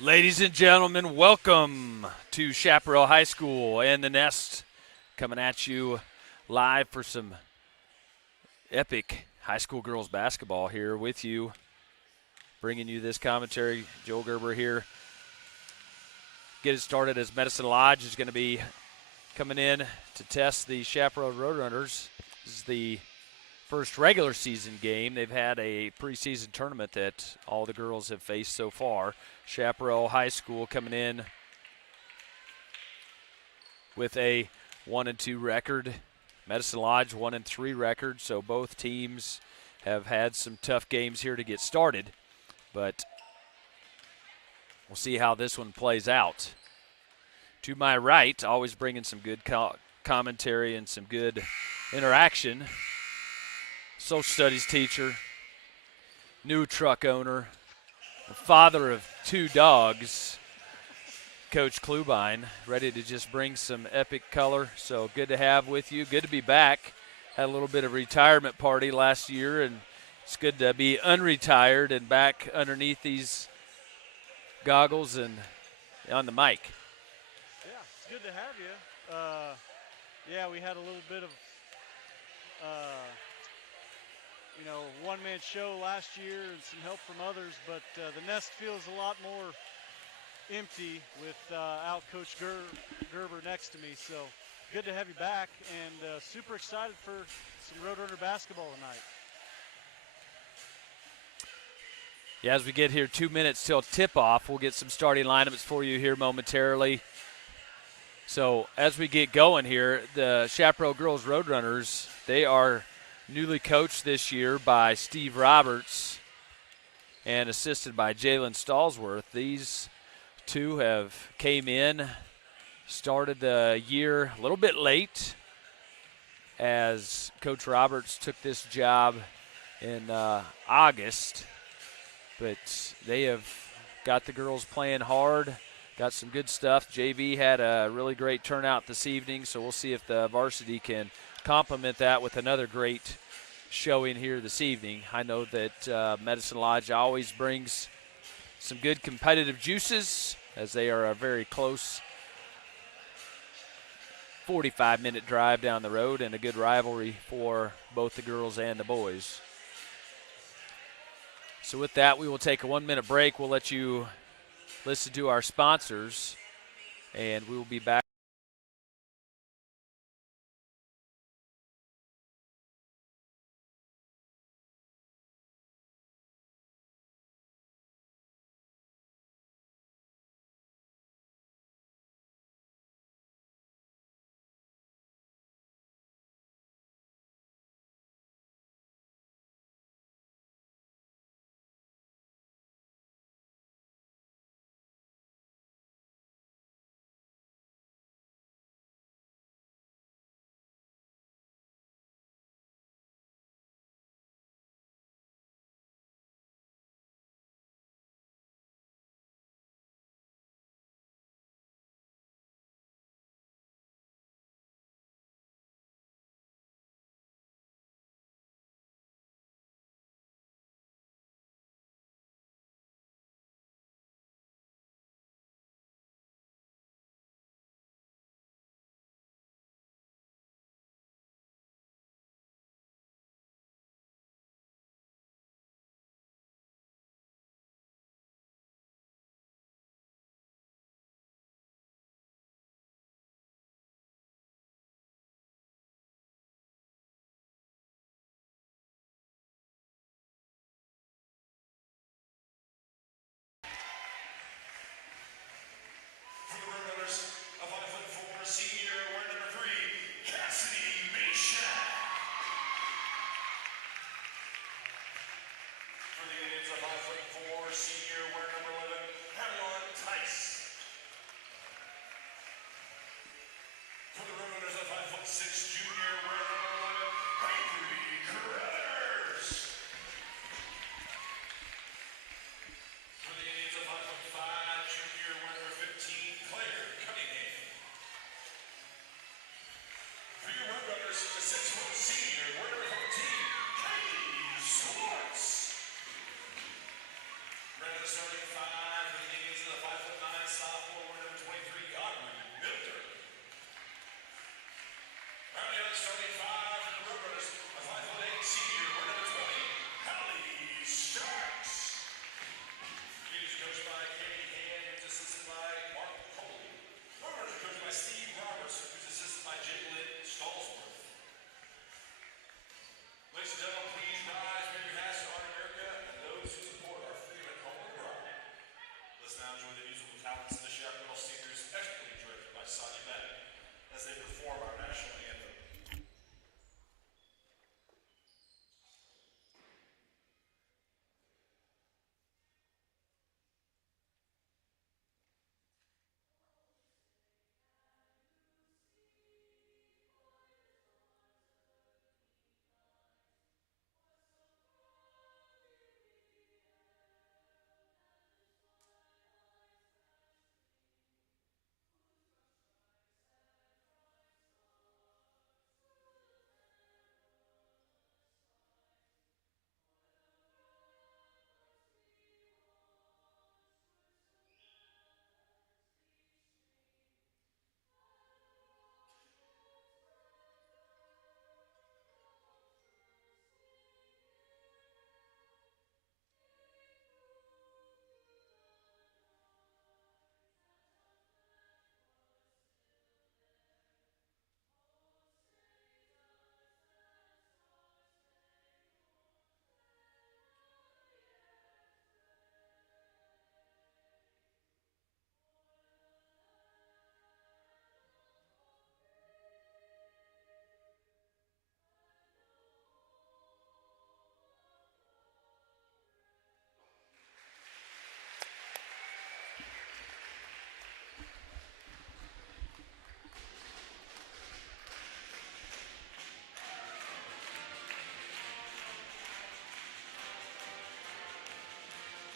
Ladies and gentlemen, welcome to Chaparral High School and the Nest, coming at you live for some epic high school girls basketball here with you, bringing you this commentary. Joel Gerber here. Get it started as Medicine Lodge is going to be coming in to test the Chaparral Roadrunners. This is the first regular season game. They've had a preseason tournament that all the girls have faced so far. Chaparral High School coming in with a 1-2 record. Medicine Lodge 1-3 record. So both teams have had some tough games here to get started, but we'll see how this one plays out. To my right, always bringing some good commentary and some good interaction. Social studies teacher, new truck owner, father of 2 dogs, Coach Klubine, ready to just bring some epic color. So good to have with you. Good to be back. Had a little bit of a retirement party last year, and it's good to be unretired and back underneath these goggles and on the mic. Yeah, it's good to have you. Yeah, we had a little bit of one-man show last year and some help from others, but the Nest feels a lot more empty without Coach Gerber next to me. So good to have you back, and super excited for some Roadrunner basketball tonight. Yeah, as we get here 2 minutes till tip-off, we'll get some starting lineups for you here momentarily. So as we get going here, the Chaparral Girls Roadrunners, they are newly coached this year by Steve Roberts and assisted by Jalen Stallsworth. These two have came in, started the year a little bit late as Coach Roberts took this job in August, but they have got the girls playing hard, got some good stuff. JV had a really great turnout this evening, so we'll see if the varsity can complement that with another great showing here this evening. I know that Medicine Lodge always brings some good competitive juices, as they are a very close 45-minute drive down the road and a good rivalry for both the girls and the boys. So with that, we will take a 1-minute break. We'll let you listen to our sponsors, and we will be back.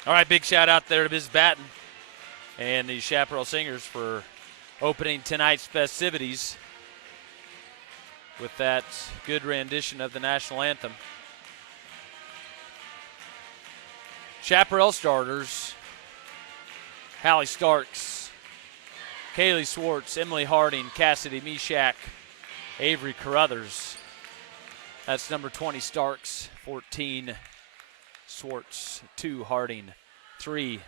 All right, big shout out there to Ms. Batten and the Chaparral Singers for opening tonight's festivities with that good rendition of the national anthem. Chaparral starters: Hallie Starks, Kaylee Swartz, Emily Harding, Cassidy Meshach, Avery Carruthers. That's number 20 Starks, 14 Swartz, 2 Harding, 3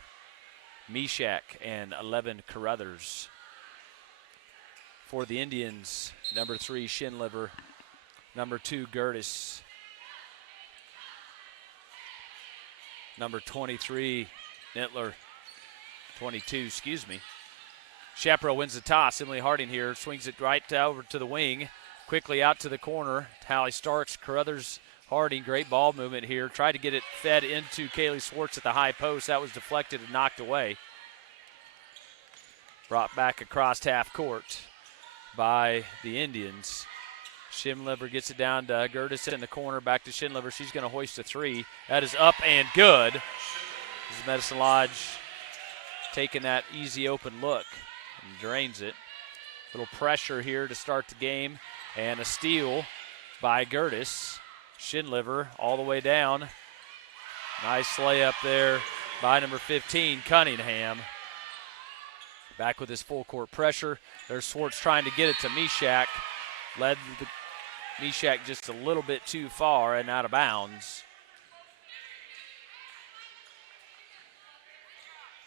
Meshach, and 11 Carruthers. For the Indians, number 3 Shinliver, number 2 Gertis, number 23 Nittler, 22, Chaparral wins the toss. Emily Harding here swings it right over to the wing, quickly out to the corner. Hallie Starks, Carruthers, Harding, great ball movement here. Tried to get it fed into Kaylee Swartz at the high post. That was deflected and knocked away. Brought back across half court by the Indians. Shinliver gets it down to Gertis in the corner, back to Shinliver. She's going to hoist a 3. That is up and good. This is Medicine Lodge taking that easy open look and drains it. Little pressure here to start the game, and a steal by Gertis. Shinliver all the way down. Nice layup there by number 15, Cunningham. Back with his full court pressure. There's Swartz trying to get it to Meshach. Led the Meshach just a little bit too far and out of bounds.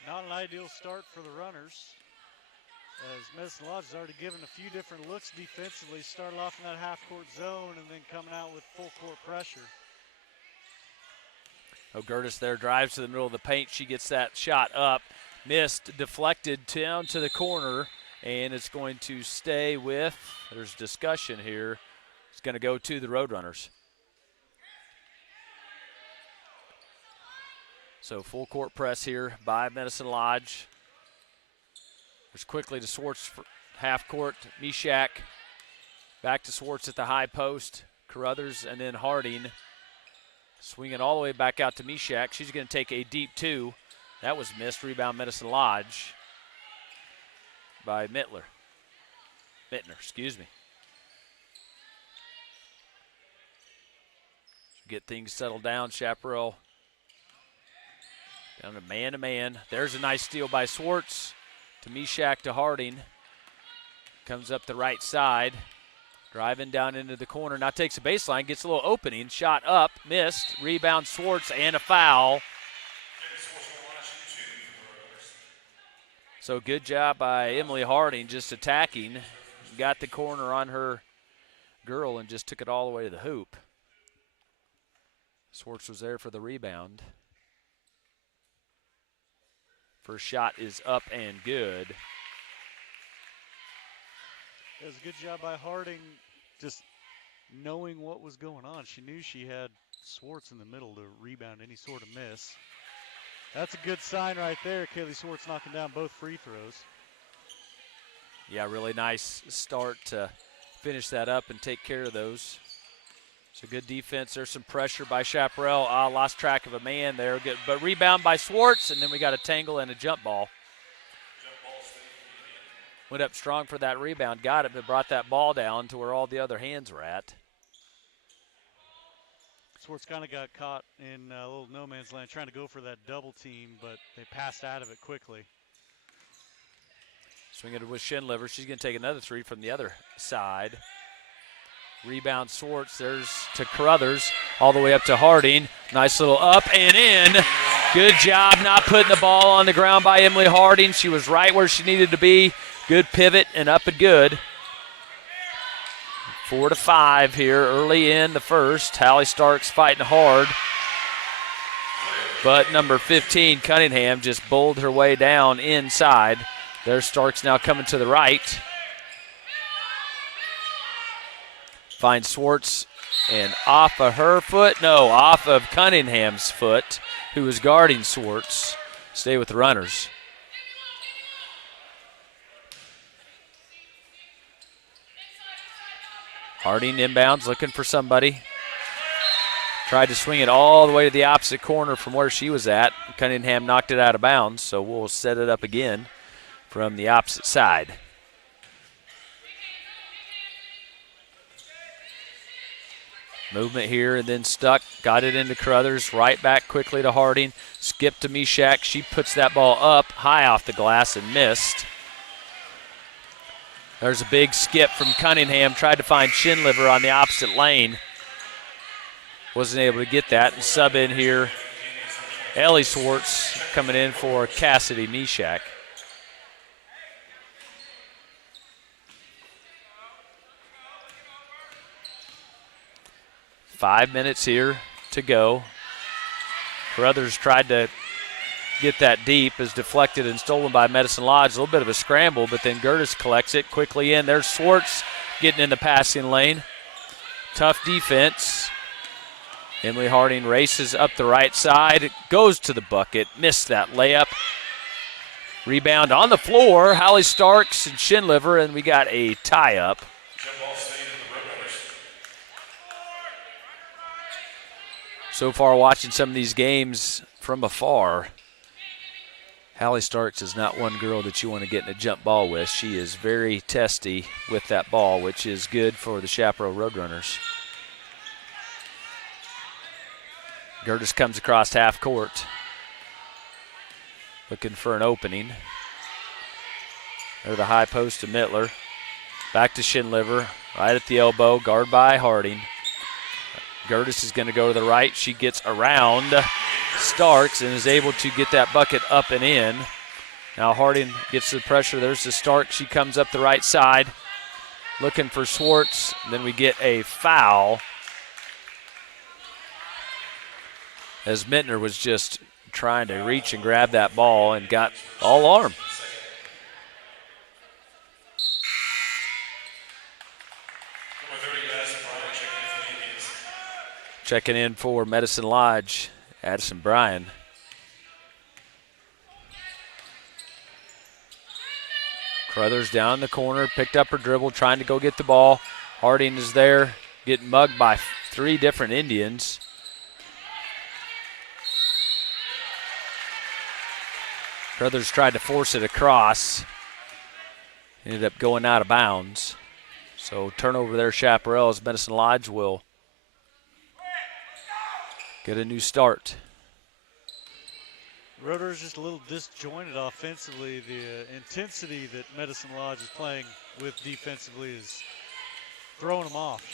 Not an ideal start for the Runners, as Medicine Lodge has already given a few different looks defensively. Started off in that half-court zone and then coming out with full-court pressure. Gertis there drives to the middle of the paint. She gets that shot up. Missed, deflected down to the corner, and it's going to stay with, there's discussion here, it's going to go to the Roadrunners. So full court press here by Medicine Lodge. There's quickly to Swartz for half court. Meshach back to Swartz at the high post. Carruthers and then Harding. Swing it all the way back out to Meshach. She's going to take a deep 2. That was missed. Rebound Medicine Lodge by Mittner, Get things settled down. Chaparral down to man-to-man. There's a nice steal by Swartz to Meshach to Harding. Comes up the right side. Driving down into the corner. Now takes a baseline. Gets a little opening. Shot up. Missed. Rebound Swartz and a foul. So good job by Emily Harding just attacking. Got the corner on her girl and just took it all the way to the hoop. Swartz was there for the rebound. First shot is up and good. It was a good job by Harding just knowing what was going on. She knew she had Swartz in the middle to rebound any sort of miss. That's a good sign right there. Kaylee Swartz knocking down both free throws. Yeah, really nice start to finish that up and take care of those. So good defense. There's some pressure by Chaparral. Lost track of a man there. Good, but rebound by Swartz, and then we got a tangle and a jump ball. Went up strong for that rebound. Got it, but brought that ball down to where all the other hands were at. Swartz kind of got caught in a little no man's land trying to go for that double team, but they passed out of it quickly. Swinging it with Shinliver. She's going to take another 3 from the other side. Rebound Swartz. There's to Carruthers. All the way up to Harding. Nice little up and in. Good job not putting the ball on the ground by Emily Harding. She was right where she needed to be. Good pivot and up and good. 4-5 here early in the first. Hallie Starks fighting hard. But number 15, Cunningham, just bowled her way down inside. There's Starks now coming to the right. Finds Swartz, and off of her foot? No, off of Cunningham's foot, who was guarding Swartz. Stay with the Runners. Harding inbounds, looking for somebody. Tried to swing it all the way to the opposite corner from where she was at. Cunningham knocked it out of bounds, so we'll set it up again from the opposite side. Movement here and then stuck. Got it into Carruthers. Right back quickly to Harding. Skip to Mishak. She puts that ball up high off the glass and missed. There's a big skip from Cunningham. Tried to find Shinliver on the opposite lane. Wasn't able to get that. And sub in here, Ellie Swartz coming in for Cassidy Mishak. Five minutes here to go. Carruthers tried to get that deep, is deflected and stolen by Medicine Lodge. A little bit of a scramble, but then Gertis collects it quickly in. There's Swartz getting in the passing lane. Tough defense. Emily Harding races up the right side, goes to the bucket, missed that layup. Rebound on the floor, Hallie Starks and Shinliver, and we got a tie-up. So far, watching some of these games from afar, Hallie Starks is not one girl that you want to get in a jump ball with. She is very testy with that ball, which is good for the Chaparral Roadrunners. Gertis comes across half court, looking for an opening. There's the high post to Mittler. Back to Shinliver, right at the elbow, guard by Harding. Gertis is going to go to the right. She gets around Starks and is able to get that bucket up and in. Now Harding gets the pressure. There's the Starks. She comes up the right side, looking for Swartz. Then we get a foul, as Mittner was just trying to reach and grab that ball and got all arm. Checking in for Medicine Lodge, Addison Bryan. Carruthers down the corner, picked up her dribble, trying to go get the ball. Harding is there, getting mugged by three different Indians. Carruthers tried to force it across. Ended up going out of bounds. So turnover there, Chaparral, as Medicine Lodge will get a new start. Roadrunners just a little disjointed offensively. The intensity that Medicine Lodge is playing with defensively is throwing them off.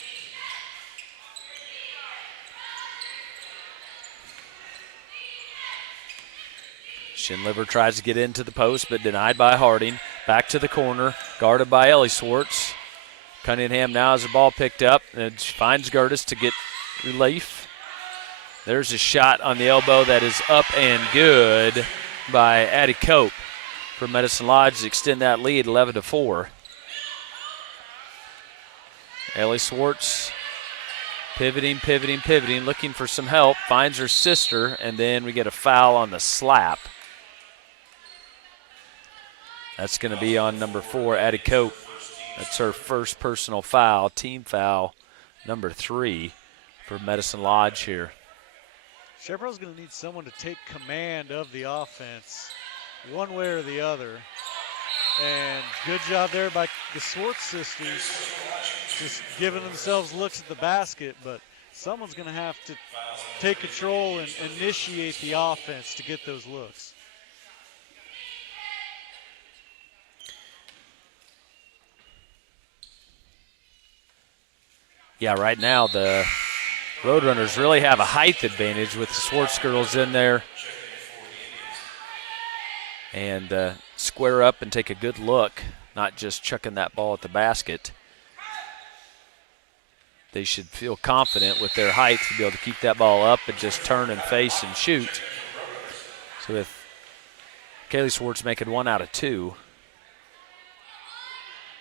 Shinliver tries to get into the post, but denied by Harding. Back to the corner, guarded by Ellie Swartz. Cunningham now has the ball picked up and finds Gertis to get relief. There's a shot on the elbow that is up and good by Addie Cope for Medicine Lodge to extend that lead 11-4. Ellie Swartz pivoting, looking for some help, finds her sister, and then we get a foul on the slap. That's going to be on number 4, Addie Cope. That's her first personal foul, team foul number 3 for Medicine Lodge here. Chaparral's going to need someone to take command of the offense one way or the other. And good job there by the Swartz sisters, just giving themselves looks at the basket, but someone's going to have to take control and initiate the offense to get those looks. Yeah, right now the Roadrunners really have a height advantage with the Swartz girls in there. And square up and take a good look, not just chucking that ball at the basket. They should feel confident with their height to be able to keep that ball up and just turn and face and shoot. So with Kaylee Swartz making 1 out of 2.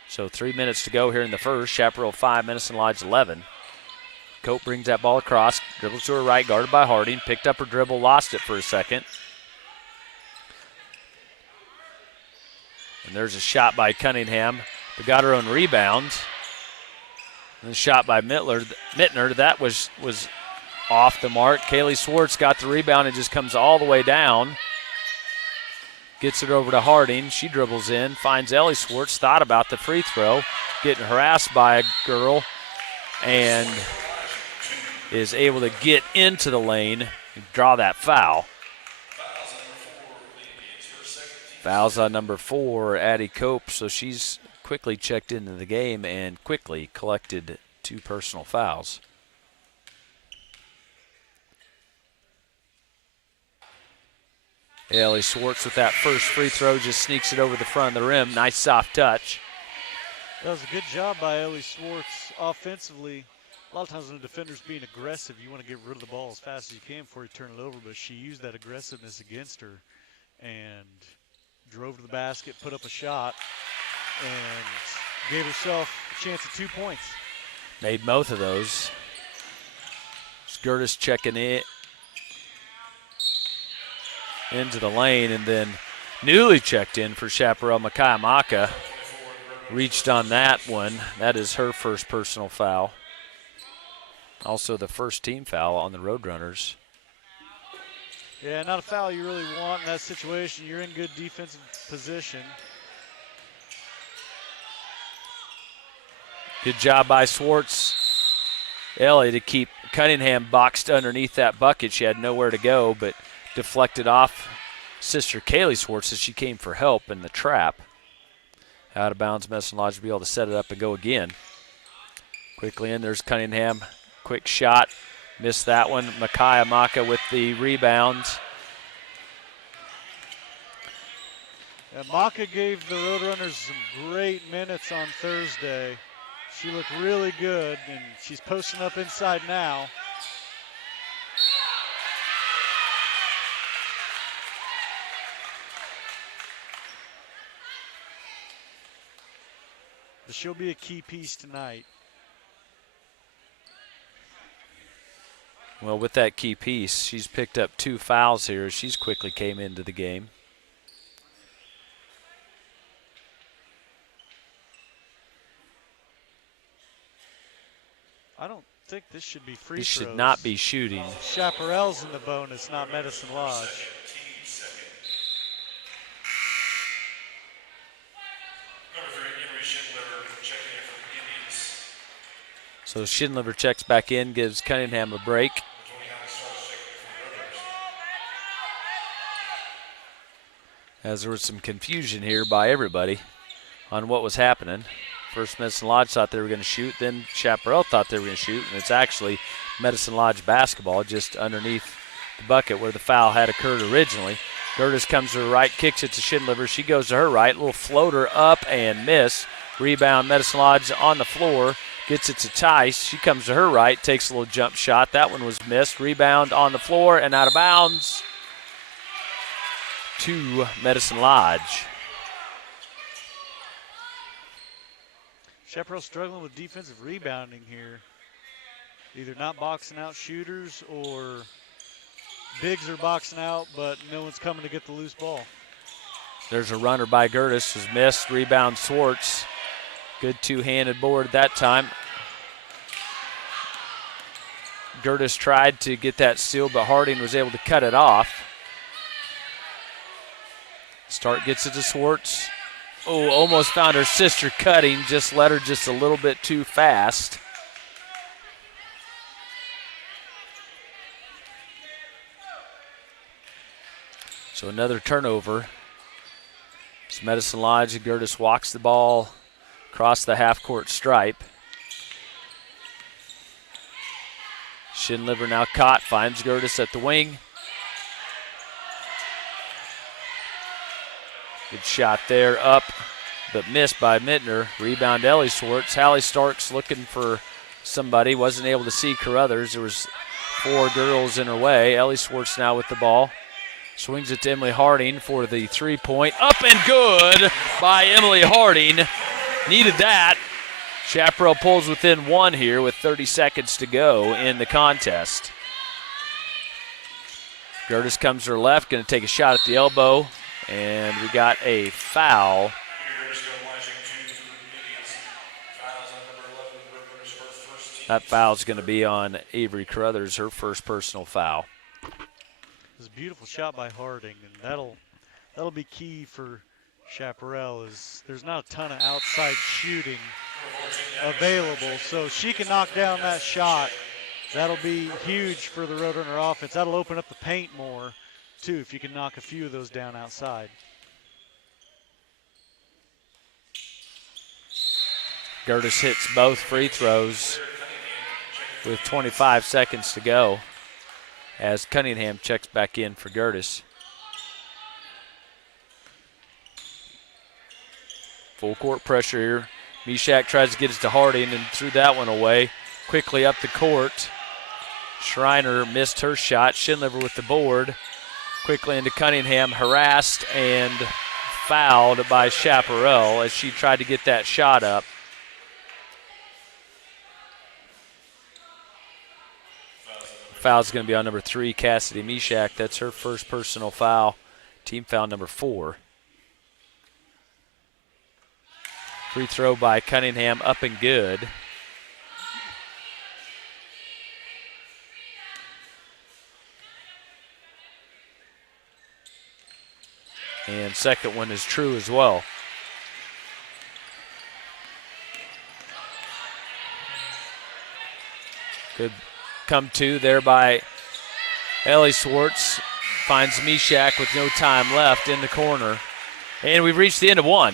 So 3 minutes to go here in the first. Chaparral 5, Medicine Lodge 11. Cope brings that ball across, dribbles to her right, guarded by Harding. Picked up her dribble, lost it for a second. And there's a shot by Cunningham, who got her own rebound. And a shot by Mittner. That was off the mark. Kaylee Swartz got the rebound and just comes all the way down. Gets it over to Harding. She dribbles in, finds Ellie Swartz, thought about the free throw, getting harassed by a girl, and is able to get into the lane and draw that foul. Fouls on number 4, Addie Cope, so she's quickly checked into the game and quickly collected 2 personal fouls. Ellie Swartz with that first free throw just sneaks it over the front of the rim. Nice soft touch. That was a good job by Ellie Swartz offensively. A lot of times when a defender's being aggressive, you want to get rid of the ball as fast as you can before you turn it over, but she used that aggressiveness against her and drove to the basket, put up a shot, and gave herself a chance at 2 points. Made both of those. Gertis checking it into the lane, and then newly checked in for Chaparral Makai Maka. Reached on that one. That is her first personal foul. Also the first team foul on the Roadrunners. Yeah, not a foul you really want in that situation. You're in good defensive position. Good job by Swartz. Ellie to keep Cunningham boxed underneath that bucket. She had nowhere to go, but deflected off sister Kaylee Swartz as she came for help in the trap. Out of bounds, Medicine Lodge will be able to set it up and go again. Quickly in, there's Cunningham. Quick shot, missed that one. Micaiah Maka with the rebound. And Maka gave the Roadrunners some great minutes on Thursday. She looked really good, and she's posting up inside now. But she'll be a key piece tonight. Well, with that key piece, she's picked up 2 fouls here as she's quickly came into the game. I don't think this should be free This throws. should not be shooting. Chaparral's in the bonus, not Medicine Lodge. So Schindliver checks back in, gives Cunningham a break. As there was some confusion here by everybody on what was happening. First, Medicine Lodge thought they were going to shoot, then Chaparral thought they were going to shoot, and it's actually Medicine Lodge basketball just underneath the bucket where the foul had occurred originally. Gertis comes to her right, kicks it to Schindliver. She goes to her right, little floater up and miss. Rebound, Medicine Lodge on the floor. Gets it to Tice. She comes to her right, takes a little jump shot. That one was missed. Rebound on the floor and out of bounds to Medicine Lodge. Chaparral struggling with defensive rebounding here. Either not boxing out shooters or bigs are boxing out, but no one's coming to get the loose ball. There's a runner by Gertis, was missed. Rebound Swartz. Good two-handed board that time. Gertis tried to get that steal, but Harding was able to cut it off. Stark gets it to Swartz. Oh, almost found her sister cutting, just led her just a little bit too fast. So another turnover. It's Medicine Lodge, and Gertis walks the ball across the half-court stripe. Schindliver now caught, finds Gertis at the wing. Good shot there, up, but missed by Mittner. Rebound Ellie Swartz. Hallie Starks looking for somebody, wasn't able to see Carruthers. There was 4 girls in her way. Ellie Swartz now with the ball. Swings it to Emily Harding for the 3-point. Up and good by Emily Harding. Needed that. Chaparral pulls within 1 here with 30 seconds to go in the contest. Gertis comes to her left, going to take a shot at the elbow, and we got a foul. That foul's going to be on Avery Carruthers, her first personal foul. It was a beautiful shot by Harding, and that'll be key for Chaparral. Is there's not a ton of outside shooting available, so she can knock down that shot. That'll be huge for the Roadrunner offense. That'll open up the paint more, too, if you can knock a few of those down outside. Gertis hits both free throws with 25 seconds to go as Cunningham checks back in for Gertis. Full court pressure here. Mishak tries to get it to Harding and threw that one away. Quickly up the court. Schreiner missed her shot. Schindler with the board. Quickly into Cunningham, harassed and fouled by Chaparral as she tried to get that shot up. Foul's going to be on number 3, Cassidy Mishak. That's her first personal foul. Team foul number 4. Free throw by Cunningham, up and good. And second one is true as well. Good come to there by Ellie Swartz. Finds Mishak with no time left in the corner. And we've reached the end of one.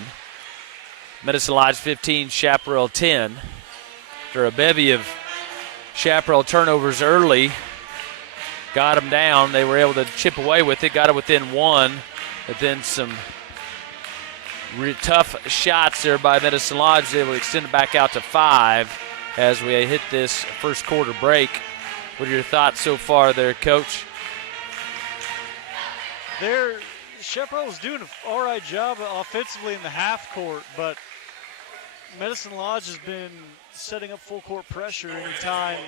Medicine Lodge 15, Chaparral 10. After a bevy of Chaparral turnovers early, got them down. They were able to chip away with it, got it within one, but then some tough shots there by Medicine Lodge. Able to extend it back out to 5 as we hit this first quarter break. What are your thoughts so far there, Coach? Chaparral was doing an all right job offensively in the half court, but Medicine Lodge has been setting up full court pressure anytime,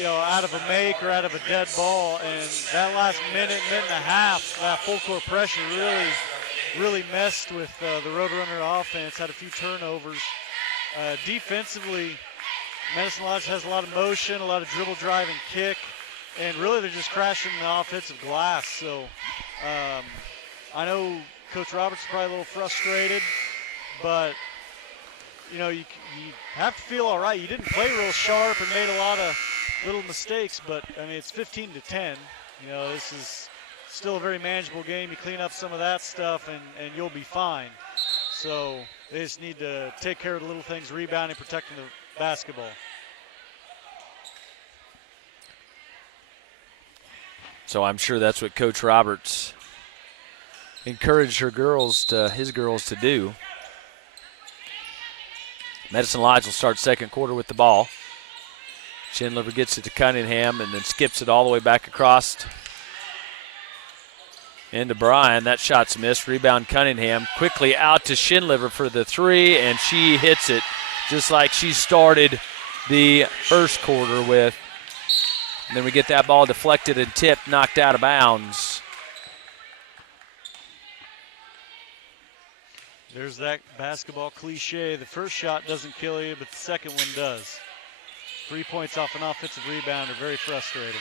out of a make or out of a dead ball. And that last minute and a half, that full court pressure really messed with the Roadrunner offense, had a few turnovers. Defensively, Medicine Lodge has a lot of motion, a lot of dribble, drive, and kick, and really they're just crashing the offensive glass. So I know Coach Roberts is probably a little frustrated, but you have to feel all right. You didn't play real sharp and made a lot of little mistakes, but I mean it's 15-10. This is still a very manageable game. You clean up some of that stuff and you'll be fine. So they just need to take care of the little things, rebounding, protecting the basketball. So I'm sure that's what Coach Roberts encouraged his girls to do. Medicine Lodge will start second quarter with the ball. Schindler gets it to Cunningham and then skips it all the way back across into Bryan. That shot's missed. Rebound Cunningham. Quickly out to Schindler for the 3, and she hits it just like she started the first quarter with. And then we get that ball deflected and tipped, knocked out of bounds. There's that basketball cliche. The first shot doesn't kill you, but the second one does. 3 points off an offensive rebound are very frustrating.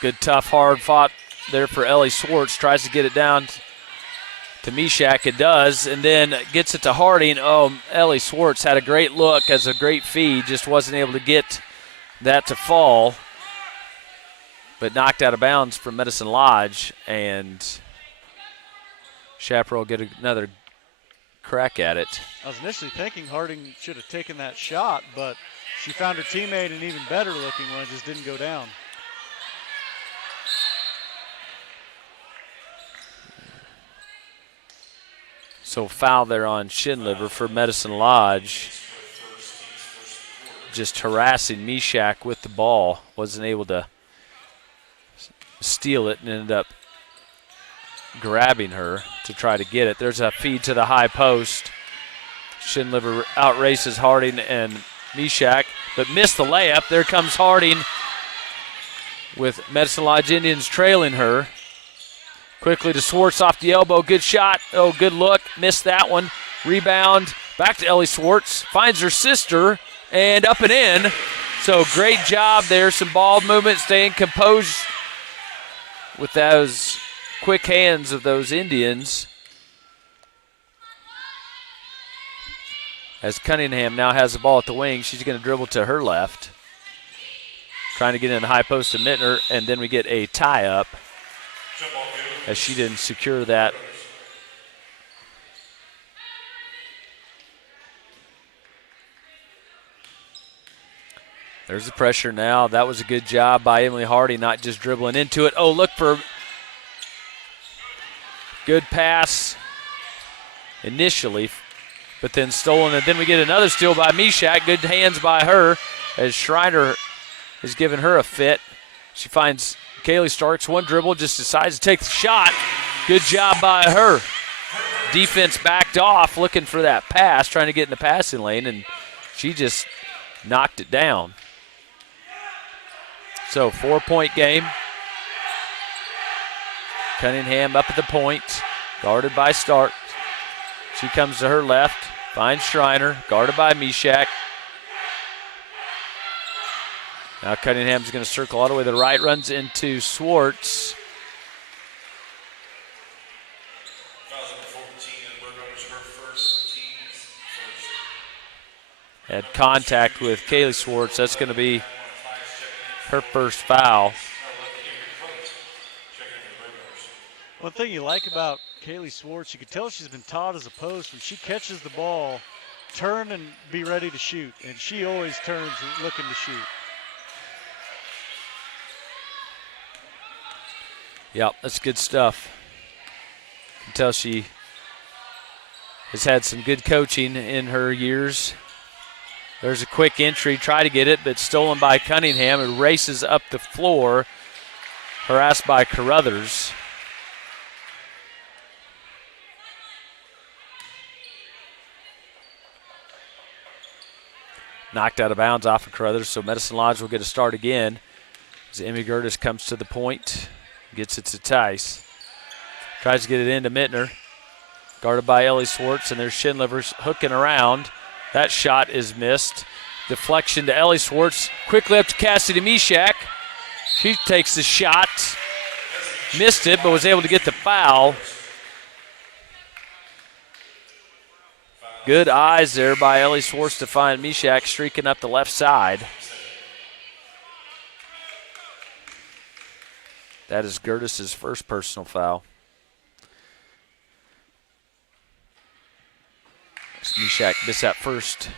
Good, tough, hard fought there for Ellie Swartz. Tries to get it down to Mishak. It does, and then gets it to Harding. Oh, Ellie Swartz had a great look, has a great feed, just wasn't able to get that to fall. But knocked out of bounds from Medicine Lodge, and Chaparral get another crack at it. I was initially thinking Harding should have taken that shot, but she found her teammate an even better looking one. It just didn't go down. So foul there on Schindler for Medicine Lodge. Just harassing Mishak with the ball. Wasn't able to steal it and ended up grabbing her to try to get it. There's a feed to the high post. Schindler outraces Harding and Mishak, but missed the layup. There comes Harding with Medicine Lodge Indians trailing her. Quickly to Swartz off the elbow. Good shot. Oh, good look. Missed that one. Rebound. Back to Ellie Swartz. Finds her sister and up and in. So great job there. Some ball movement, staying composed with those quick hands of those Indians. As Cunningham now has the ball at the wing, she's going to dribble to her left. Trying to get in the high post to Mittner, and then we get a tie-up as she didn't secure that. There's the pressure now. That was a good job by Emily Hardy, not just dribbling into it. Oh, look for good pass initially, but then stolen. And then we get another steal by Mishak. Good hands by her as Schreiner is giving her a fit. She finds Kaylee Starks, one dribble, just decides to take the shot. Good job by her. Defense backed off, looking for that pass, trying to get in the passing lane, and she just knocked it down. So 4-point game. Cunningham up at the point, guarded by Stark. She comes to her left, finds Schreiner, guarded by Mishak. Now Cunningham's going to circle all the way to the right, runs into Swartz. Had contact with Kaylee Swartz. That's going to be her first foul. One thing you like about Kaylee Swartz, you can tell she's been taught as a post. When she catches the ball, turn and be ready to shoot. And she always turns looking to shoot. Yep, that's good stuff. You can tell she has had some good coaching in her years. There's a quick entry, try to get it, but stolen by Cunningham. It races up the floor, harassed by Carruthers. Knocked out of bounds off of Carruthers, so Medicine Lodge will get a start again. As Emmy Gertis comes to the point, gets it to Tice. Tries to get it into Mittner. Guarded by Ellie Swartz, and there's Schindlivers hooking around. That shot is missed. Deflection to Ellie Swartz. Quickly up to Cassidy Mishak. She takes the shot. Missed it, but was able to get the foul. Good eyes there by Ellie Swartz to find Mishak streaking up the left side. That is Gertis' first personal foul. Mishak missed that first.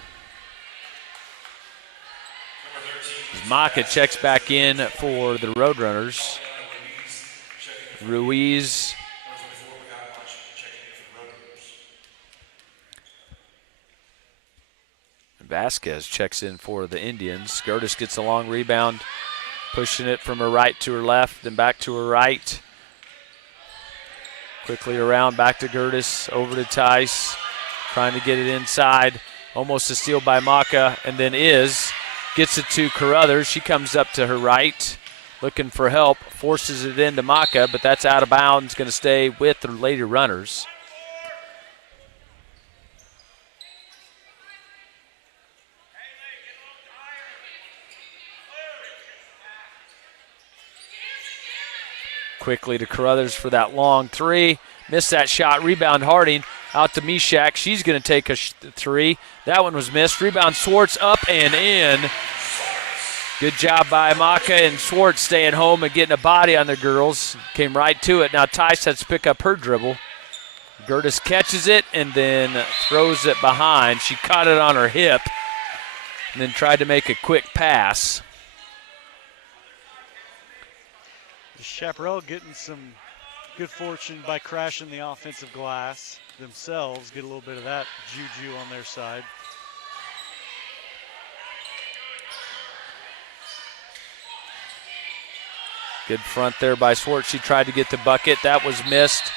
Maka checks back in for the Roadrunners. Ruiz. Vasquez checks in for the Indians. Gertis gets a long rebound, pushing it from her right to her left, then back to her right. Quickly around, back to Gertis, over to Tice. Trying to get it inside. Almost a steal by Maka, and then gets it to Carruthers. She comes up to her right, looking for help, forces it into Maka, but that's out of bounds, going to stay with the Lady Runners. Quickly to Carruthers for that long three. Missed that shot. Rebound Harding out to Mishak. She's going to take a three. That one was missed. Rebound Swartz up and in. Good job by Maka and Swartz staying home and getting a body on the girls. Came right to it. Now Tice has to pick up her dribble. Gertis catches it and then throws it behind. She caught it on her hip and then tried to make a quick pass. The Chaparral getting some good fortune by crashing the offensive glass themselves. Get a little bit of that juju on their side. Good front there by Swartz. She tried to get the bucket. That was missed.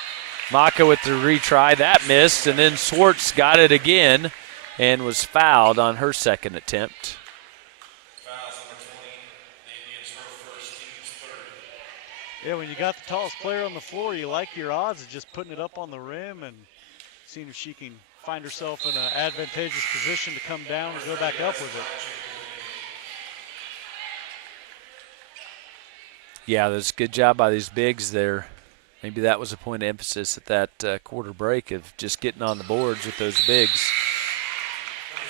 Maka with the retry. That missed. And then Swartz got it again and was fouled on her second attempt. Yeah, when you got the tallest player on the floor, you like your odds of just putting it up on the rim and seeing if she can find herself in an advantageous position to come down and go back up with it. Yeah, that's a good job by these bigs there. Maybe that was a point of emphasis at that quarter break of just getting on the boards with those bigs,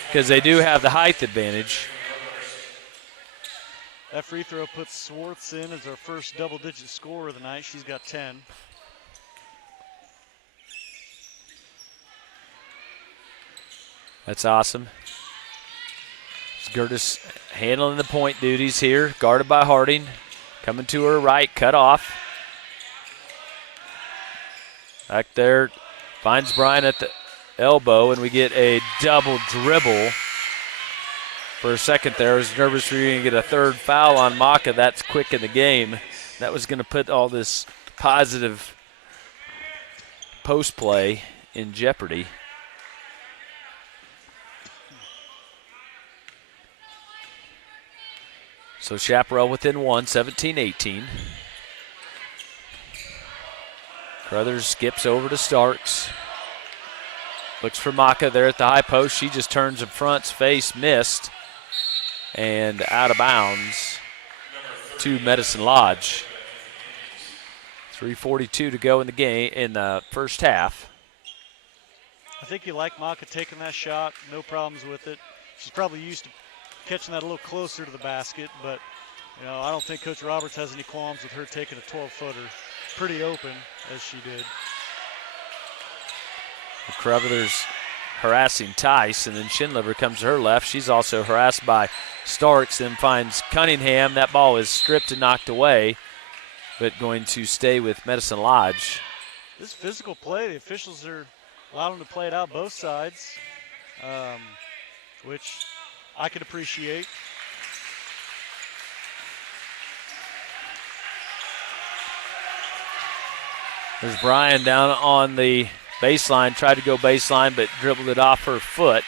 because they do have the height advantage. That free throw puts Swartz in as our first double-digit scorer of the night. She's got 10. That's awesome. Gertis handling the point duties here, guarded by Harding. Coming to her right, cut off. Back there, finds Bryan at the elbow, and we get a double dribble. For a second there, I was nervous we were going to get a third foul on Maka. That's quick in the game. That was going to put all this positive post play in jeopardy. So Chaparral within one, 17-18. Crothers skips over to Starks. Looks for Maka there at the high post. She just turns in front's face, missed, and out of bounds to Medicine Lodge. 3:42 to go in the game in the first half. I think you like Maka taking that shot. No problems with it. She's probably used to catching that a little closer to the basket, but I don't think Coach Roberts has any qualms with her taking a 12-footer pretty open as she did. Crothers harassing Tice, and then Schindler comes to her left. She's also harassed by Starks, then finds Cunningham. That ball is stripped and knocked away, but going to stay with Medicine Lodge. This physical play, the officials are allowing them to play it out both sides, which I could appreciate. There's Bryan down on the baseline, tried to go baseline, but dribbled it off her foot.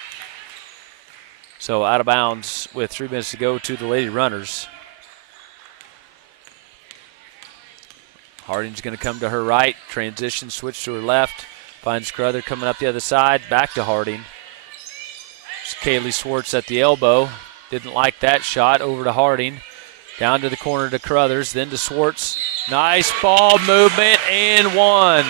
So out of bounds with 3 minutes to go to the Lady Runners. Harding's going to come to her right, transition, switch to her left, finds Crother coming up the other side, back to Harding. It's Kaylee Swartz at the elbow. Didn't like that shot. Over to Harding. Down to the corner to Crothers, then to Swartz. Nice ball movement and one.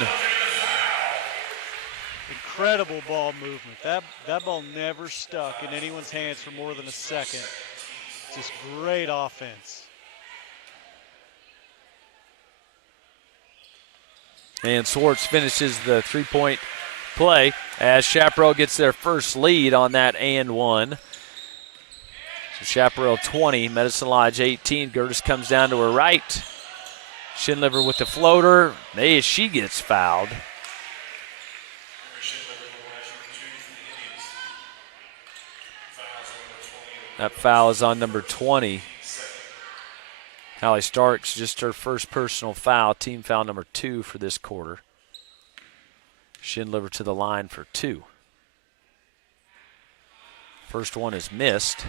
Incredible ball movement. That ball never stuck in anyone's hands for more than a second. Just great offense. And Swartz finishes the three-point play as Chaparral gets their first lead on that and one. So Chaparral 20, Medicine Lodge 18. Gertis comes down to her right. Schindler with the floater. She gets fouled. That foul is on number 20. Hallie Starks, just her first personal foul, team foul number 2 for this quarter. Schindler to the line for 2. First one is missed.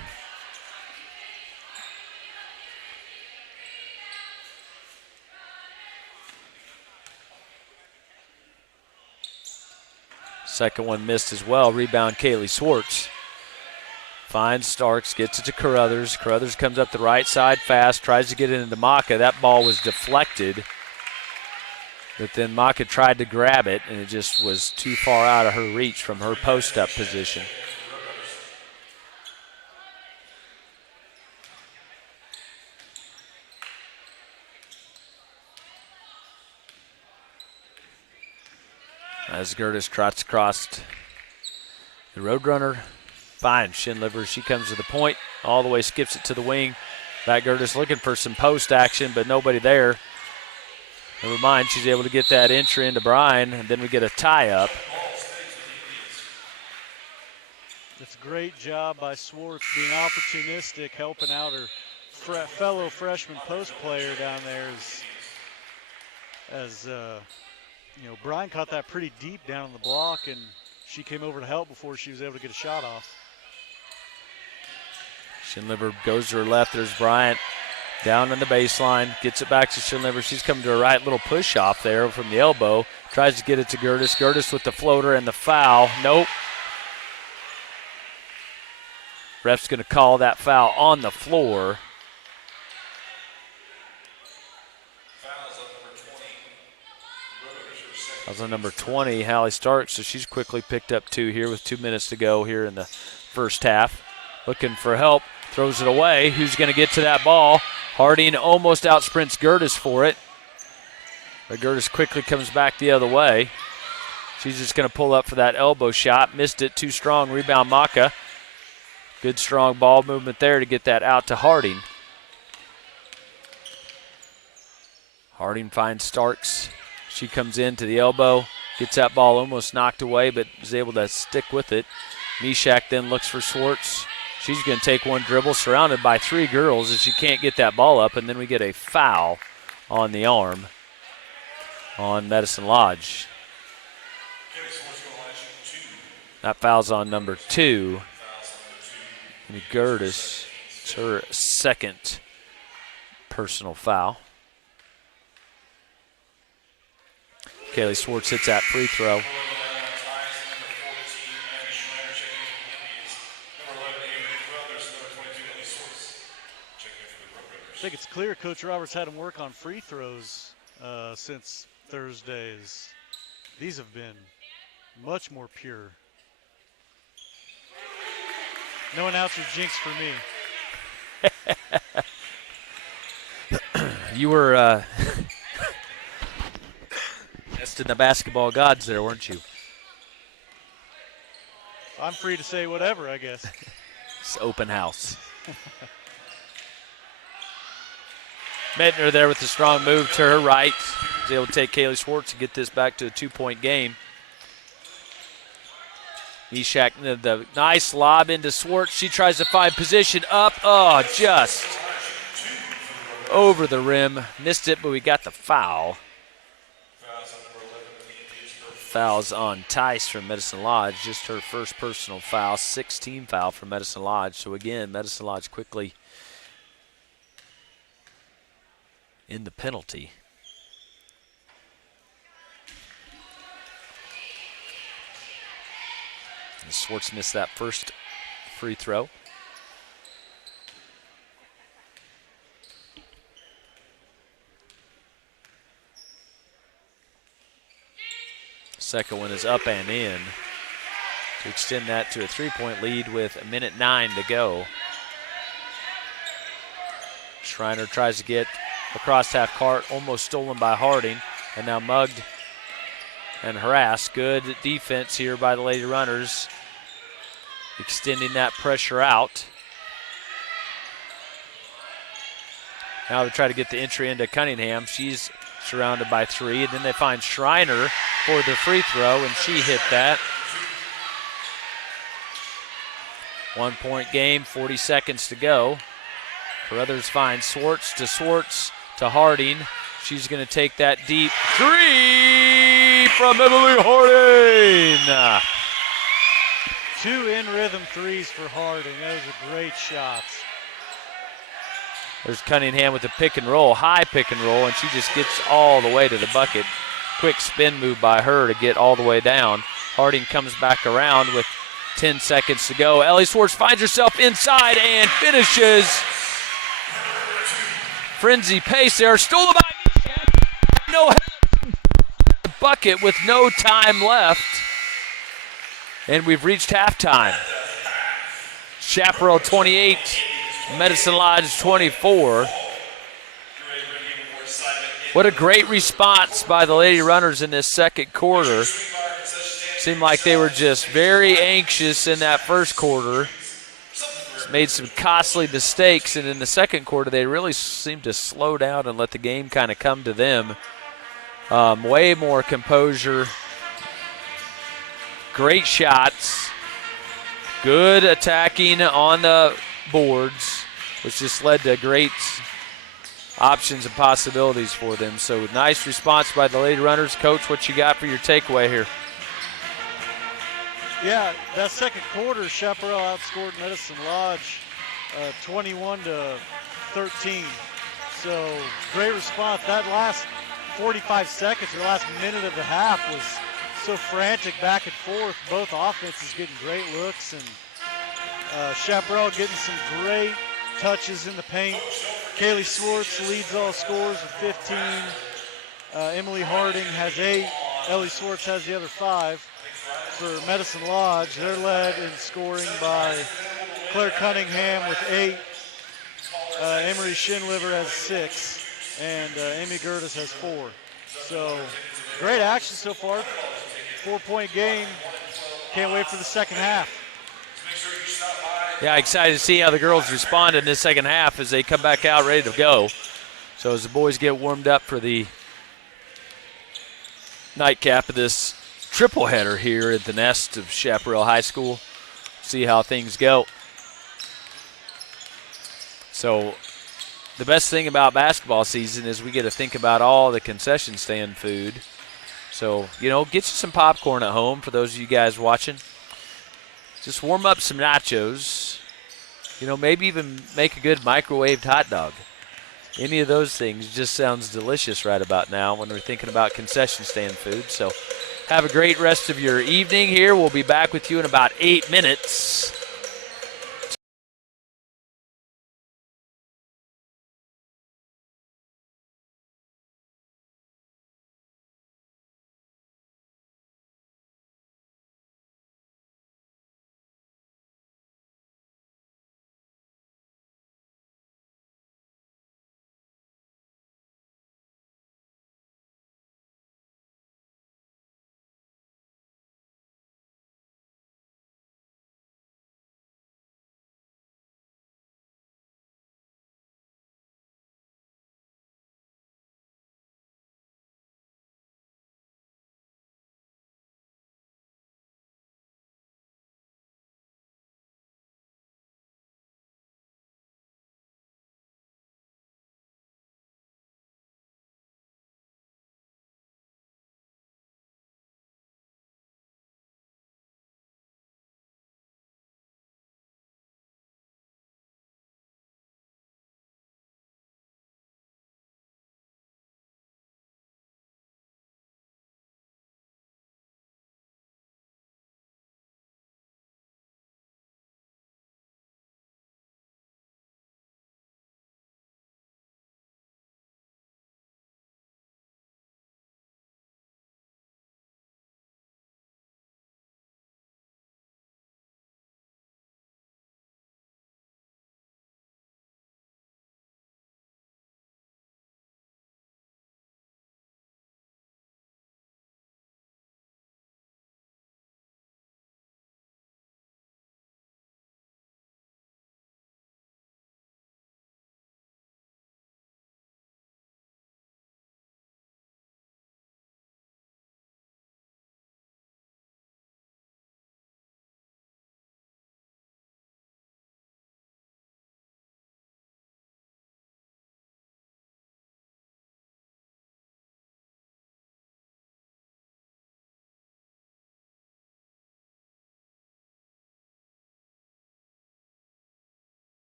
Second one missed as well. Rebound Kaylee Swartz. Finds Starks, gets it to Carruthers. Carruthers comes up the right side fast, tries to get it into Maka. That ball was deflected. But then Maka tried to grab it, and it just was too far out of her reach from her post-up position. As Gertis trots across the Roadrunner, finds Schindler. She comes to the point, all the way skips it to the wing. Back Gertis looking for some post action, but nobody there. Never mind, she's able to get that entry into Bryan, and then we get a tie-up. It's a great job by Swartz being opportunistic, helping out her fellow freshman post player down there as Bryan caught that pretty deep down on the block, and she came over to help before she was able to get a shot off. Schindler goes to her left. There's Bryant down on the baseline. Gets it back to Schindler. She's coming to her right. Little push off there from the elbow. Tries to get it to Gertis. Gertis with the floater and the foul. Nope. Ref's going to call that foul on the floor. Fouls on number 20, Hallie Starks, so she's quickly picked up 2 here with 2 minutes to go here in the first half. Looking for help, throws it away. Who's going to get to that ball? Harding almost outsprints Gertis for it. But Gertis quickly comes back the other way. She's just going to pull up for that elbow shot. Missed it, too strong. Rebound Maka. Good strong ball movement there to get that out to Harding. Harding finds Starks. She comes in to the elbow, gets that ball almost knocked away, but is able to stick with it. Mishak then looks for Swartz. She's going to take one dribble, surrounded by 3 girls, and she can't get that ball up, and then we get a foul on the arm on Medicine Lodge. That foul's on number 2. And Gertis, it's her second personal foul. Kaylee Swartz hits that free throw. I think it's clear Coach Roberts had him work on free throws since Thursdays. These have been much more pure. No announcer jinx for me. You were testing the basketball gods there, weren't you? I'm free to say whatever, I guess. It's open house. Medtner there with a strong move to her right. Is able to take Kaylee Swartz and get this back to a 2-point game. Mishak, the nice lob into Swartz. She tries to find position up. Oh, just over the rim. Missed it, but we got the foul. Fouls on Tice from Medicine Lodge. Just her first personal foul. 16 foul from Medicine Lodge. So again, Medicine Lodge quickly in the penalty. And Swartz missed that first free throw. Second one is up and in to extend that to a 3-point lead with 1:09 to go. Schreiner tries to get across half court, almost stolen by Harding, and now mugged and harassed. Good defense here by the Lady Runners, extending that pressure out. Now they try to get the entry into Cunningham. She's surrounded by 3, and then they find Schreiner for the free throw, and she hit that. 1-point game, 40 seconds to go. Carruthers finds Swartz to Harding. She's going to take that deep 3 from Emily Harding. 2 in-rhythm threes for Harding. Those are great shots. There's Cunningham with the pick and roll, high pick and roll, and she just gets all the way to the bucket. Quick spin move by her to get all the way down. Harding comes back around with 10 seconds to go. Ellie Swartz finds herself inside and finishes. Frenzy pace there, stolen by Mishak. No help. The bucket with no time left. And we've reached halftime. Chaparral 28, Medicine Lodge 24. What a great response by the Lady Runners in this second quarter. Seemed like they were just very anxious in that first quarter. Made some costly mistakes, and in the second quarter they really seemed to slow down and let the game kind of come to them. Way more composure. Great shots. Good attacking on the boards, which just led to great options and possibilities for them. So nice response by the Lady Runners. Coach, what you got for your takeaway here? Yeah, that second quarter, Chaparral outscored Medicine Lodge 21-13. So great response. That last 45 seconds, or last minute of the half, was so frantic back and forth. Both offenses getting great looks, and Chaparral getting some great touches in the paint. Kaylee Swartz leads all scorers with 15. Emily Harding has 8. Ellie Swartz has the other 5. For Medicine Lodge, they're led in scoring by Claire Cunningham with 8. Emery Shinliver has 6. And Amy Gertis has 4. So great action so far. 4-point game. Can't wait for the second half. Yeah, excited to see how the girls respond in this second half as they come back out ready to go. So as the boys get warmed up for the nightcap of this triple header here at the nest of Chaparral High School, see how things go. So the best thing about basketball season is we get to think about all the concession stand food. So, get you some popcorn at home for those of you guys watching. Just warm up some nachos. Maybe even make a good microwaved hot dog. Any of those things just sounds delicious right about now when we're thinking about concession stand food. So have a great rest of your evening here. We'll be back with you in about 8 minutes.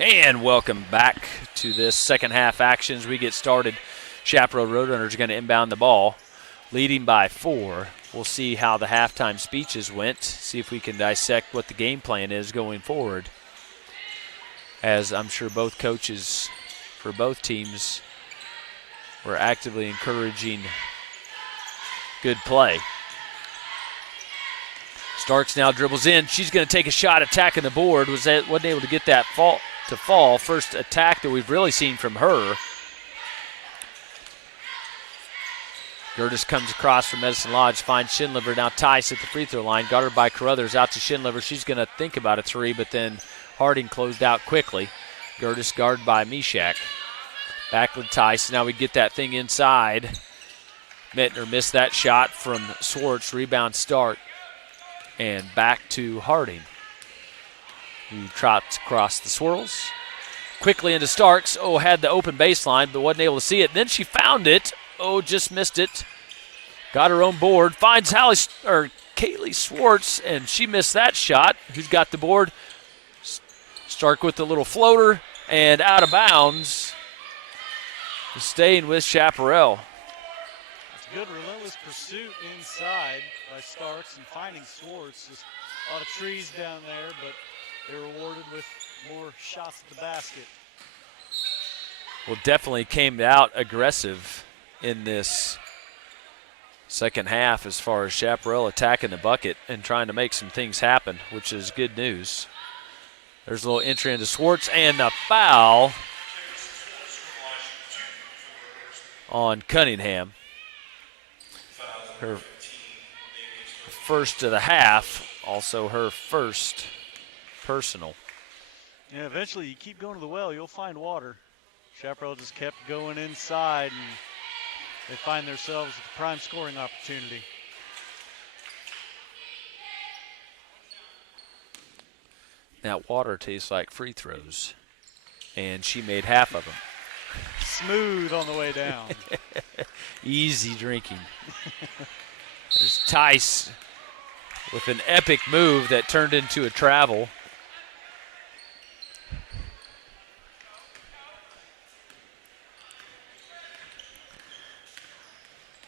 And welcome back to this second half action as we get started. Chaparral Roadrunners are going to inbound the ball, leading by 4. We'll see how the halftime speeches went, see if we can dissect what the game plan is going forward, as I'm sure both coaches for both teams were actively encouraging good play. Starks now dribbles in. She's going to take a shot attacking the board. Wasn't able to get that fall. First attack that we've really seen from her. Gertis comes across from Medicine Lodge, finds Schindliver. Now Tice at the free throw line. Got her by Carruthers, out to Schindliver. She's going to think about a 3, but then Harding closed out quickly. Gertis guarded by Mishak. Back with Tice. Now we get that thing inside. Mittner missed that shot from Swartz. Rebound Stark. And back to Harding, who trots across the swirls. Quickly into Starks. Oh, had the open baseline, but wasn't able to see it. Then she found it. Oh, just missed it. Got her own board. Finds Kaylee Swartz, and she missed that shot. Who's got the board? Stark with the little floater, and out of bounds. Staying with Chaparral. Good relentless pursuit inside by Starks and finding Swartz. Just a lot of trees down there, but they're rewarded with more shots at the basket. Well, definitely came out aggressive in this second half as far as Chaparral attacking the bucket and trying to make some things happen, which is good news. There's a little entry into Swartz and the foul on Cunningham. Her first of the half, also her first personal. Yeah, eventually you keep going to the well, you'll find water. Chaparral just kept going inside, and they find themselves with a prime scoring opportunity. That water tastes like free throws, and she made half of them. Smooth on the way down. Easy drinking. There's Tice with an epic move that turned into a travel.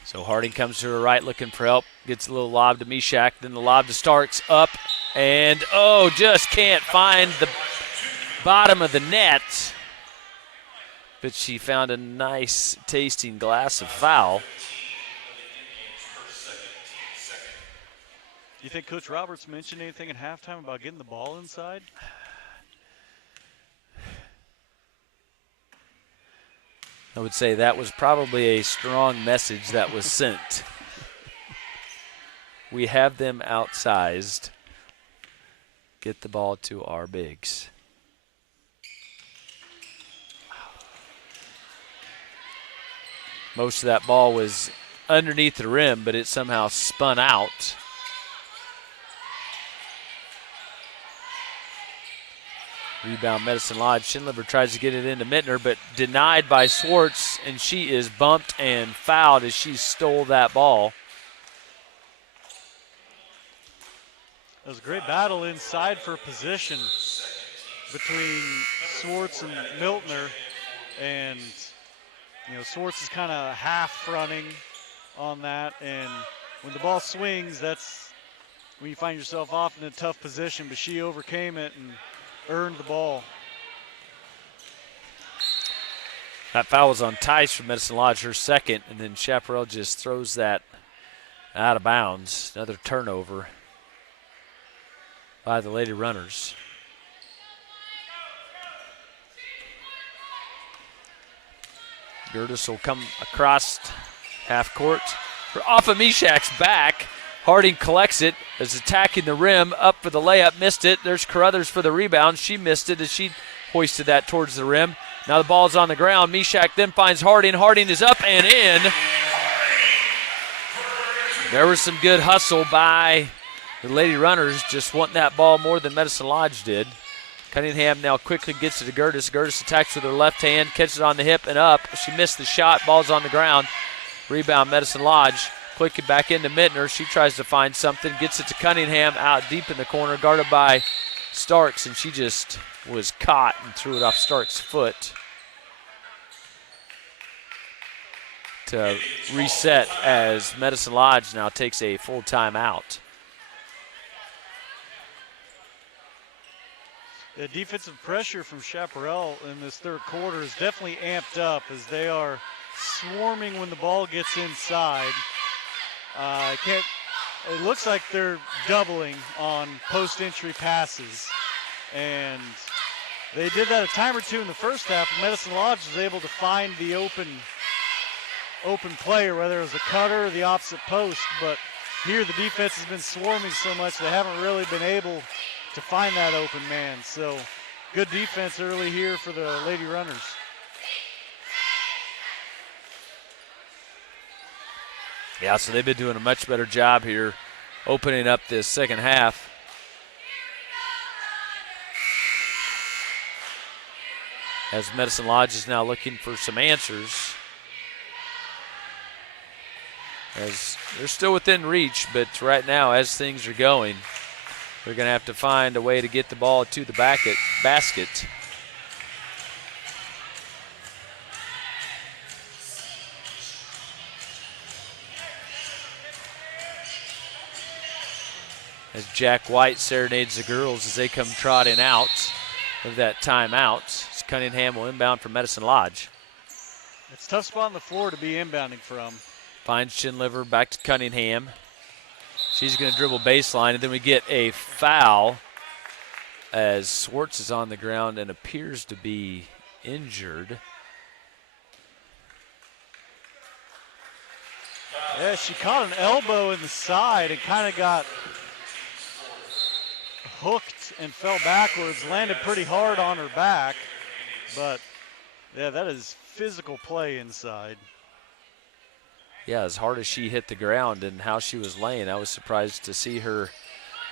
So Harding comes to her right looking for help. Gets a little lob to Mishak. Then the lob to Starks up. And, just can't find the bottom of the net. But she found a nice tasting glass of foul. Do you think Coach Roberts mentioned anything at halftime about getting the ball inside? I would say that was probably a strong message that was sent. We have them outsized. Get the ball to our bigs. Most of that ball was underneath the rim, but it somehow spun out. Rebound Medicine Lodge. Schindliver tries to get it into Mittner, but denied by Swartz, and she is bumped and fouled as she stole that ball. It was a great battle inside for position between Swartz and Miltner, and Swartz is kind of half running on that, and when the ball swings, that's when you find yourself off in a tough position, but she overcame it and earned the ball. That foul was on Tice from Medicine Lodge, her second, and then Chaparral just throws that out of bounds. Another turnover by the Lady Runners. Gertis will come across half court. Off of Mishak's back. Harding collects it, is attacking the rim, up for the layup, missed it. There's Carruthers for the rebound. She missed it as she hoisted that towards the rim. Now the ball's on the ground. Mishak then finds Harding. Harding is up and in. There was some good hustle by the Lady Runners, just wanting that ball more than Medicine Lodge did. Cunningham now quickly gets it to Gertis. Gertis attacks with her left hand, catches it on the hip and up. She missed the shot. Ball's on the ground. Rebound Medicine Lodge. Quick it back into Mittner. She tries to find something. Gets it to Cunningham out deep in the corner, guarded by Starks, and she just was caught and threw it off Starks' foot to reset as Medicine Lodge now takes a full timeout. The defensive pressure from Chaparral in this third quarter is definitely amped up as they are swarming when the ball gets inside. It looks like they're doubling on post-entry passes, and they did that a time or two in the first half. Medicine Lodge was able to find the open player, whether it was a cutter or the opposite post, but here the defense has been swarming so much they haven't really been able to find that open man. So good defense early here for the Lady Runners. Yeah, so they've been doing a much better job here opening up this second half. As Medicine Lodge is now looking for some answers. As they're still within reach, but right now as things are going, they're going to have to find a way to get the ball to the basket. As Jack White serenades the girls as they come trotting out of that timeout. As Cunningham will inbound for Medicine Lodge. It's a tough spot on the floor to be inbounding from. Finds Chinliver, back to Cunningham. She's going to dribble baseline, and then we get a foul as Swartz is on the ground and appears to be injured. Yeah, she caught an elbow in the side and kind of got hooked and fell backwards, landed pretty hard on her back. But, yeah, that is physical play inside. Yeah, as hard as she hit the ground and how she was laying, I was surprised to see her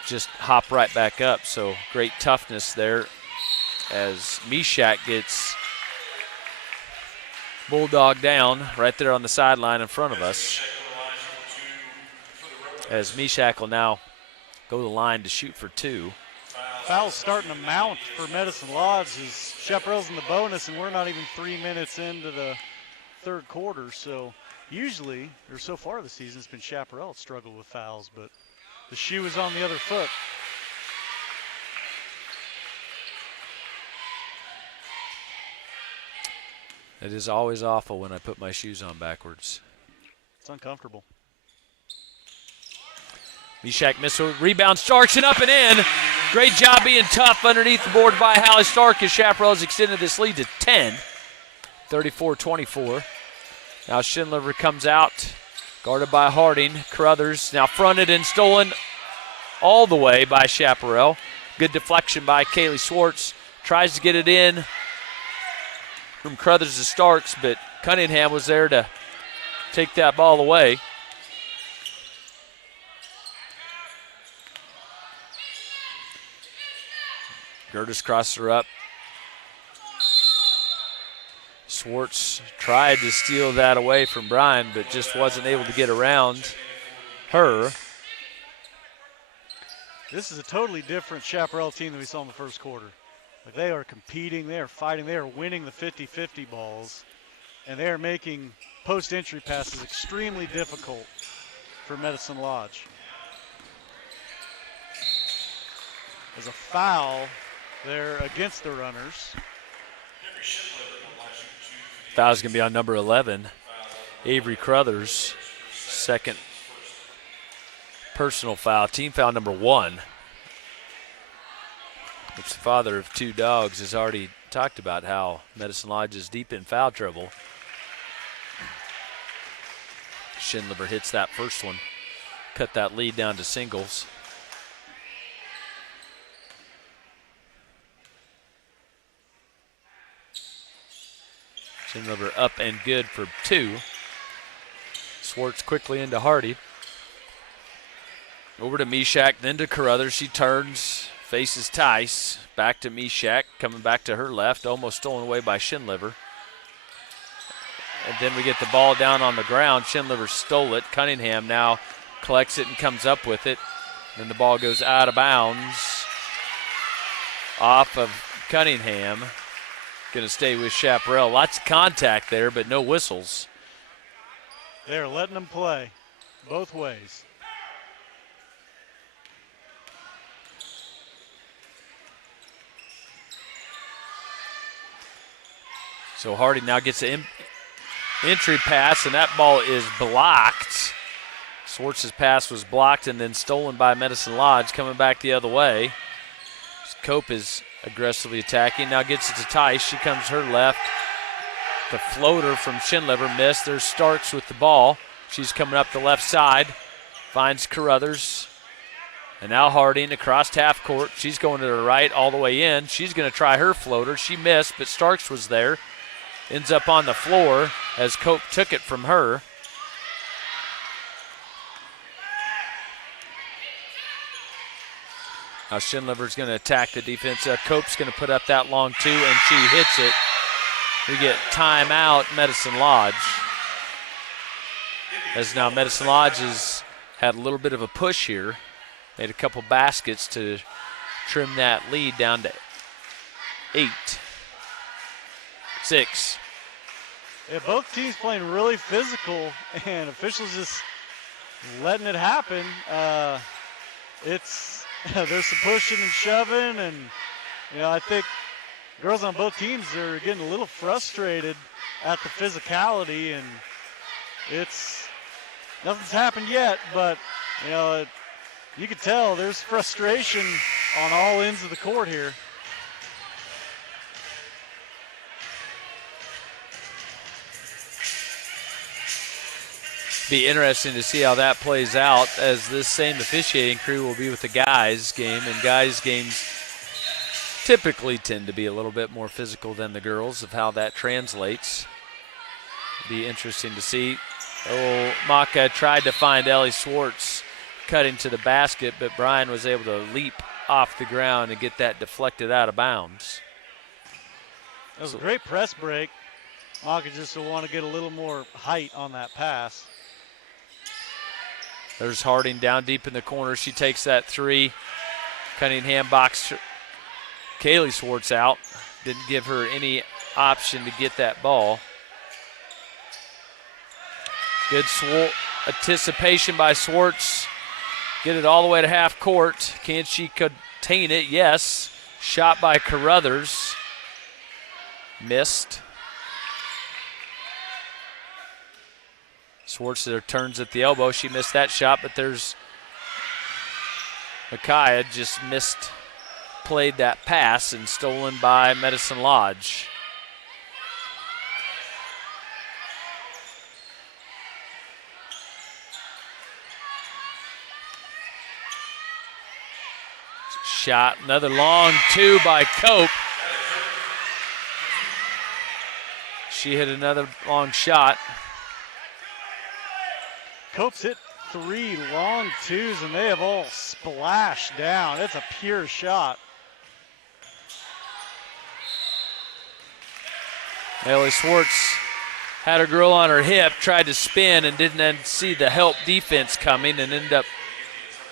just hop right back up. So great toughness there as Meshach gets bulldog down right there on the sideline in front of us. As Meshach will now go to the line to shoot for two. Foul's starting to mount for Medicine Lodge as Chaparral's in the bonus, and we're not even 3 minutes into the third quarter. So usually, or so far this season, it's been Chaparral that struggled with fouls, but the shoe is on the other foot. It is always awful when I put my shoes on backwards. It's uncomfortable. Meshach missile, rebound, Starks, and up and in. Great job being tough underneath the board by Hallie Stark as Chaparral has extended this lead to 10, 34-24. Now Schindler comes out, guarded by Harding. Carruthers now fronted and stolen all the way by Chaparral. Good deflection by Kaylee Swartz. Tries to get it in from Carruthers to Starks, but Cunningham was there to take that ball away. Gertis crosses her up. Swartz tried to steal that away from Bryan, but just wasn't able to get around her. This is a totally different Chaparral team than we saw in the first quarter. Like, they are competing, they are fighting, they are winning the 50-50 balls, and they are making post-entry passes extremely difficult for Medicine Lodge. There's a foul there against the Runners. Foul's going to be on number 11, Avery Carruthers. Second personal foul, team foul number 1. Which the father of 2 dogs has already talked about how Medicine Lodge is deep in foul trouble. Schindler hits that first one, cut that lead down to singles. Schindler up and good for 2. Swartz quickly into Hardy. Over to Meshach, then to Carruthers. She turns, faces Tice. Back to Meshach, coming back to her left, almost stolen away by Schindler. And then we get the ball down on the ground. Schindler stole it. Cunningham now collects it and comes up with it. Then the ball goes out of bounds. off of Cunningham. Going to stay with Chaparral. Lots of contact there, but no whistles. They're letting them play both ways. So Harding now gets an entry pass, and that ball is blocked. Swartz's pass was blocked and then stolen by Medicine Lodge, coming back the other way. Cope is aggressively attacking. Now gets it to Tice. She comes her left. The floater from Schindler missed. There's Starks with the ball. She's coming up the left side. Finds Carruthers. And now Harding across half court. She's going to the right all the way in. She's going to try her floater. She missed, but Starks was there. Ends up on the floor as Cope took it from her. Now Schindler's going to attack the defense. Cope's going to put up that long two, and she hits it. We get timeout, Medicine Lodge. As now Medicine Lodge has had a little bit of a push here. Made a couple baskets to trim that lead down to 8. 6. Yeah, both teams playing really physical, and officials just letting it happen. There's some pushing and shoving, and I think girls on both teams are getting a little frustrated at the physicality, and nothing's happened yet, but you can tell there's frustration on all ends of the court here. Be interesting to see how that plays out, as this same officiating crew will be with the guys game, and guys games typically tend to be a little bit more physical than the girls, of how that translates. Be interesting to see. Maka tried to find Ellie Swartz cutting to the basket, but Brian was able to leap off the ground and get that deflected out of bounds. That was a great press break. Maka just will want to get a little more height on that pass. There's Harding down deep in the corner. She takes that three. Cunningham boxed Kaylee Swartz out. Didn't give her any option to get that ball. Good anticipation by Swartz. Get it all the way to half court. Can she contain it? Yes. Shot by Carruthers. Missed. Swartz there turns at the elbow. She missed that shot, but there's Micaiah just played that pass and stolen by Medicine Lodge. Shot, another long two by Cope. She hit another long shot. Cope's hit 3 long twos, and they have all splashed down. It's a pure shot. Ellie Swartz had her girl on her hip, tried to spin, and didn't then see the help defense coming, and ended up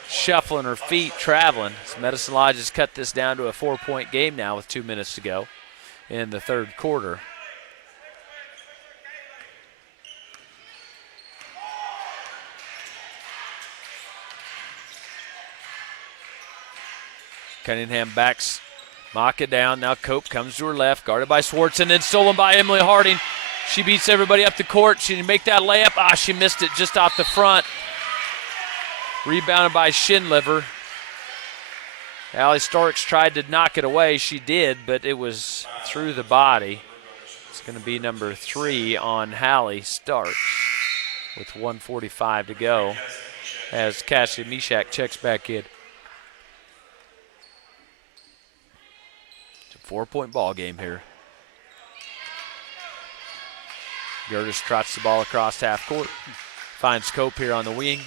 shuffling her feet, traveling. So Medicine Lodge has cut this down to a 4-point game now with 2 minutes to go in the third quarter. Cunningham backs Maka down. Now Cope comes to her left, guarded by Swartz, and then stolen by Emily Harding. She beats everybody up the court. She didn't make that layup. She missed it just off the front. Rebounded by Schindler. Allie Starks tried to knock it away. She did, but it was through the body. It's going to be number 3 on Hallie Starks with 1:45 to go as Cassidy Mishak checks back in. 4-point ball game here. Gertis trots the ball across half court. Finds Cope here on the wing.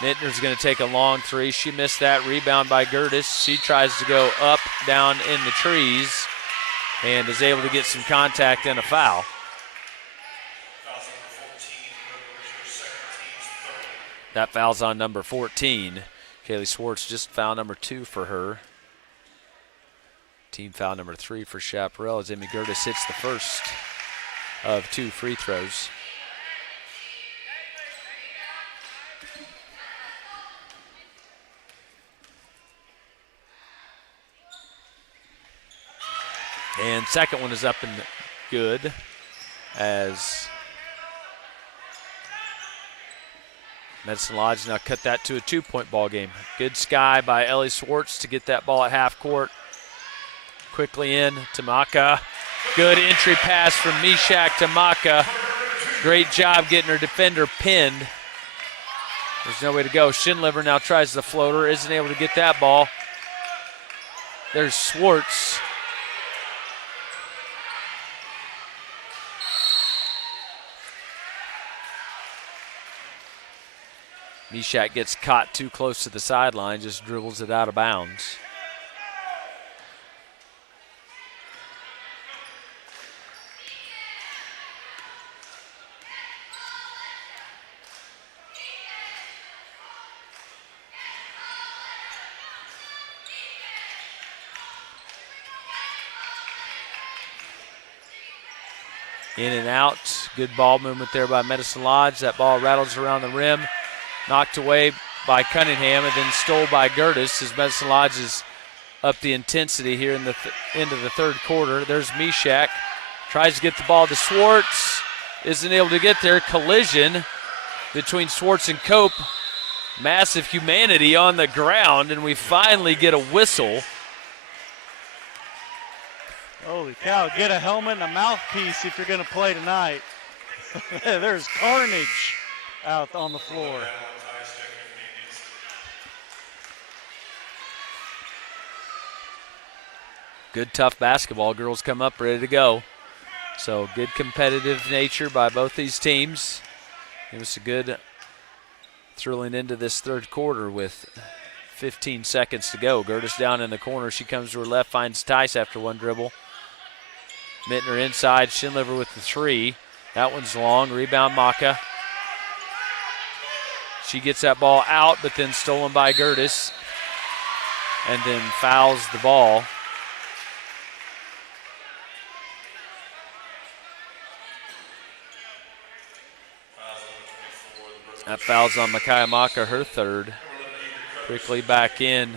Nittner's going to take a long three. She missed that. Rebound by Gertis. She tries to go up, down in the trees, and is able to get some contact and a foul. That foul's on number 14. Kaylee Swartz, just foul number 2 for her. Team foul number 3 for Chaparral as Emmy Gertis hits the first of 2 free throws. And second one is up and good as Medicine Lodge now cut that to a 2-point ball game. Good sky by Ellie Swartz to get that ball at half court. Quickly in to Maka. Good entry pass from Mishak to Maka. Great job getting her defender pinned. There's no way to go. Schindliver now tries the floater, isn't able to get that ball. There's Swartz. Mishak gets caught too close to the sideline, just dribbles it out of bounds. In and out, good ball movement there by Medicine Lodge. That ball rattles around the rim. Knocked away by Cunningham and then stole by Gertis as Medicine Lodge is up the intensity here in the end of the third quarter. There's Mishak. Tries to get the ball to Swartz. Isn't able to get there. Collision between Swartz and Cope. Massive humanity on the ground, and we finally get a whistle. Holy cow, get a helmet and a mouthpiece if you're going to play tonight. There's carnage out on the floor. Good, tough basketball. Girls come up ready to go. So good competitive nature by both these teams. It was a good thrilling into this third quarter with 15 seconds to go. Gertis down in the corner. She comes to her left, finds Tice after one dribble. Mittner inside, Schindliver with the 3. That one's long. Rebound Maka. She gets that ball out, but then stolen by Gertis. And then fouls the ball. That foul's on Micaiah Maka, her third. Quickly back in.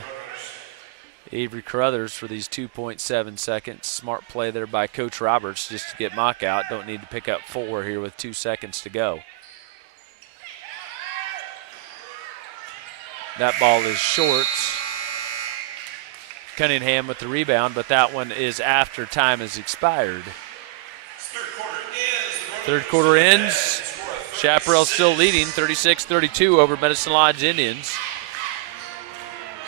Avery Carruthers for these 2.7 seconds. Smart play there by Coach Roberts just to get Maka out. Don't need to pick up 4 here with 2 seconds to go. That ball is short. Cunningham with the rebound, but that one is after time has expired. Third quarter ends. Chaparral still leading 36-32 over Medicine Lodge Indians.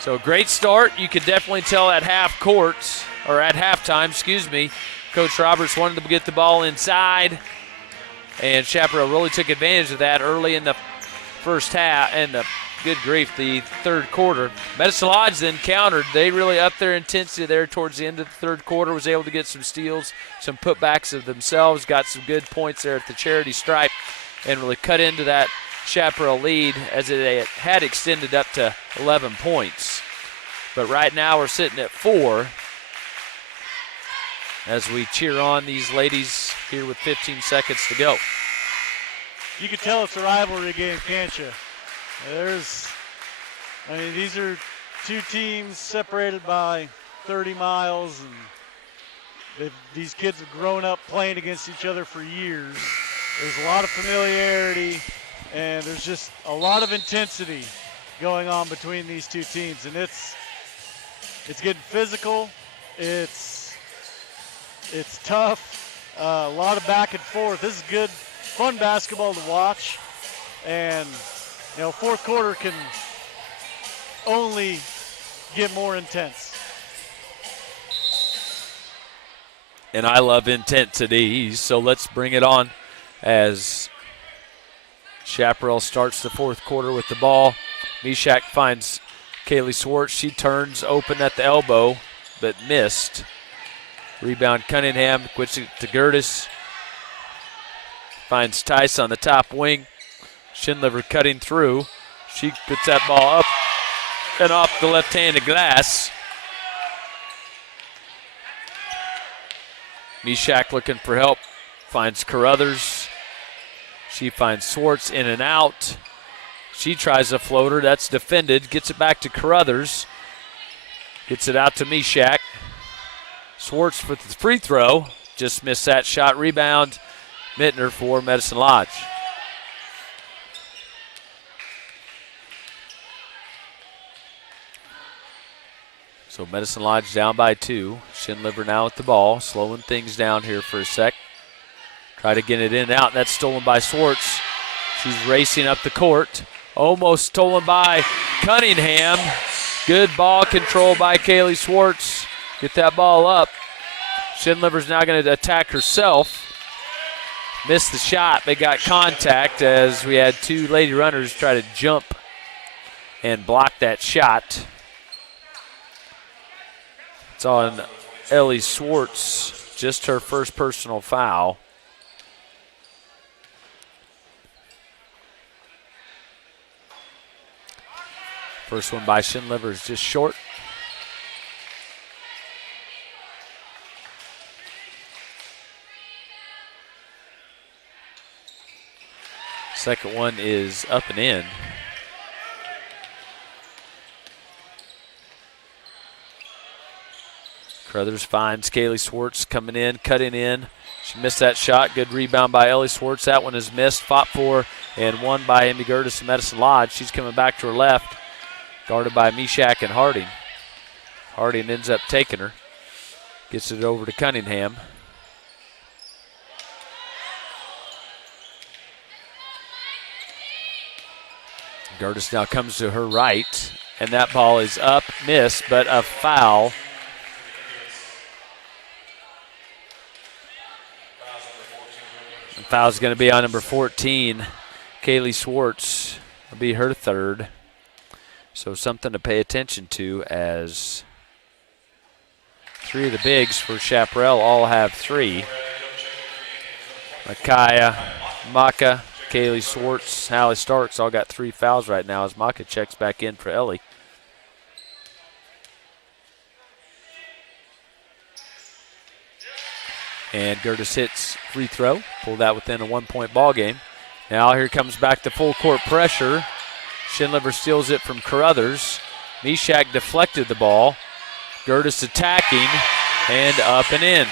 So great start. You could definitely tell at halftime, Coach Roberts wanted to get the ball inside, and Chaparral really took advantage of that early in the first half, and good grief, the third quarter. Medicine Lodge then countered. They really upped their intensity there towards the end of the third quarter, was able to get some steals, some putbacks of themselves, got some good points there at the charity stripe, and really cut into that Chaparral lead as it had extended up to 11 points. But right now we're sitting at 4 as we cheer on these ladies here with 15 seconds to go. You can tell it's a rivalry game, can't you? These are two teams separated by 30 miles, and these kids have grown up playing against each other for years. There's a lot of familiarity, and there's just a lot of intensity going on between these two teams, and it's getting physical. It's tough. A lot of back and forth. This is good, fun basketball to watch, and fourth quarter can only get more intense. And I love intensity, so let's bring it on as Chaparral starts the fourth quarter with the ball. Mishak finds Kaylee Swartz. She turns open at the elbow, but missed. Rebound Cunningham, quits it to Gertis. Finds Tice on the top wing. Schindliver cutting through. She puts that ball up and off the left-handed glass. Mishak looking for help. Finds Carruthers. She finds Swartz in and out. She tries a floater. That's defended. Gets it back to Carruthers. Gets it out to Mishak. Swartz for the free throw. Just missed that shot. Rebound. Mittner for Medicine Lodge. So Medicine Lodge down by 2. Schindliver now with the ball, slowing things down here for a sec. Try to get it in and out. That's stolen by Swartz. She's racing up the court. Almost stolen by Cunningham. Good ball control by Kaylee Swartz. Get that ball up. Schindliver's now going to attack herself. Missed the shot. They got contact as we had 2 Lady Runners try to jump and block that shot. It's on Ellie Swartz, just her first personal foul. First one by Schindliver is just short. Second one is up and in. Carruthers finds Kaylee Swartz coming in, cutting in. She missed that shot. Good rebound by Ellie Swartz. That one is missed. Fought for and won by Amy Gertis in Medicine Lodge. She's coming back to her left, guarded by Mishak and Harding. Harding ends up taking her. Gets it over to Cunningham. Gertis now comes to her right, and that ball is up, missed, but a foul. The foul's going to be on number 14. Kaylee Swartz will be her third. So something to pay attention to as 3 of the bigs for Chaparral all have 3. Micaiah, Maka, Kaylee Swartz, Hallie Starks all got 3 fouls right now as Maka checks back in for Ellie. And Gertis hits free throw. Pulled that within a 1-point ball game. Now here comes back the full court pressure. Schindliver steals it from Carruthers. Mishak deflected the ball. Gertis attacking and up and in.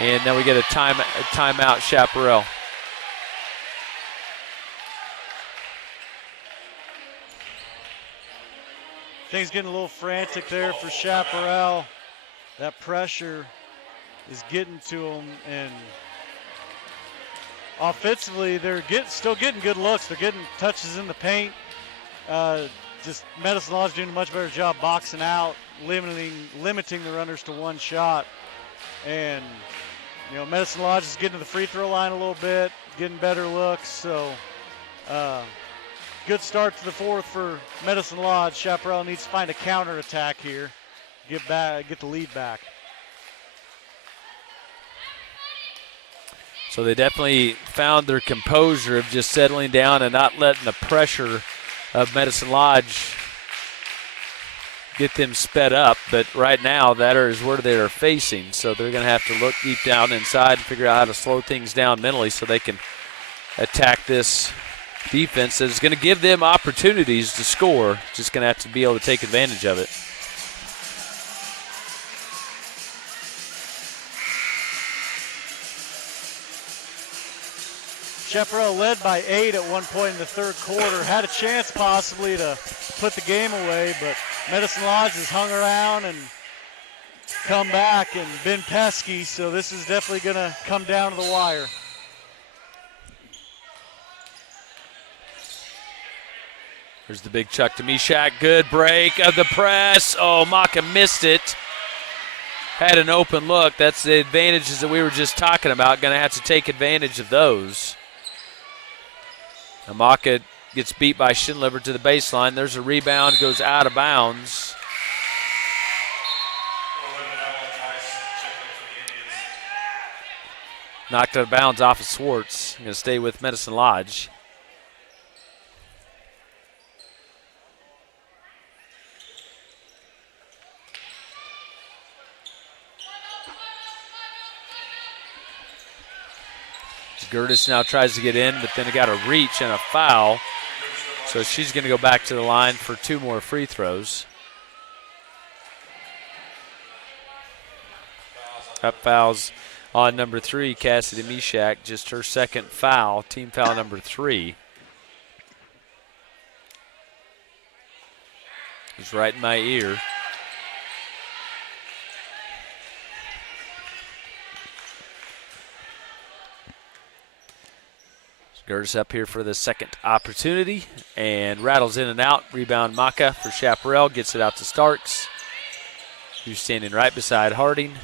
And now we get a timeout, Chaparral. Things getting a little frantic there for Chaparral. That pressure is getting to them, and offensively they're still getting good looks. They're getting touches in the paint. Just Medicine Lodge doing a much better job boxing out, limiting the runners to 1 shot. And Medicine Lodge is getting to the free throw line a little bit, getting better looks. So good start to the 4th for Medicine Lodge. Chaparral needs to find a counterattack here. Get the lead back. So they definitely found their composure of just settling down and not letting the pressure of Medicine Lodge get them sped up. But right now, that is where they are facing. So they're going to have to look deep down inside and figure out how to slow things down mentally so they can attack this defense that is going to give them opportunities to score. Just going to have to be able to take advantage of it. Chaparral led by 8 at one point in the 3rd quarter. Had a chance possibly to put the game away, but Medicine Lodge has hung around and come back and been pesky, so this is definitely going to come down to the wire. There's the big chuck to Mishak. Good break of the press. Oh, Maka missed it. Had an open look. That's the advantages that we were just talking about. Going to have to take advantage of those. Maka gets beat by Schindliver to the baseline. There's a rebound, goes out of bounds. Knocked out of bounds off of Swartz. Going to stay with Medicine Lodge. Gertis now tries to get in, but then it got a reach and a foul. So she's going to go back to the line for 2 more free throws. That foul's on number 3, Cassidy Mishak, just her second foul, team foul number 3. It's right in my ear. Gertis up here for the second opportunity and rattles in and out. Rebound Maka for Chaparral, gets it out to Starks, who's standing right beside Harding.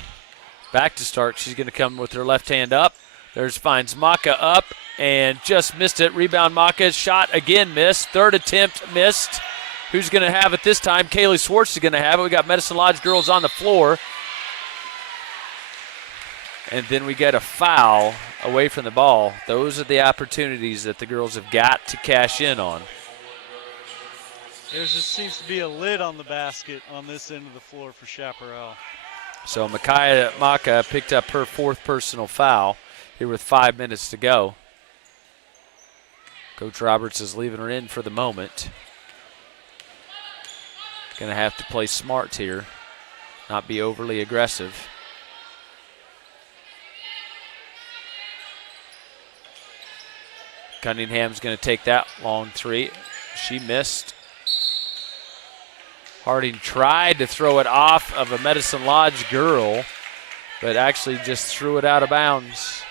Back to Starks. She's going to come with her left hand up. Finds Maka up and just missed it. Rebound Maka. Shot again missed. Third attempt missed. Who's going to have it this time? Kaylee Swartz is going to have it. We got Medicine Lodge girls on the floor. And then we get a foul away from the ball. Those are the opportunities that the girls have got to cash in on. There just seems to be a lid on the basket on this end of the floor for Chaparral. So Micaiah Maka picked up her 4th personal foul here with 5 minutes to go. Coach Roberts is leaving her in for the moment. Going to have to play smart here, not be overly aggressive. Cunningham's going to take that long 3. She missed. Harding tried to throw it off of a Medicine Lodge girl, but actually just threw it out of bounds.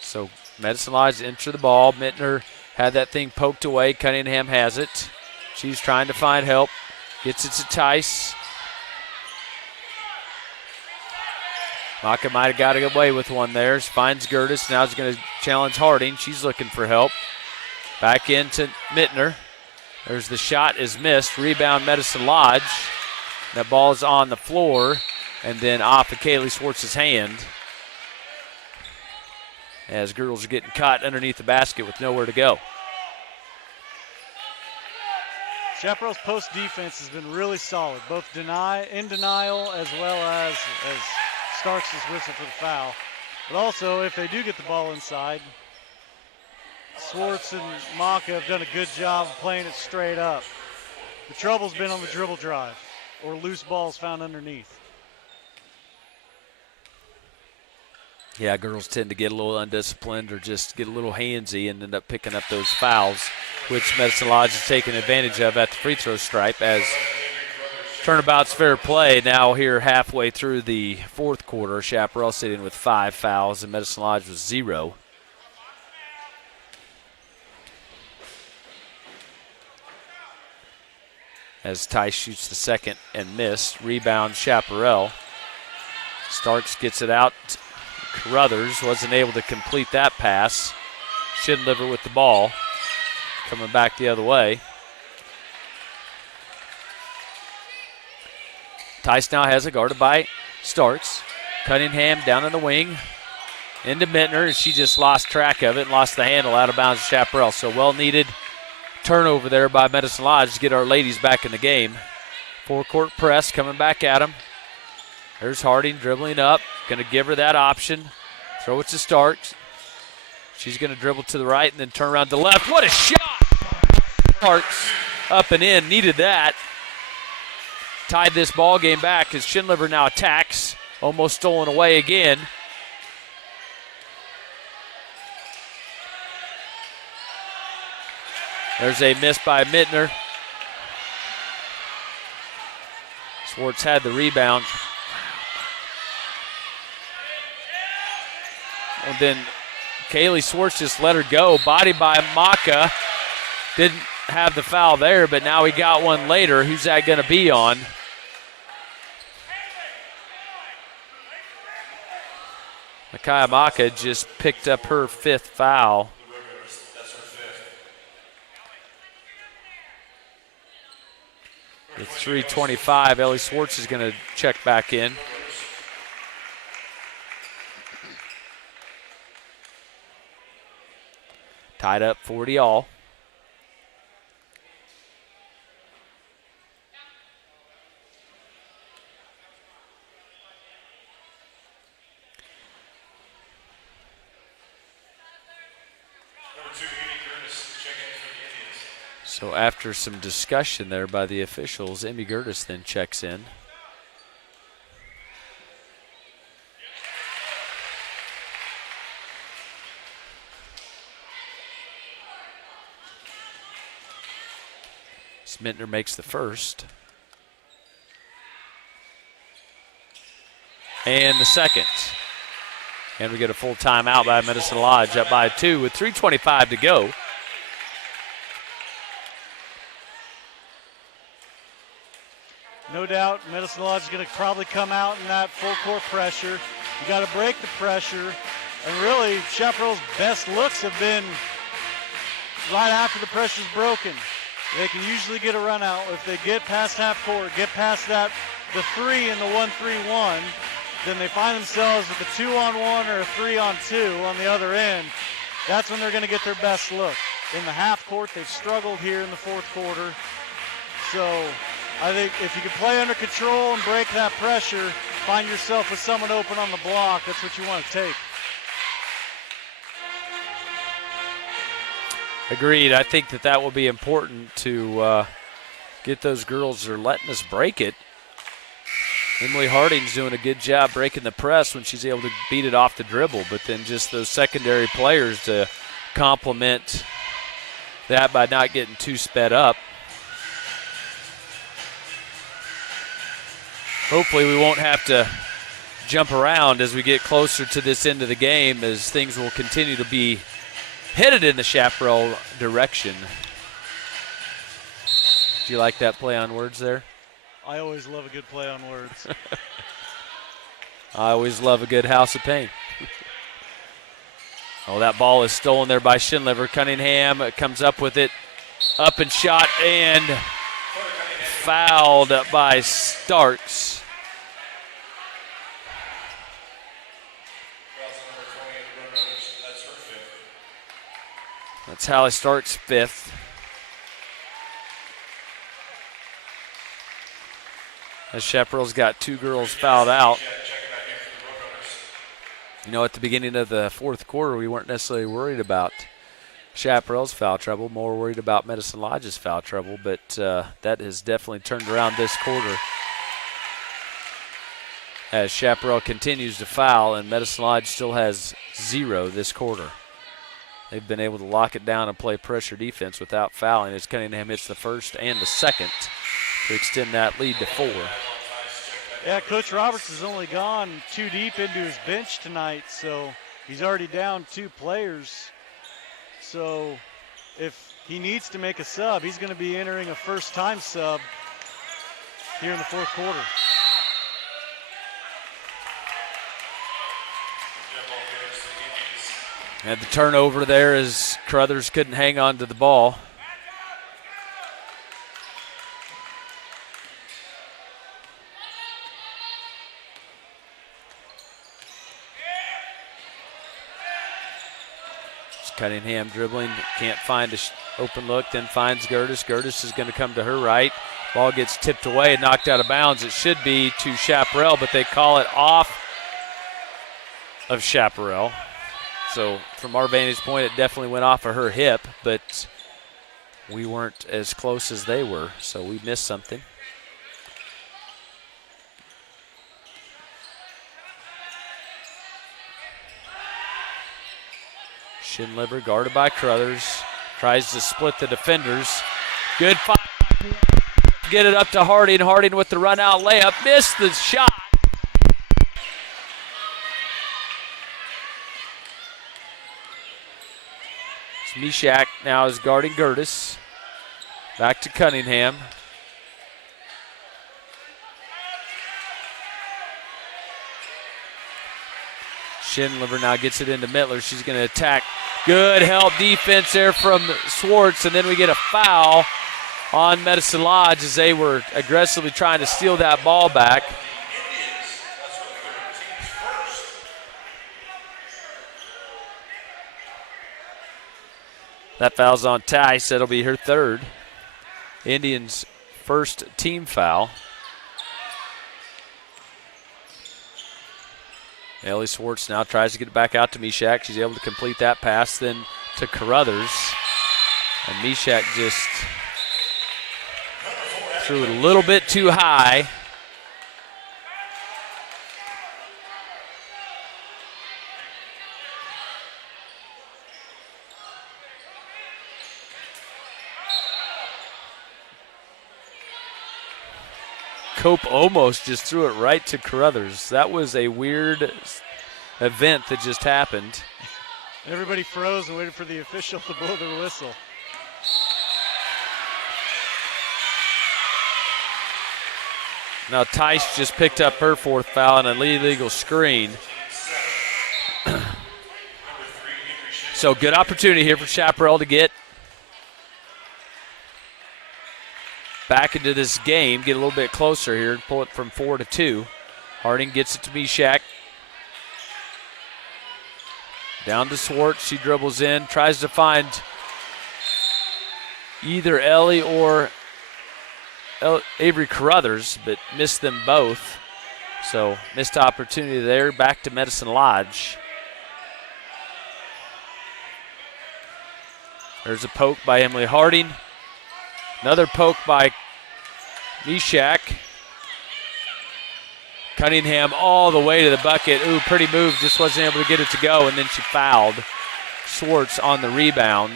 So Medicine Lodge enter the ball. Mittner had that thing poked away. Cunningham has it. She's trying to find help. Gets it to Tice. Maka might have got away with one there. Finds Gertis. Now he's going to challenge Harding. She's looking for help. Back into Mittner. There's the shot is missed. Rebound Medicine Lodge. That ball is on the floor and then off of Kaylee Swartz's hand. As girls are getting caught underneath the basket with nowhere to go. Chaparral's post defense has been really solid, both in denial as well as Starks is whistled for the foul. But also, if they do get the ball inside, Swartz and Maka have done a good job of playing it straight up. The trouble's been on the dribble drive or loose balls found underneath. Yeah, girls tend to get a little undisciplined or just get a little handsy and end up picking up those fouls, which Medicine Lodge is taking advantage of at the free throw stripe as turnabout's fair play now here halfway through the 4th quarter. Chaparral sitting with 5 fouls and Medicine Lodge with 0. As Tice shoots the second and missed. Rebound Chaparral. Starks gets it out. Carruthers wasn't able to complete that pass. Schindliver with the ball. Coming back the other way. Tice now has it guarded by Starks. Cunningham down in the wing. Into Mittner, and she just lost track of it and lost the handle out of bounds to Chaparral. So well-needed turnover there by Medicine Lodge to get our ladies back in the game. 4-court press coming back at them. There's Harding dribbling up. Going to give her that option. Throw it to Starks. She's going to dribble to the right and then turn around to the left. What a shot! Starks up and in. Needed that. Tied this ball game back as Schindliver now attacks. Almost stolen away again. There's a miss by Mittner. Swartz had the rebound. And then Kaylee Swartz just let her go. Bodied by Maka. Didn't have the foul there, but now he got one later. Who's that going to be on? Micaiah Maka just picked up her 5th foul. With 3:25, Ellie Swartz is going to check back in. Tied up 40 all. So after some discussion there by the officials, Emmy Gertis then checks in. Smitner makes the first. And the second. And we get a full timeout by Medicine Lodge, up by 2 with 3:25 to go. No doubt Medicine Lodge is going to probably come out in that full court pressure. You got to break the pressure. And really, Chaparral's best looks have been right after the pressure's broken. They can usually get a run out. If they get past half court, get past that, the 3 and the 1-3-1, then they find themselves with a 2-on-1 or a 3-on-2 on the other end. That's when they're going to get their best look. In the half court, they've struggled here in the fourth quarter. So I think if you can play under control and break that pressure, find yourself with someone open on the block, that's what you want to take. Agreed. I think that will be important to get those girls that are letting us break it. Emily Harding's doing a good job breaking the press when she's able to beat it off the dribble, but then just those secondary players to complement that by not getting too sped up. Hopefully we won't have to jump around as we get closer to this end of the game, as things will continue to be headed in the Chaparral direction. Do you like that play on words there? I always love a good play on words. I always love a good House of Pain. Oh, that ball is stolen there by Schindliver. Cunningham comes up with it, up and shot, and fouled by Starks. That's Hallie Starks' 5th. As Chaparral's got 2 girls fouled out. You know, at the beginning of the fourth quarter, we weren't necessarily worried about Chaparral's foul trouble, more worried about Medicine Lodge's foul trouble, but that has definitely turned around this quarter as Chaparral continues to foul, and Medicine Lodge still has 0 this quarter. They've been able to lock it down and play pressure defense without fouling as Cunningham hits the first and the second to extend that lead to 4. Yeah, Coach Roberts has only gone 2 deep into his bench tonight, so he's already down 2 players. So if he needs to make a sub, he's going to be entering a first-time sub here in the fourth quarter. And the turnover there as Crothers couldn't hang on to the ball. Cunningham dribbling, can't find an open look, then finds Gertis. Gertis is going to come to her right. Ball gets tipped away and knocked out of bounds. It should be to Chaparral, but they call it off of Chaparral. So from our vantage point, it definitely went off of her hip, but we weren't as close as they were, so we missed something. Schindliver guarded by Crothers. Tries to split the defenders. Good fight. Get it up to Harding. Harding with the run out layup. Missed the shot. Mishak now is guarding Gertis. Back to Cunningham. Schindliver now gets it into Mittler. She's going to attack. Good help defense there from Swartz, and then we get a foul on Medicine Lodge as they were aggressively trying to steal that ball back. That foul's on Tice. That'll be her 3rd. Indians' first team foul. Ellie Swartz now tries to get it back out to Mishak. She's able to complete that pass. Then to Carruthers. And Mishak just threw it a little bit too high. Cope almost just threw it right to Carruthers. That was a weird event that just happened. Everybody froze and waited for the official to blow their whistle. Now Tice just picked up her 4th foul and an illegal screen. So good opportunity here for Chaparral to get back into this game, get a little bit closer here, pull it from 4-2. Harding gets it to Mishak. Down to Swartz, she dribbles in, tries to find either Ellie or Avery Carruthers, but missed them both. So missed opportunity there, back to Medicine Lodge. There's a poke by Emily Harding. Another poke by Mishak. Cunningham all the way to the bucket. Ooh, pretty move, just wasn't able to get it to go, and then she fouled Swartz on the rebound.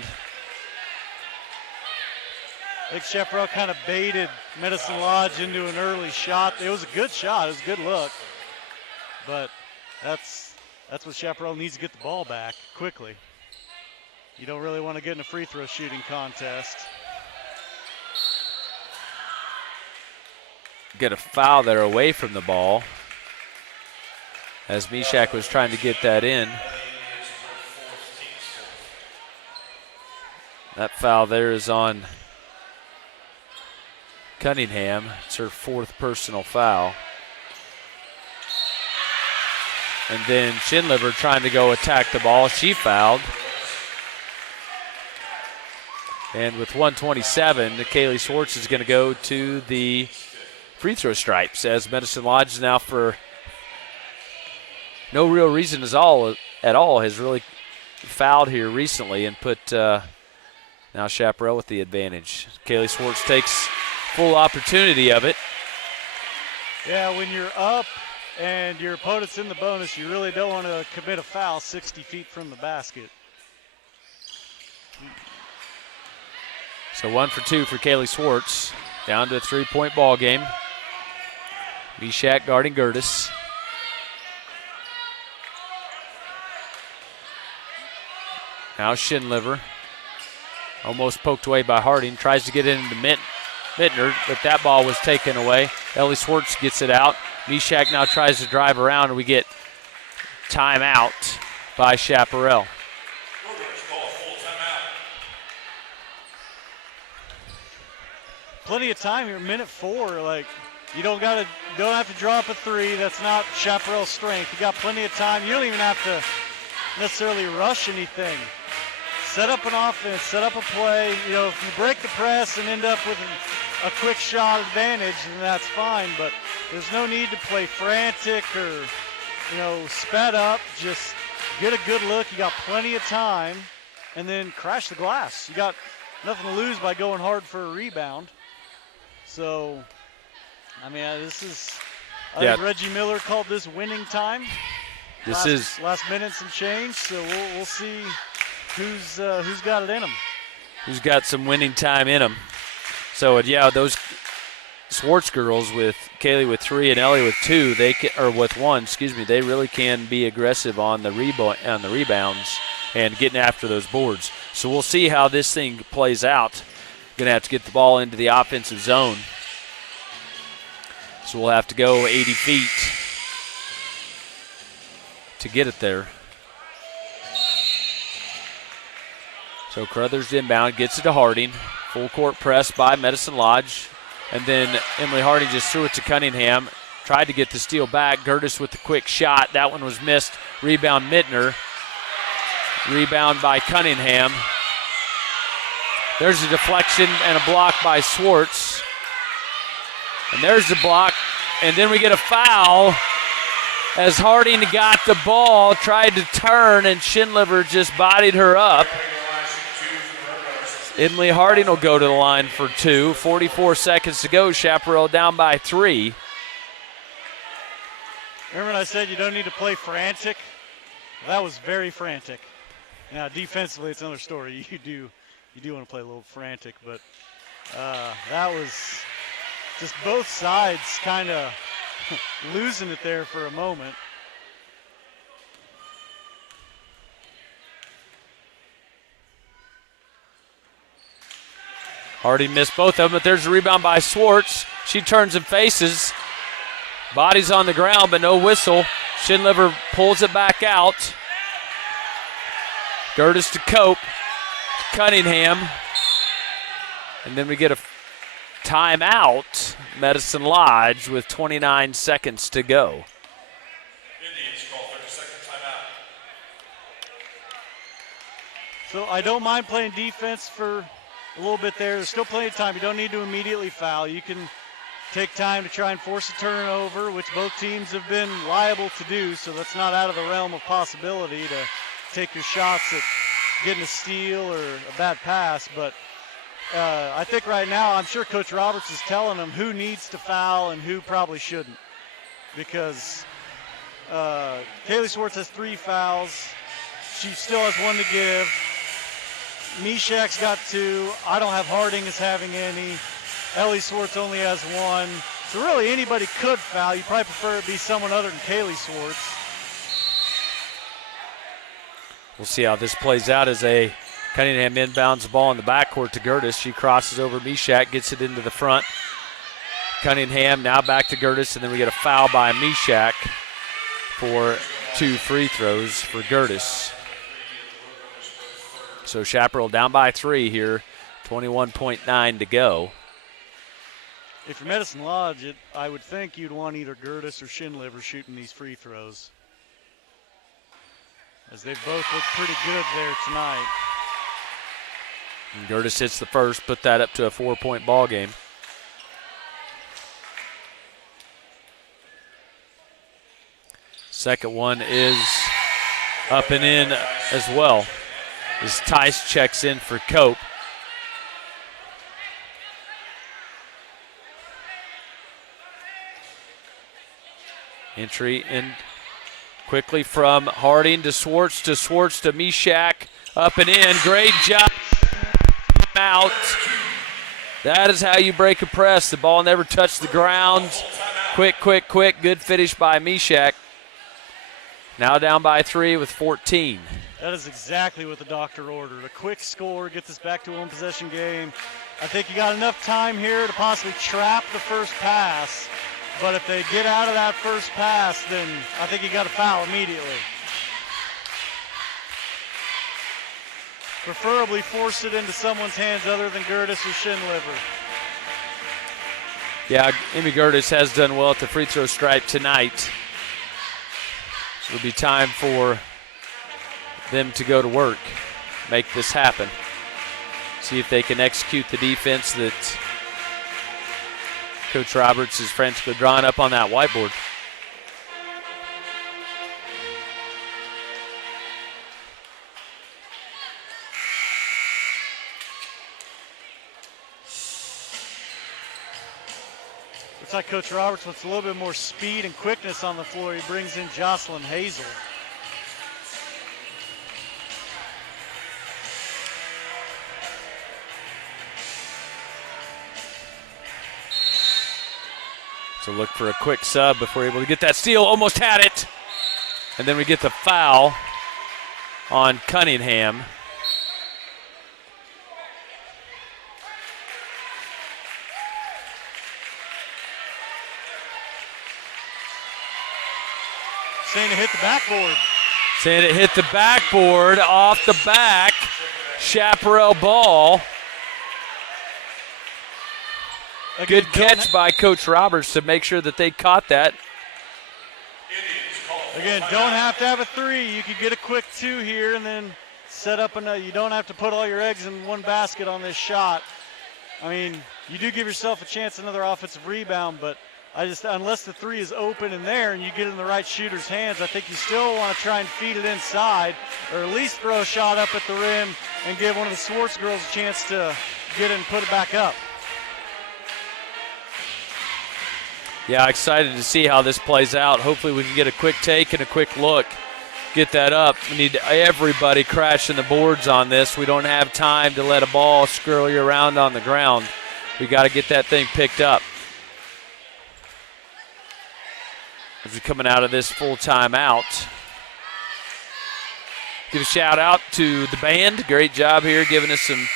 I think Chaparral kind of baited Medicine Lodge into an early shot. It was a good shot, it was a good look. But that's what Chaparral needs to get the ball back quickly. You don't really want to get in a free throw shooting contest. Get a foul there away from the ball as Mishak was trying to get that in. That foul there is on Cunningham. It's her 4th personal foul. And then Schindliver trying to go attack the ball. She fouled. And with 1:27, Kaylee Swartz is going to go to the free throw stripes as Medicine Lodge now, for no real reason at all, has really fouled here recently and put now Chaparral with the advantage. Kaylee Swartz takes full opportunity of it. Yeah, when you're up and your opponent's in the bonus, you really don't want to commit a foul 60 feet from the basket. So 1 for 2 for Kaylee Swartz. Down to a 3-point ball game. Mishak guarding Gertis. Now Schindliver. Almost poked away by Harding. Tries to get it into Mittner, but that ball was taken away. Ellie Swartz gets it out. Mishak now tries to drive around, and we get timeout by Chaparral. Plenty of time here, minute 4. Like, you don't have to drop a 3. That's not Chaparral's strength. You got plenty of time. You don't even have to necessarily rush anything. Set up an offense, set up a play. You know, if you break the press and end up with a quick shot advantage, then that's fine. But there's no need to play frantic or, sped up. Just get a good look. You got plenty of time, and then crash the glass. You got nothing to lose by going hard for a rebound. So, I mean, I think Reggie Miller called this winning time. Last minute some change. So we'll see who's got it in them. Who's got some winning time in them. So, yeah, those Swartz girls with Kaylee with 3 and Ellie with 2, with 1, they really can be aggressive on the rebounds and getting after those boards. So we'll see how this thing plays out. Going to have to get the ball into the offensive zone. So we'll have to go 80 feet to get it there. So Carruthers inbound, gets it to Harding. Full court press by Medicine Lodge. And then Emily Harding just threw it to Cunningham. Tried to get the steal back. Gertis with the quick shot. That one was missed. Rebound Mittner. Rebound by Cunningham. There's a deflection and a block by Swartz. And there's the block. And then we get a foul as Harding got the ball, tried to turn, and Schindliver just bodied her up. Emily Harding will go to the line for 2. 44 seconds to go. Chaparral down by 3. Remember when I said you don't need to play frantic? That was very frantic. Now defensively, it's another story. You do want to play a little frantic, but that was just both sides kind of losing it there for a moment. Harding missed both of them, but there's a rebound by Swartz. She turns and faces. Body's on the ground, but no whistle. Schindliver pulls it back out. Gertis to Cope. Cunningham. And then we get a timeout. Medicine Lodge with 29 seconds to go. Indians call 30-second timeout. So I don't mind playing defense for a little bit there. There's still plenty of time. You don't need to immediately foul. You can take time to try and force a turnover, which both teams have been liable to do, so that's not out of the realm of possibility to take your shots at getting a steal or a bad pass. But I think right now, I'm sure Coach Roberts is telling them who needs to foul and who probably shouldn't, because Kaylee Swartz has 3 fouls. She still has 1 to give. Meshach's got 2. I don't have Harding as having any. Ellie Swartz only has 1. So really anybody could foul. You probably prefer it be someone other than Kaylee Swartz. We'll see how this plays out as a Cunningham inbounds the ball in the backcourt to Gertis. She crosses over Meshach, gets it into the front. Cunningham now back to Gertis, and then we get a foul by Meshach for 2 free throws for Gertis. So Chaparral down by 3 here, 21.9 to go. If you're Medicine Lodge, I would think you'd want either Gertis or Schindliver shooting these free throws, as they've both looked pretty good there tonight. And Gertis hits the first, put that up to a 4-point ball game. Second one is up and in as well, as Tice checks in for Cope. Entry in quickly from Harding to Swartz to Meshach. Up and in. Great job. Out. That is how you break a press. The ball never touched the ground. Quick. Good finish by Meshach. Now down by 3 with 14. That is exactly what the doctor ordered. A quick score, get this back to a one-possession game. I think you got enough time here to possibly trap the first pass. But if they get out of that first pass, then I think you got to foul immediately. Preferably force it into someone's hands other than Gertis or Schindliver. Yeah, Amy Gertis has done well at the free throw stripe tonight. So it'll be time for them to go to work, make this happen. See if they can execute the defense that Coach Roberts is frantically drawing up on that whiteboard. Looks like Coach Roberts wants a little bit more speed and quickness on the floor. He brings in Jocelyn Hazel. So look for a quick sub before able to get that steal. Almost had it. And then we get the foul on Cunningham. Saying it hit the backboard. Saying it hit the backboard off the back. Chaparral ball. Again, Good catch by Coach Roberts to make sure that they caught that. Again, don't have to have a 3. You could get a quick 2 here and then set up another. You don't have to put all your eggs in one basket on this shot. I mean, you do give yourself a chance at another offensive rebound, but unless the three is open in there and you get in the right shooter's hands, I think you still want to try and feed it inside, or at least throw a shot up at the rim and give one of the Swartz girls a chance to get it and put it back up. Yeah, excited to see how this plays out. Hopefully we can get a quick take and a quick look. Get that up. We need everybody crashing the boards on this. We don't have time to let a ball scurry around on the ground. We got to get that thing picked up. As we're coming out of this full timeout. Give a shout out to the band. Great job here giving us some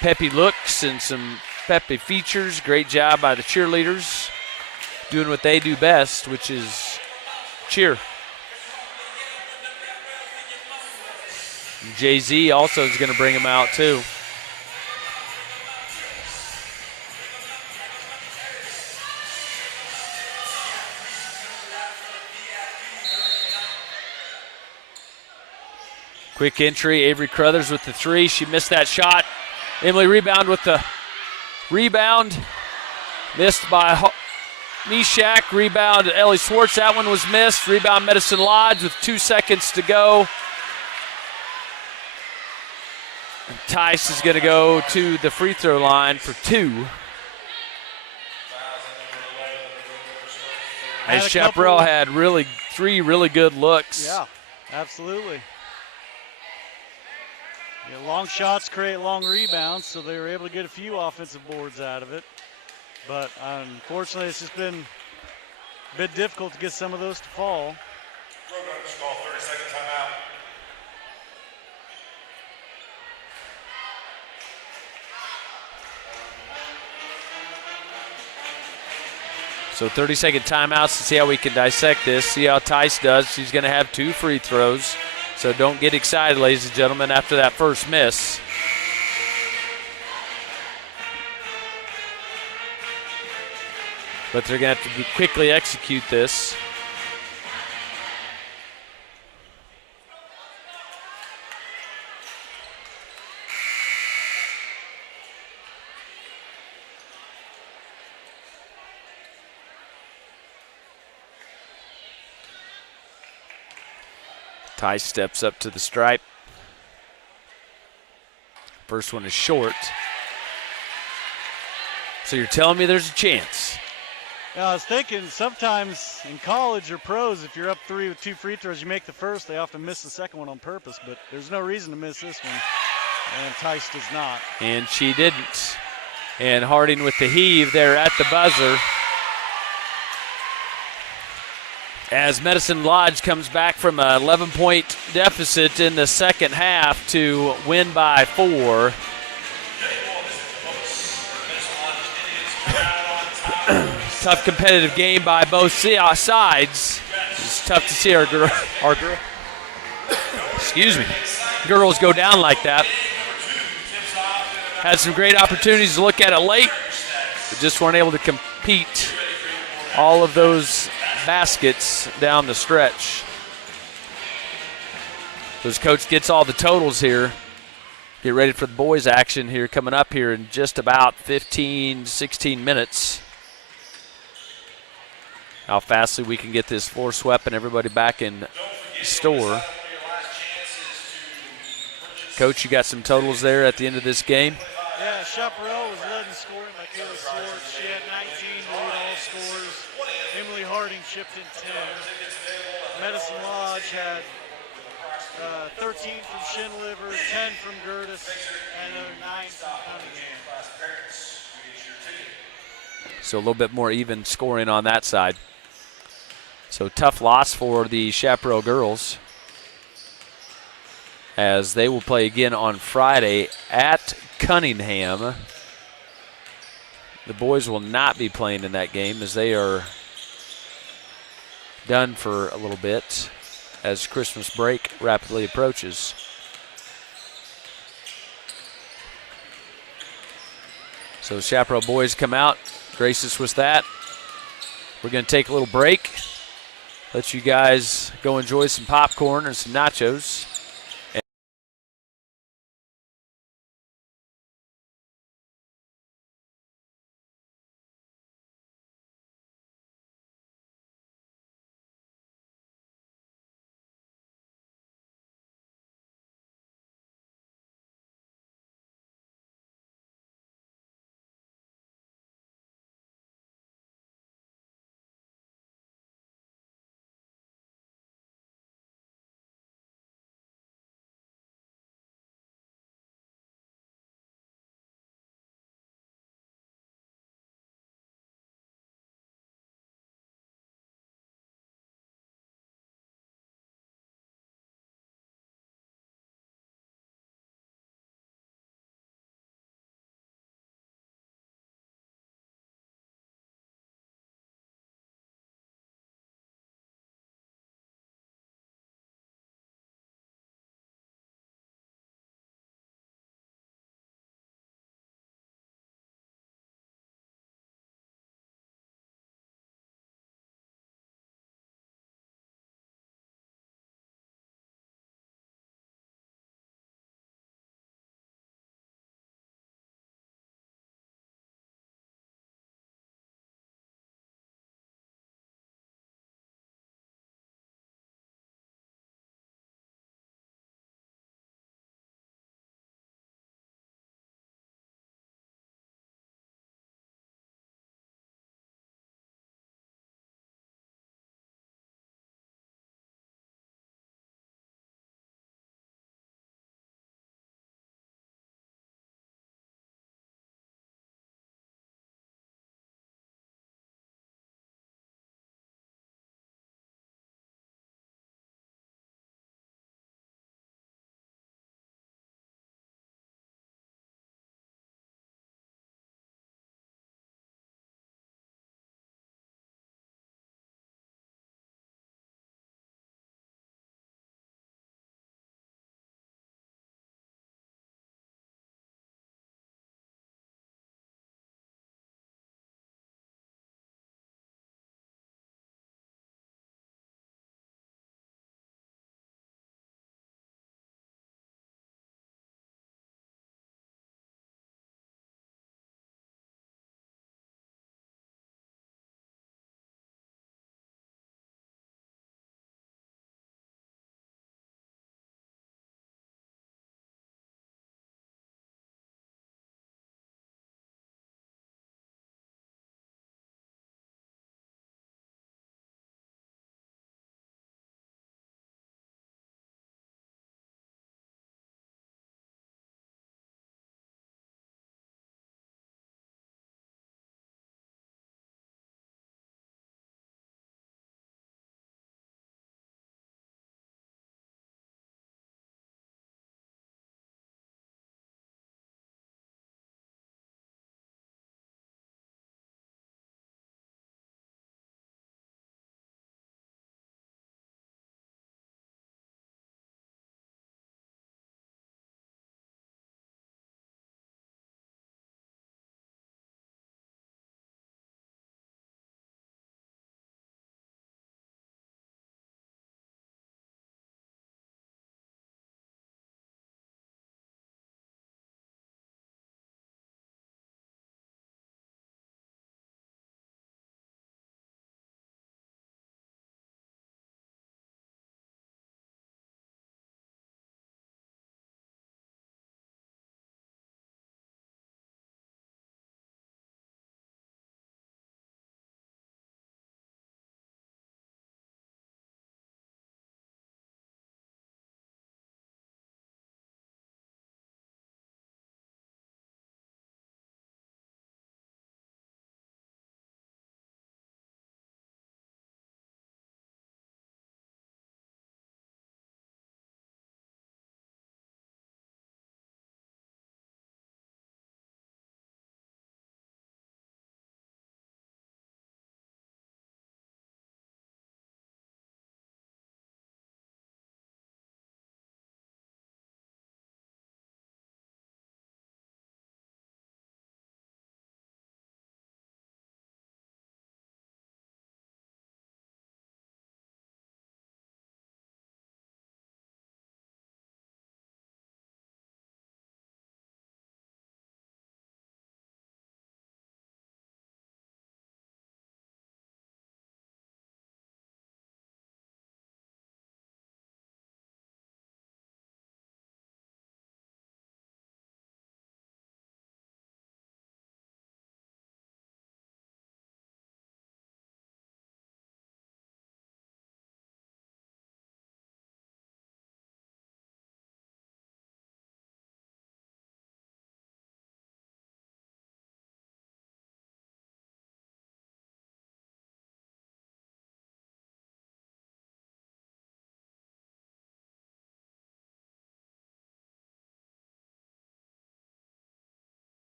peppy looks and some peppy features. Great job by the cheerleaders doing what they do best, which is cheer. And Jay-Z also is going to bring them out too. Quick entry, Avery Crothers with the three. She missed that shot. Emily rebound with the rebound. Missed by Mishak. Rebound Ellie Swartz. That one was missed. Rebound Medicine Lodge with 2 seconds to go. And Tice is going to go to the free throw line for 2. As Chaparral had 3 really good looks. Yeah, absolutely. Yeah, long shots create long rebounds, so they were able to get a few offensive boards out of it. But unfortunately, it's just been a bit difficult to get some of those to fall. Roadrunners call 30-second timeout. So 30-second timeouts to see how we can dissect this, see how Tice does. She's going to have 2 free throws. So don't get excited, ladies and gentlemen, after that first miss. But they're going to have to quickly execute this. Tice steps up to the stripe. First one is short. So you're telling me there's a chance? I was thinking sometimes in college or pros, if you're up 3 with 2 free throws, you make the first, they often miss the second one on purpose, but there's no reason to miss this one, and Tice does not. And she didn't. And Harding with the heave there at the buzzer. As Medicine Lodge comes back from an 11-point deficit in the second half to win by 4. Tough competitive game by both sides. It's tough to see our girls go down like that. Had some great opportunities to look at it late, but just weren't able to compete all of those baskets down the stretch. So as coach gets all the totals here, get ready for the boys action here coming up here in just about 15, 16 minutes. How fastly we can get this floor swept and everybody back in store. Coach, you got some totals there at the end of this game? Yeah, Chaparral was led in scoring by Kayla Swartz. She had 19 to lead all scores. Emily Harding chipped in 10. Medicine Lodge had 13 from Shinliver, 10 from Gertis, and another 9 from Cunningham. So a little bit more even scoring on that side. So tough loss for the Chaparral girls, as they will play again on Friday at Cunningham. The boys will not be playing in that game as they are done for a little bit as Christmas break rapidly approaches. So Chaparral boys come out, grace us with that. We're going to take a little break. Let you guys go enjoy some popcorn and some nachos.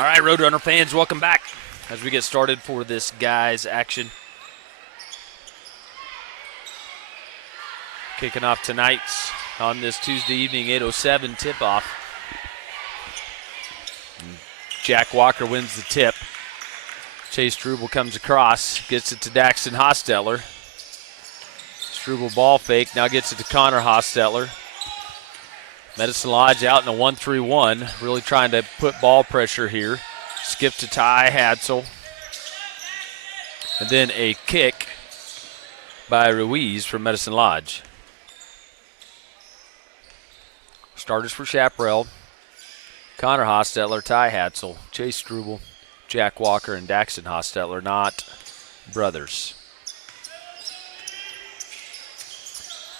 All right, Roadrunner fans, welcome back as we get started for this guys action. Kicking off tonight's on this Tuesday evening 8:07 tip-off. Jack Walker wins the tip. Chase Struble comes across, gets it to Daxton Hostetler. Struble ball fake, now gets it to Connor Hostetler. Medicine Lodge out in a 1-3-1, really trying to put ball pressure here. Skip to Ty Hatzel. And then a kick by Ruiz from Medicine Lodge. Starters for Chaparral: Connor Hostetler, Ty Hatzel, Chase Struble, Jack Walker, and Daxton Hostetler, not brothers.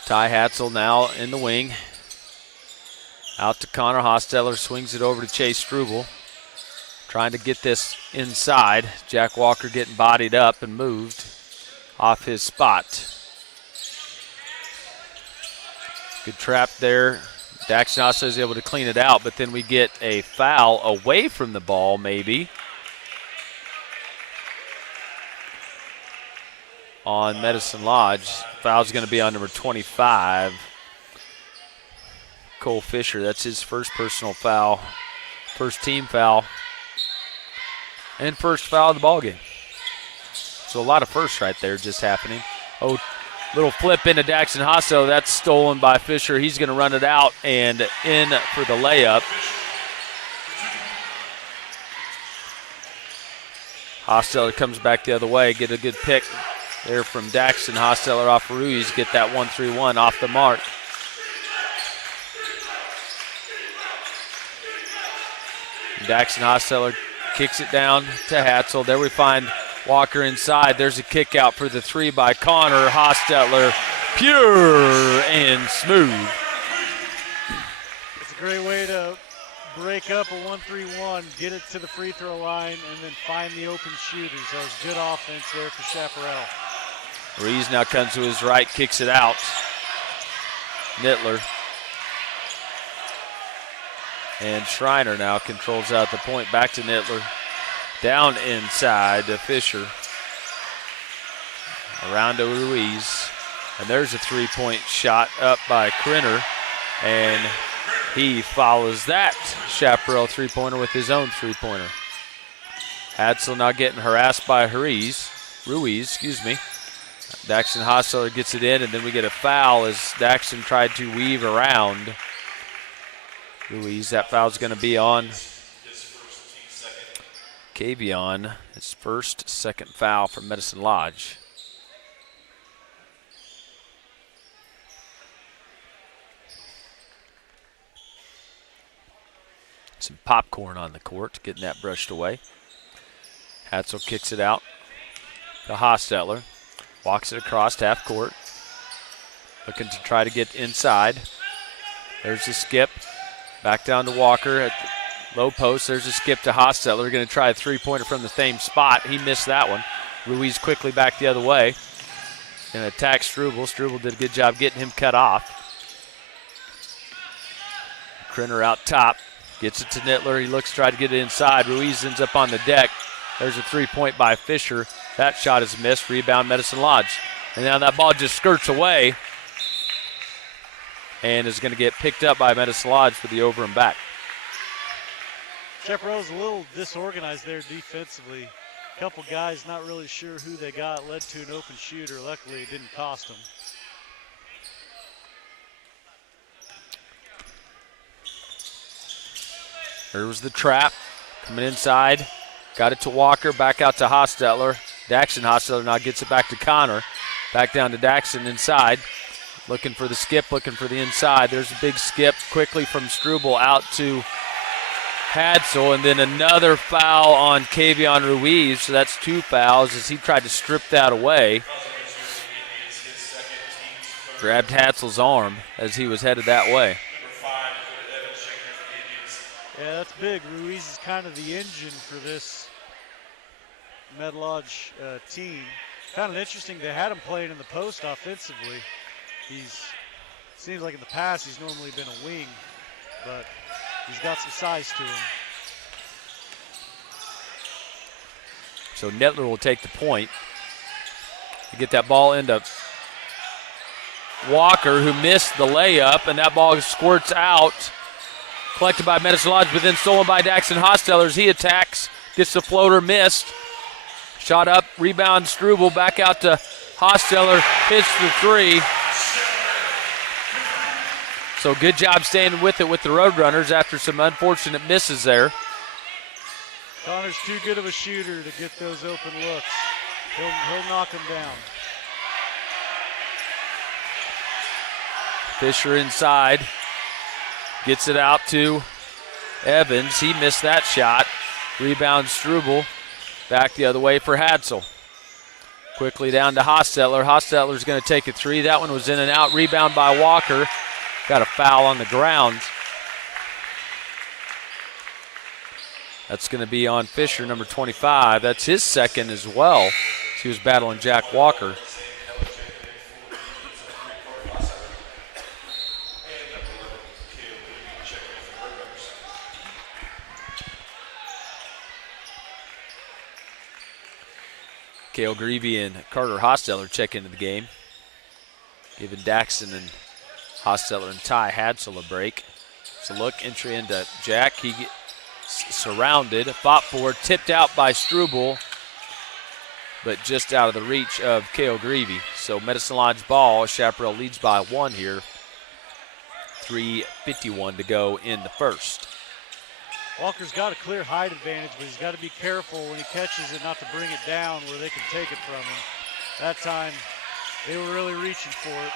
Ty Hatzel now in the wing. Out to Connor Hostetler, swings it over to Chase Struble. Trying to get this inside. Jack Walker getting bodied up and moved off his spot. Good trap there. Daxton Hostetler is able to clean it out, but then we get a foul away from the ball, maybe, on Medicine Lodge. Foul's going to be on number 25, Cole Fisher. That's his first personal foul, first team foul, and first foul of the ballgame. So a lot of firsts right there just happening. Oh, little flip into Daxton Hostetler. That's stolen by Fisher. He's going to run it out and in for the layup. Hostetler comes back the other way. Get a good pick there from Daxton Hostetler off Ruiz. Get that 1-3-1 off the mark. Daxton Hostetler kicks it down to Hatzel. There we find Walker inside. There's a kick out for the three by Connor Hostetler. Pure and smooth. It's a great way to break up a 1-3-1, get it to the free throw line, and then find the open shooters. That was good offense there for Chaparral. Ruiz now comes to his right, kicks it out. Nittler. And Schreiner now controls out the point. Back to Nittler. Down inside to Fisher. Around to Ruiz. And there's a three-point shot up by Krenner. And he follows that Chaparral three-pointer with his own three-pointer. Hatzel now getting harassed by Ruiz. Daxton Hostetler gets it in, and then we get a foul as Daxton tried to weave around Ruiz. That foul's going to be on Kavion, his second foul from Medicine Lodge. Some popcorn on the court, getting that brushed away. Hatzel kicks it out to Hostetler. Walks it across to half court. Looking to try to get inside. There's the skip. Back down to Walker at the low post. There's a skip to Hostetler. Going to try a three-pointer from the same spot. He missed that one. Ruiz quickly back the other way. Going to attack Struble. Struble did a good job getting him cut off. Krenner out top. Gets it to Nittler. He looks to try to get it inside. Ruiz ends up on the deck. There's a three-point by Fisher. That shot is missed. Rebound Medicine Lodge. And now that ball just skirts away and is going to get picked up by Medicine Lodge for the over and back. Chaparral's a little disorganized there defensively. A couple guys not really sure who they got. Led to an open shooter. Luckily, it didn't cost them. There was the trap. Coming inside. Got it to Walker. Back out to Hostetler. Daxton Hostetler now gets it back to Connor. Back down to Daxton inside. Looking for the skip, looking for the inside. There's a big skip quickly from Struble out to Hatzel, and then another foul on Kavion Ruiz. So that's two fouls as he tried to strip that away. Grabbed Hatzel's arm as he was headed that way. Yeah, that's big. Ruiz is kind of the engine for this Med Lodge team. Kind of interesting. They had him playing in the post offensively. Seems like in the past he's normally been a wing, but he's got some size to him. So Nettler will take the point. You get that ball into Walker, who missed the layup, and that ball squirts out. Collected by Medicine Lodge, but then stolen by Daxton Hostellers. He attacks, gets the floater, missed. Shot up, rebound, Struble, back out to Hosteller, hits the three. So good job staying with it with the Roadrunners after some unfortunate misses there. Connor's too good of a shooter to get those open looks. He'll knock them down. Fisher inside. Gets it out to Evans. He missed that shot. Rebound Struble. Back the other way for Hadsel. Quickly down to Hostettler. Hostettler's going to take a three. That one was in and out. Rebound by Walker. Got a foul on the ground. That's going to be on Fisher, number 25. That's his second as well. He was battling Jack Walker. Cale Greavy and Carter Hosteller check into the game, giving Daxton and Hosteller and Ty Hadsel a break. So look, entry into Jack. He gets surrounded, fought for, tipped out by Struble, but just out of the reach of Cale Greavy. So Medicine Lodge ball. Chaparral leads by one here. 3:51 to go in the first. Walker's got a clear height advantage, but he's got to be careful when he catches it not to bring it down where they can take it from him. That time, they were really reaching for it.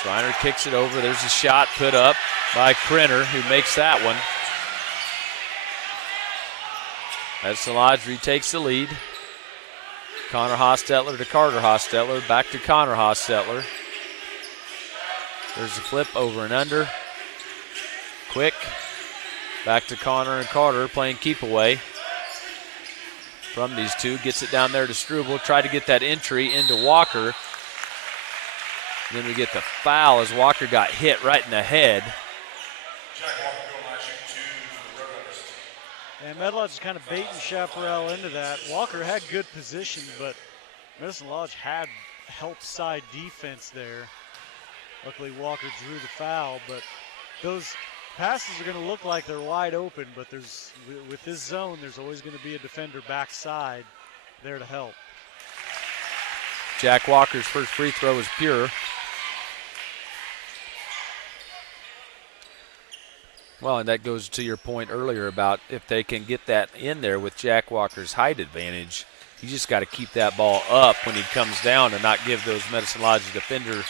Schreiner kicks it over. There's a shot put up by Krenner, who makes that one. Medicine Lodge retakes the lead. Connor Hostettler to Carter Hostettler. Back to Connor Hostettler. There's a flip over and under. Quick. Back to Connor and Carter playing keep away from these two. Gets it down there to Struble. Tried to get that entry into Walker. Then we get the foul as Walker got hit right in the head. And Medicine Lodge is kind of baiting Chaparral into that. Walker had good position, but Medicine Lodge had help side defense there. Luckily, Walker drew the foul, but those passes are going to look like they're wide open, but with this zone, there's always going to be a defender backside there to help. Jack Walker's first free throw is pure. Well, and that goes to your point earlier about if they can get that in there with Jack Walker's height advantage, you just got to keep that ball up when he comes down and not give those Medicine Lodge defender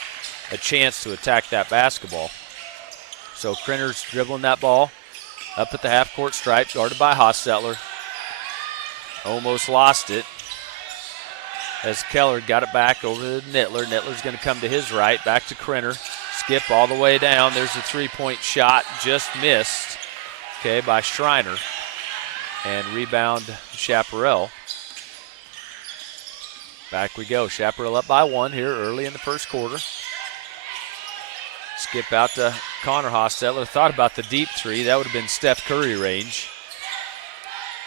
a chance to attack that basketball. So Krenner's dribbling that ball up at the half-court stripe, guarded by Hostettler. Almost lost it as Keller got it back over to Nettler. Nettler's going to come to his right, back to Krenner. Skip all the way down. There's a three-point shot, just missed, okay, by Schreiner. And rebound Chaparral. Back we go. Chaparral up by one here early in the first quarter. Skip out to Connor Hostettler. Thought about the deep three. That would have been Steph Curry range.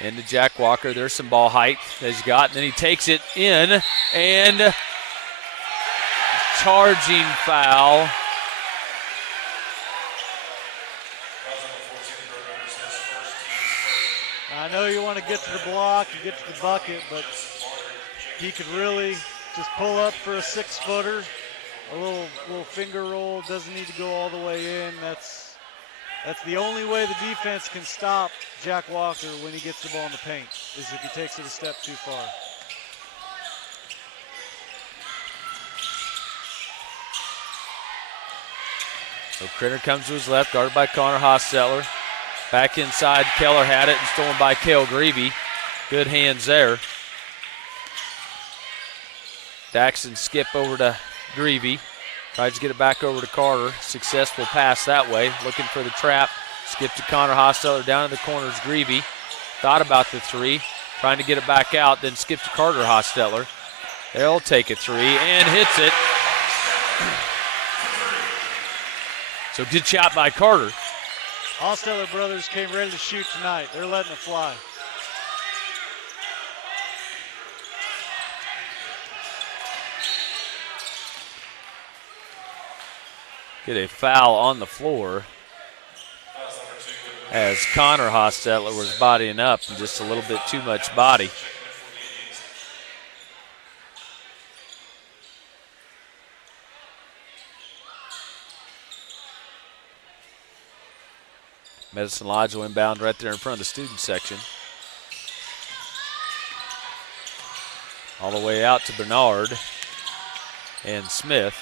Into Jack Walker. There's some ball height that he's got. And then he takes it in. And charging foul. I know you want to get to the block and get to the bucket, but he could really just pull up for a 6-footer. A little finger roll, doesn't need to go all the way in. That's the only way the defense can stop Jack Walker when he gets the ball in the paint, is if he takes it a step too far. So Krenner comes to his left, guarded by Connor Hostettler. Back inside, Keller had it and stolen by Cale Greavy. Good hands there. Daxton skip over to Greavy. Tries to get it back over to Carter. Successful pass that way. Looking for the trap. Skip to Connor Hostettler. Down in the corners, Greavy. Thought about the three. Trying to get it back out. Then skip to Carter Hostettler. They'll take a three and hits it. So good shot by Carter. Hosteller brothers came ready to shoot tonight. They're letting it fly. Get a foul on the floor as Connor Hostetler was bodying up and just a little bit too much body. Medicine Lodge will inbound right there in front of the student section. All the way out to Bernard and Smith.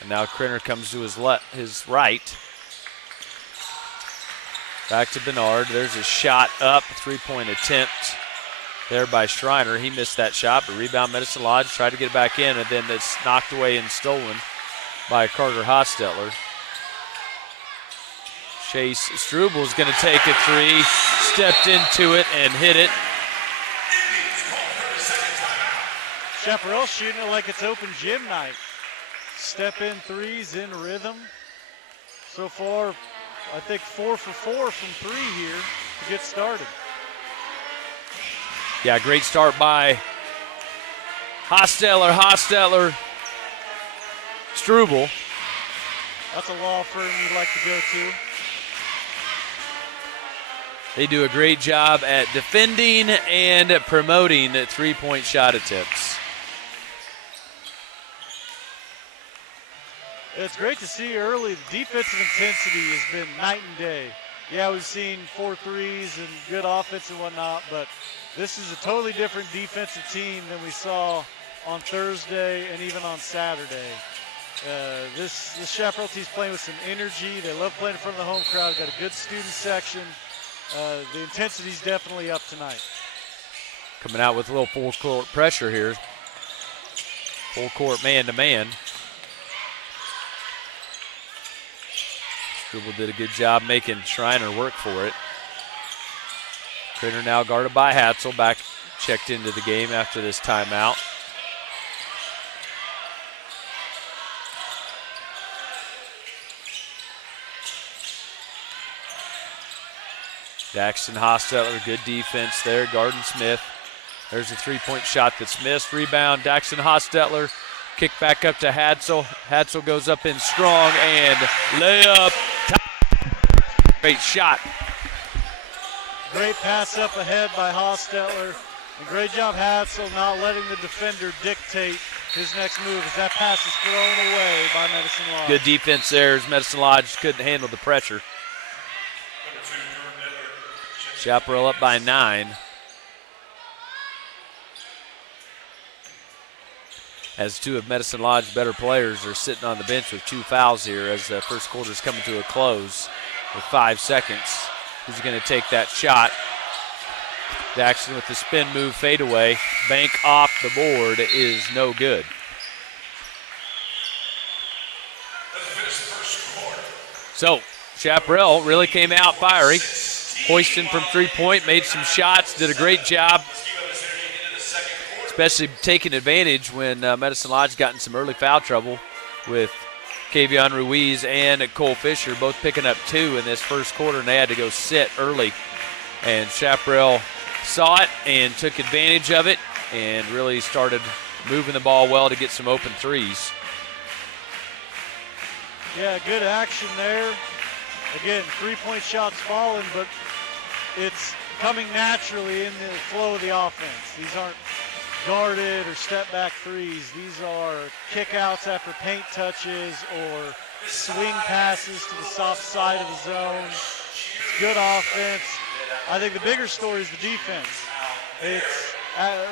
And now Crenner comes to his right. Back to Bernard. There's a shot up, three-point attempt there by Schreiner. He missed that shot, but rebound Medicine Lodge, tried to get it back in, and then it's knocked away and stolen by Carter Hostetler. Chase Struble is going to take a three, stepped into it and hit it. Chaparral shooting it like it's open gym night. Step in threes in rhythm. So far, I think 4 for 4 from 3 here to get started. Yeah, great start by Hostetler, Struble. That's a law firm you'd like to go to. They do a great job at defending and promoting three-point shot attempts. It's great to see early. The defensive intensity has been night and day. Yeah, we've seen 4 threes and good offense and whatnot, but this is a totally different defensive team than we saw on Thursday and even on Saturday. This Chaparral team's playing with some energy. They love playing in front of the home crowd. Got a good student section. The intensity's definitely up tonight. Coming out with a little full court pressure here. Full court man-to-man. Struble did a good job making Schreiner work for it. Crenner now guarded by Hatzel, back checked into the game after this timeout. Daxton Hostetler, good defense there, guarding Smith. There's a three-point shot that's missed. Rebound, Daxton Hostetler. Kick back up to Hatzel. Hatzel goes up in strong and layup. Great shot. Great pass up ahead by Hostetler. And great job, Hatzel, not letting the defender dictate his next move as that pass is thrown away by Medicine Lodge. Good defense there as Medicine Lodge couldn't handle the pressure. Chaparral up by 9. As 2 of Medicine Lodge's better players are sitting on the bench with 2 fouls here as the first quarter is coming to a close with 5 seconds. Who's going to take that shot? Daxton with the spin move fadeaway. Bank off the board is no good. So Chaparral really came out fiery. Hoiston from three-point, made some shots, did a great job, especially taking advantage when Medicine Lodge got in some early foul trouble with Kavion Ruiz and Cole Fisher both picking up 2 in this first quarter, and they had to go sit early. And Chaparral saw it and took advantage of it and really started moving the ball well to get some open threes. Yeah, good action there. Again, three-point shots falling, but it's coming naturally in the flow of the offense. These aren't guarded or step-back threes. These are kickouts after paint touches or swing passes to the soft side of the zone. It's good offense. I think the bigger story is the defense. It's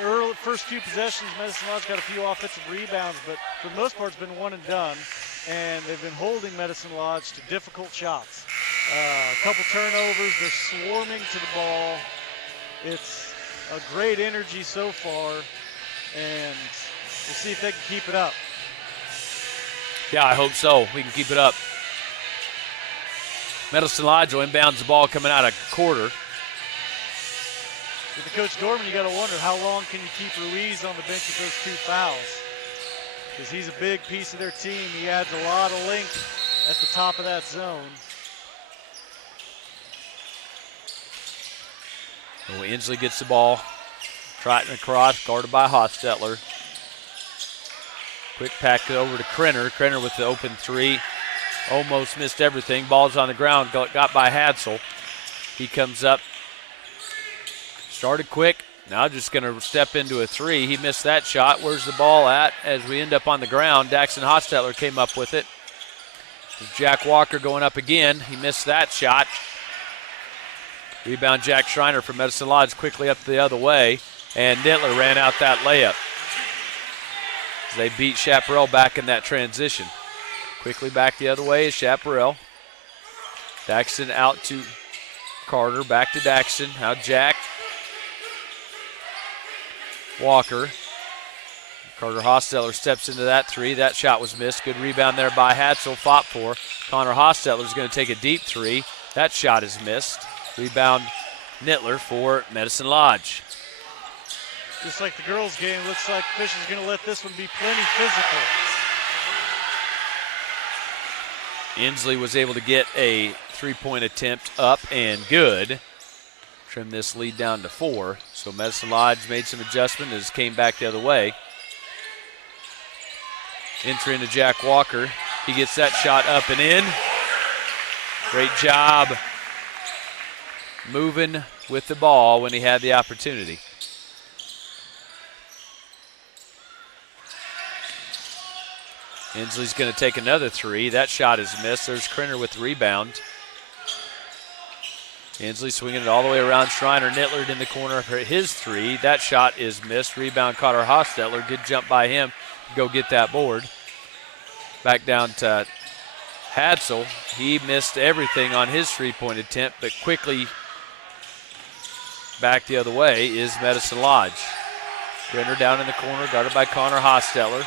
early first few possessions, Medicine Lodge got a few offensive rebounds, but for the most part, it's been one and done. And they've been holding Medicine Lodge to difficult shots. A couple turnovers, they're swarming to the ball. It's a great energy so far, and we'll see if they can keep it up. Yeah, I hope so. We can keep it up. Medicine Lodge will inbounds the ball coming out of quarter. With the Coach Dorman, you got to wonder how long can you keep Ruiz on the bench with those 2 fouls? Because he's a big piece of their team. He adds a lot of length at the top of that zone. So Inslee gets the ball, trotting across, guarded by Hostetler. Quick pack it over to Krenner. Krenner with the open three. Almost missed everything. Ball's on the ground, got by Hadsel. He comes up, started quick. Now just going to step into a three. He missed that shot. Where's the ball at as we end up on the ground? Daxton Hostetler came up with it. Jack Walker going up again. He missed that shot. Rebound Jack Schreiner from Medicine Lodge quickly up the other way. And Nittler ran out that layup. They beat Chaparral back in that transition. Quickly back the other way is Chaparral. Daxton out to Carter. Back to Daxton. Now Jack. Walker. Carter Hostetler steps into that three. That shot was missed. Good rebound there by Hadsel. Fought for. Connor Hostetler is going to take a deep three. That shot is missed. Rebound Nittler for Medicine Lodge. Just like the girls' game, looks like Fish is going to let this one be plenty physical. Inslee was able to get a three-point attempt up and good. Trim this lead down to 4. So Medicine Lodge made some adjustment as came back the other way. Entry into Jack Walker. He gets that shot up and in. Great job moving with the ball when he had the opportunity. Inslee's going to take another three. That shot is missed. There's Krenner with the rebound. Inslee swinging it all the way around Schreiner. Nittler in the corner for his three. That shot is missed. Rebound Carter Hostetler. Good jump by him to go get that board. Back down to Hadsel. He missed everything on his three-point attempt, but quickly back the other way is Medicine Lodge. Krenner down in the corner, guarded by Connor Hostetler.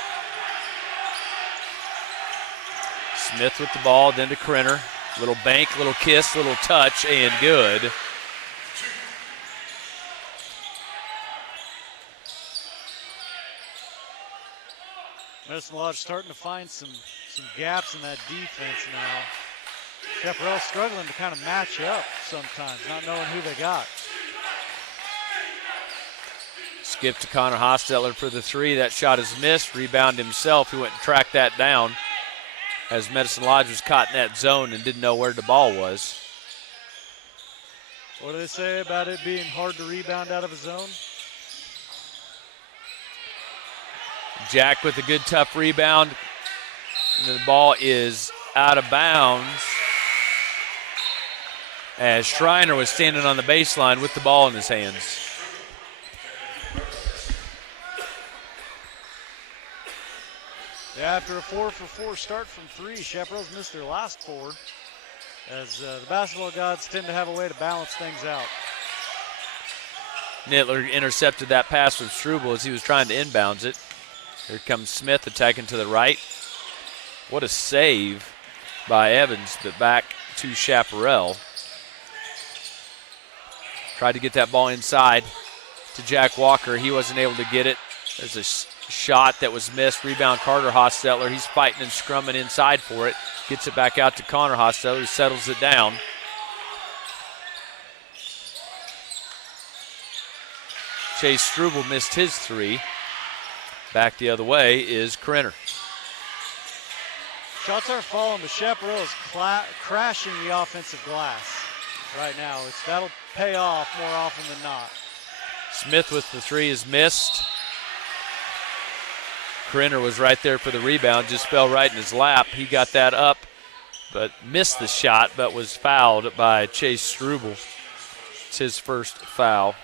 Smith with the ball, then to Krenner. Little bank, little kiss, little touch, and good. Medicine Lodge starting to find some gaps in that defense now. Chaparral struggling to kind of match up sometimes, not knowing who they got. Skip to Connor Hostetler for the three. That shot is missed. Rebound himself. He went and tracked that down as Medicine Lodge was caught in that zone and didn't know where the ball was. What do they say about it being hard to rebound out of a zone? Jack with a good tough rebound. And the ball is out of bounds as Schreiner was standing on the baseline with the ball in his hands. Yeah, after a 4-for-4 start from three, Chaparral's missed their last 4 as the basketball gods tend to have a way to balance things out. Nittler intercepted that pass from Struble as he was trying to inbounds it. Here comes Smith attacking to the right. What a save by Evans, but back to Chaparral. Tried to get that ball inside to Jack Walker. He wasn't able to get it. There's a shot that was missed. Rebound Carter Hostetler. He's fighting and scrumming inside for it. Gets it back out to Connor Hostetler, who settles it down. Chase Struble missed his three. Back the other way is Krenner. Shots aren't falling, but Chaparral is crashing the offensive glass right now. That'll pay off more often than not. Smith with the three is missed. Krenner was right there for the rebound, just fell right in his lap. He got that up, but missed the shot, but was fouled by Chase Struble. It's his first foul.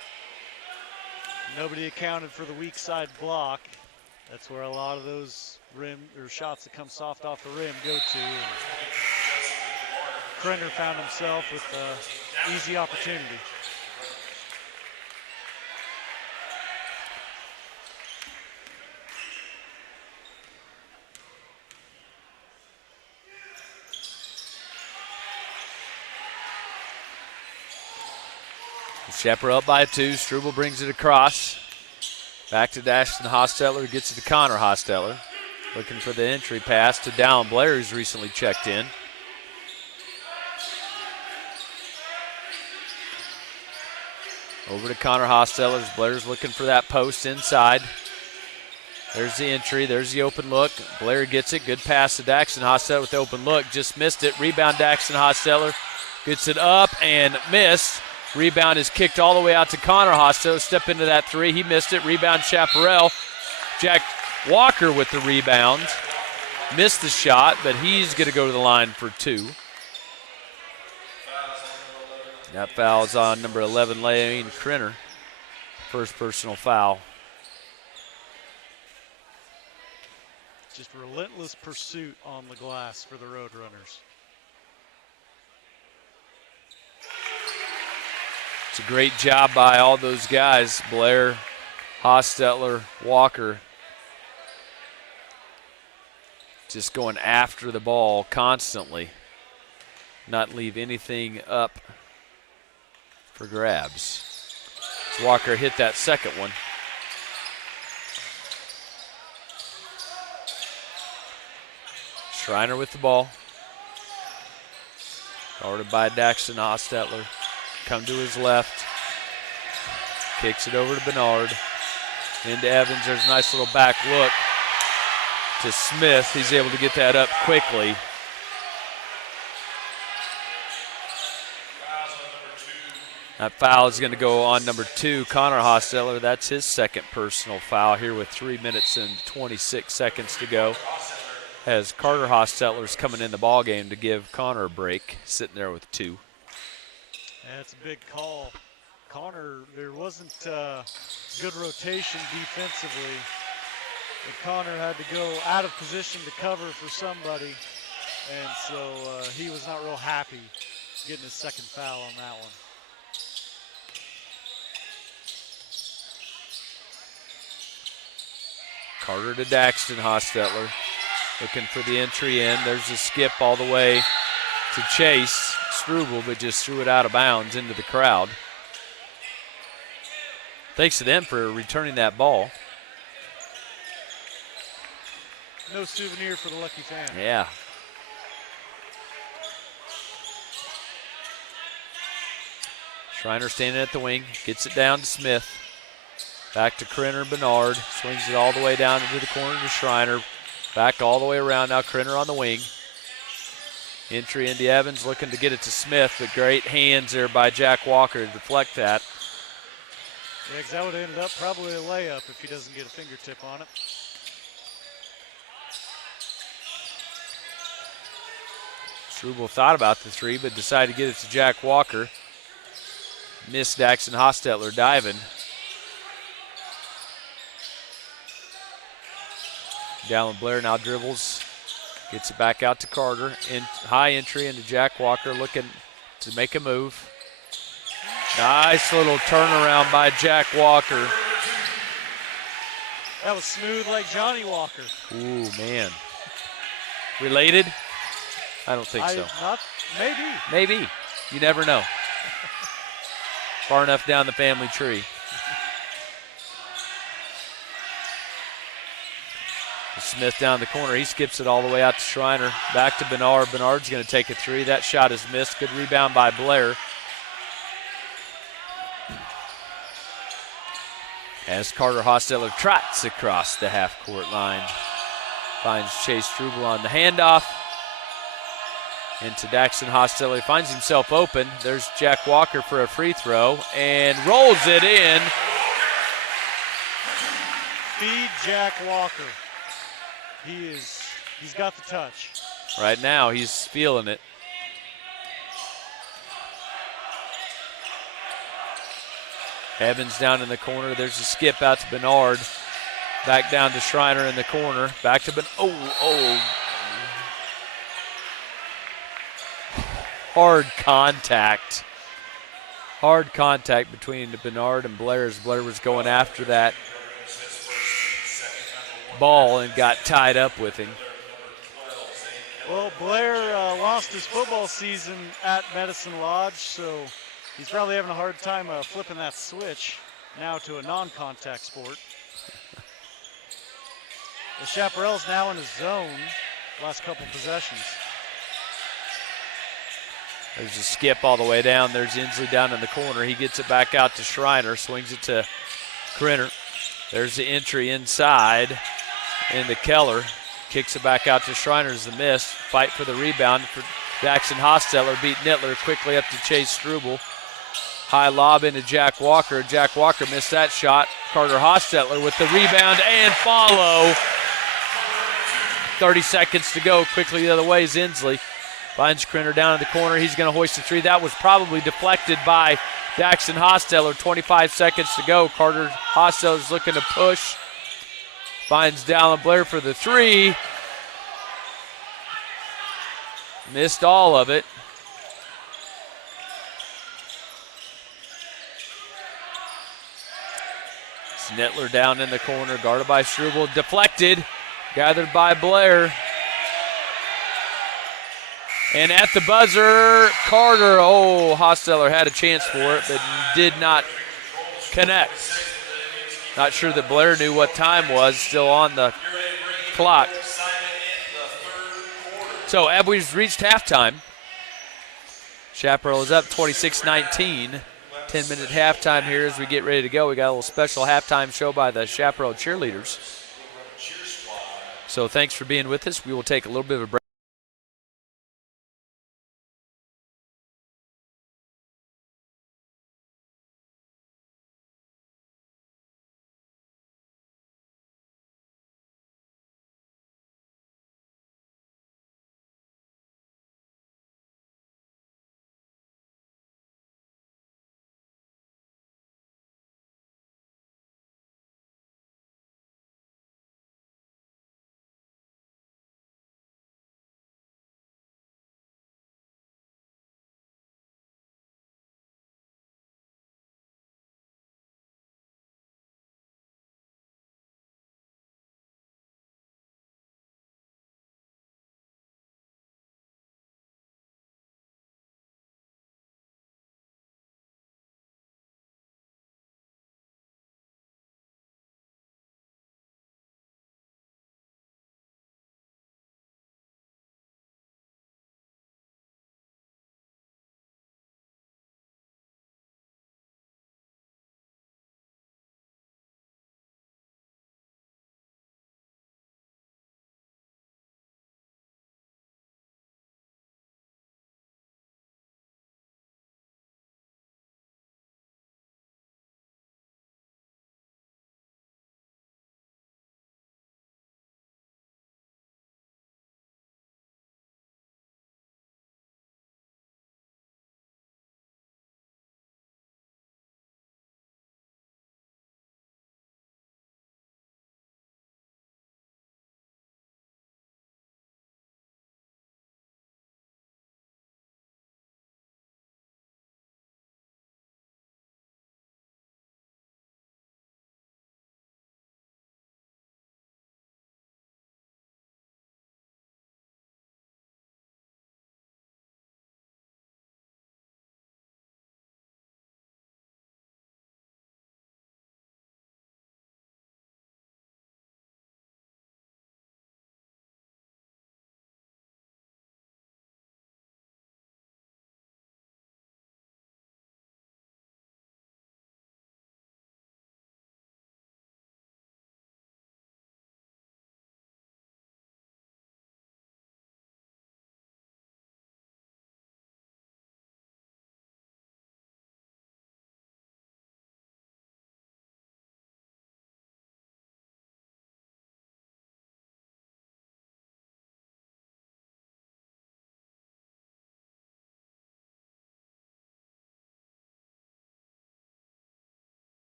Nobody accounted for the weak side block. That's where a lot of those rim or shots that come soft off the rim go to. And Krenner found himself with an easy opportunity. Chaparral up by 2. Struble brings it across. Back to Daxton Hostetler. Gets it to Connor Hostetler. Looking for the entry pass to Dallin Blair, who's recently checked in. Over to Connor Hosteller. Blair's looking for that post inside. There's the entry. There's the open look. Blair gets it. Good pass to Daxton Hosteller with the open look. Just missed it. Rebound Daxton Hosteller. Gets it up and missed. Rebound is kicked all the way out to Connor Hosteller. Step into that three. He missed it. Rebound Chaparral. Jack Walker with the rebound. Missed the shot, but he's going to go to the line for 2. That foul is on number 11, Lane Krenner. First personal foul. Just relentless pursuit on the glass for the Roadrunners. It's a great job by all those guys, Blair, Hostetler, Walker. Just going after the ball constantly. Not leave anything up for grabs. As Walker hit that second one. Schreiner with the ball. Guarded by Daxton Hostetler. Come to his left. Kicks it over to Bernard. Into Evans. There's a nice little back look to Smith. He's able to get that up quickly. That foul is going to go on number 2, Connor Hosteller. That's his second personal foul here with 3 minutes and 26 seconds to go. As Carter Hostettler's coming in the ball game to give Connor a break, sitting there with 2. That's a big call. Connor, there wasn't good rotation defensively. And Connor had to go out of position to cover for somebody. And so he was not real happy getting his second foul on that one. Carter to Daxton Hostetler. Looking for the entry in. There's a skip all the way to Chase Struble, but just threw it out of bounds into the crowd. Thanks to them for returning that ball. No souvenir for the lucky fan. Yeah. Schreiner standing at the wing. Gets it down to Smith. Back to Krenner Bernard. Swings it all the way down into the corner to Schreiner. Back all the way around now. Krenner on the wing. Entry into Evans, looking to get it to Smith, but great hands there by Jack Walker to deflect that. Yeah, because that would have ended up probably a layup if he doesn't get a fingertip on it. Struble thought about the three, but decided to get it to Jack Walker. Missed Daxton Hostetler diving. Dallin Blair now dribbles. Gets it back out to Carter. In high entry into Jack Walker, looking to make a move. Nice little turnaround by Jack Walker. That was smooth like Johnny Walker. Ooh, man. Related? I don't think so. Maybe. Maybe. You never know. Far enough down the family tree. Smith down the corner. He skips it all the way out to Schreiner. Back to Bernard. Bernard's going to take a three. That shot is missed. Good rebound by Blair. As Carter Hostetler trots across the half-court line. Finds Chase Struble on the handoff. Into Daxton Hostetler. He finds himself open. There's Jack Walker for a free throw and rolls it in. Feed Jack Walker. He's got the touch. Right now, he's feeling it. Evans down in the corner. There's a skip out to Bernard. Back down to Schreiner in the corner. Back to Hard contact. Hard contact between Bernard and Blair as Blair was going after that ball and got tied up with him. Well, Blair lost his football season at Medicine Lodge, so he's probably having a hard time flipping that switch now to a non-contact sport. The Chaparral's now in his zone last couple possessions. There's a skip all the way down. There's Inslee down in the corner. He gets it back out to Schreiner, swings it to Krenner. There's the entry inside into Keller. Kicks it back out to Schreiner's the miss. Fight for the rebound for Jackson Hosteller. Beat Nittler quickly up to Chase Struble. High lob into Jack Walker. Jack Walker missed that shot. Carter Hostettler with the rebound and follow. 30 seconds to go. Quickly the other way is Inslee. Finds Krenner down in the corner. He's going to hoist the three. That was probably deflected by Jackson Hosteller. 25 seconds to go. Carter Hosteller's looking to push. Finds Dallin Blair for the three. Missed all of it. Nittler down in the corner, guarded by Struble. Deflected, gathered by Blair. And at the buzzer, Carter. Oh, Hosteller had a chance for it, but did not connect. Not sure that Blair knew what time was, still on the clock. So we've reached halftime. Chaparral is up 26-19. 10-minute halftime here as we get ready to go. We got a little special halftime show by the Chaparral cheerleaders. So thanks for being with us. We will take a little bit of a break.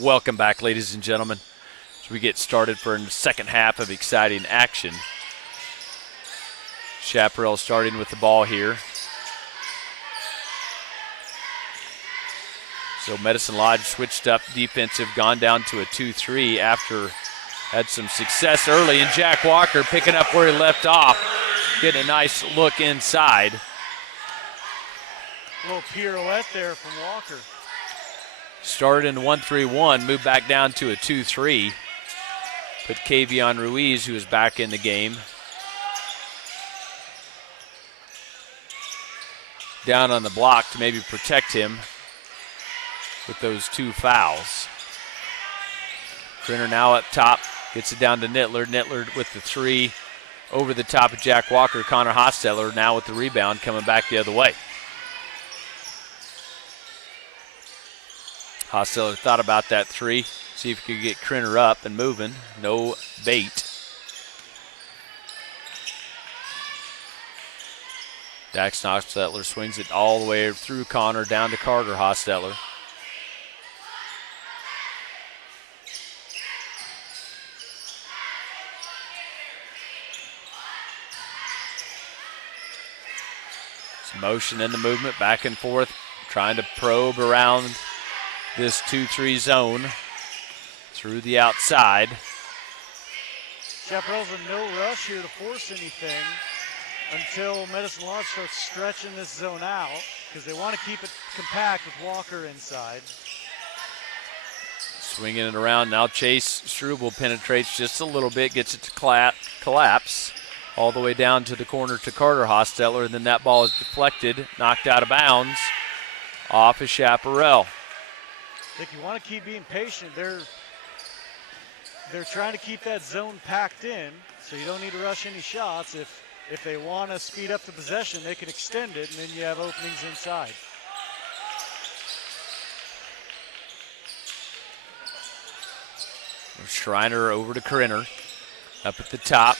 Welcome back, ladies and gentlemen, as we get started for the second half of exciting action. Chaparral starting with the ball here. So Medicine Lodge switched up defensive, gone down to a 2-3 after had some success early, and Jack Walker picking up where he left off, getting a nice look inside. A little pirouette there from Walker. Started in 1-3-1, moved back down to a 2-3. Put Kavion Ruiz, who is back in the game, down on the block to maybe protect him with those 2 fouls. Grinner now up top, gets it down to Nittler. Nittler with the 3 over the top of Jack Walker. Connor Hosteller now with the rebound, coming back the other way. Hosteller thought about that 3, see if he could get Grinner up and moving. No bait. Dax Hosteller swings it all the way through Connor down to Carter Hosteller. Motion in the movement, back and forth, trying to probe around this 2-3 zone through the outside. Chaparral's in no rush here to force anything until Medicine Lodge starts stretching this zone out because they want to keep it compact with Walker inside. Swinging it around, now Chase Struble penetrates just a little bit, gets it to collapse. All the way down to the corner to Carter Hosteller, and then that ball is deflected, knocked out of bounds, off of Chaparral. I think you want to keep being patient. They're trying to keep that zone packed in, so you don't need to rush any shots. If they want to speed up the possession, they can extend it, and then you have openings inside. Schreiner over to Grinner, up at the top.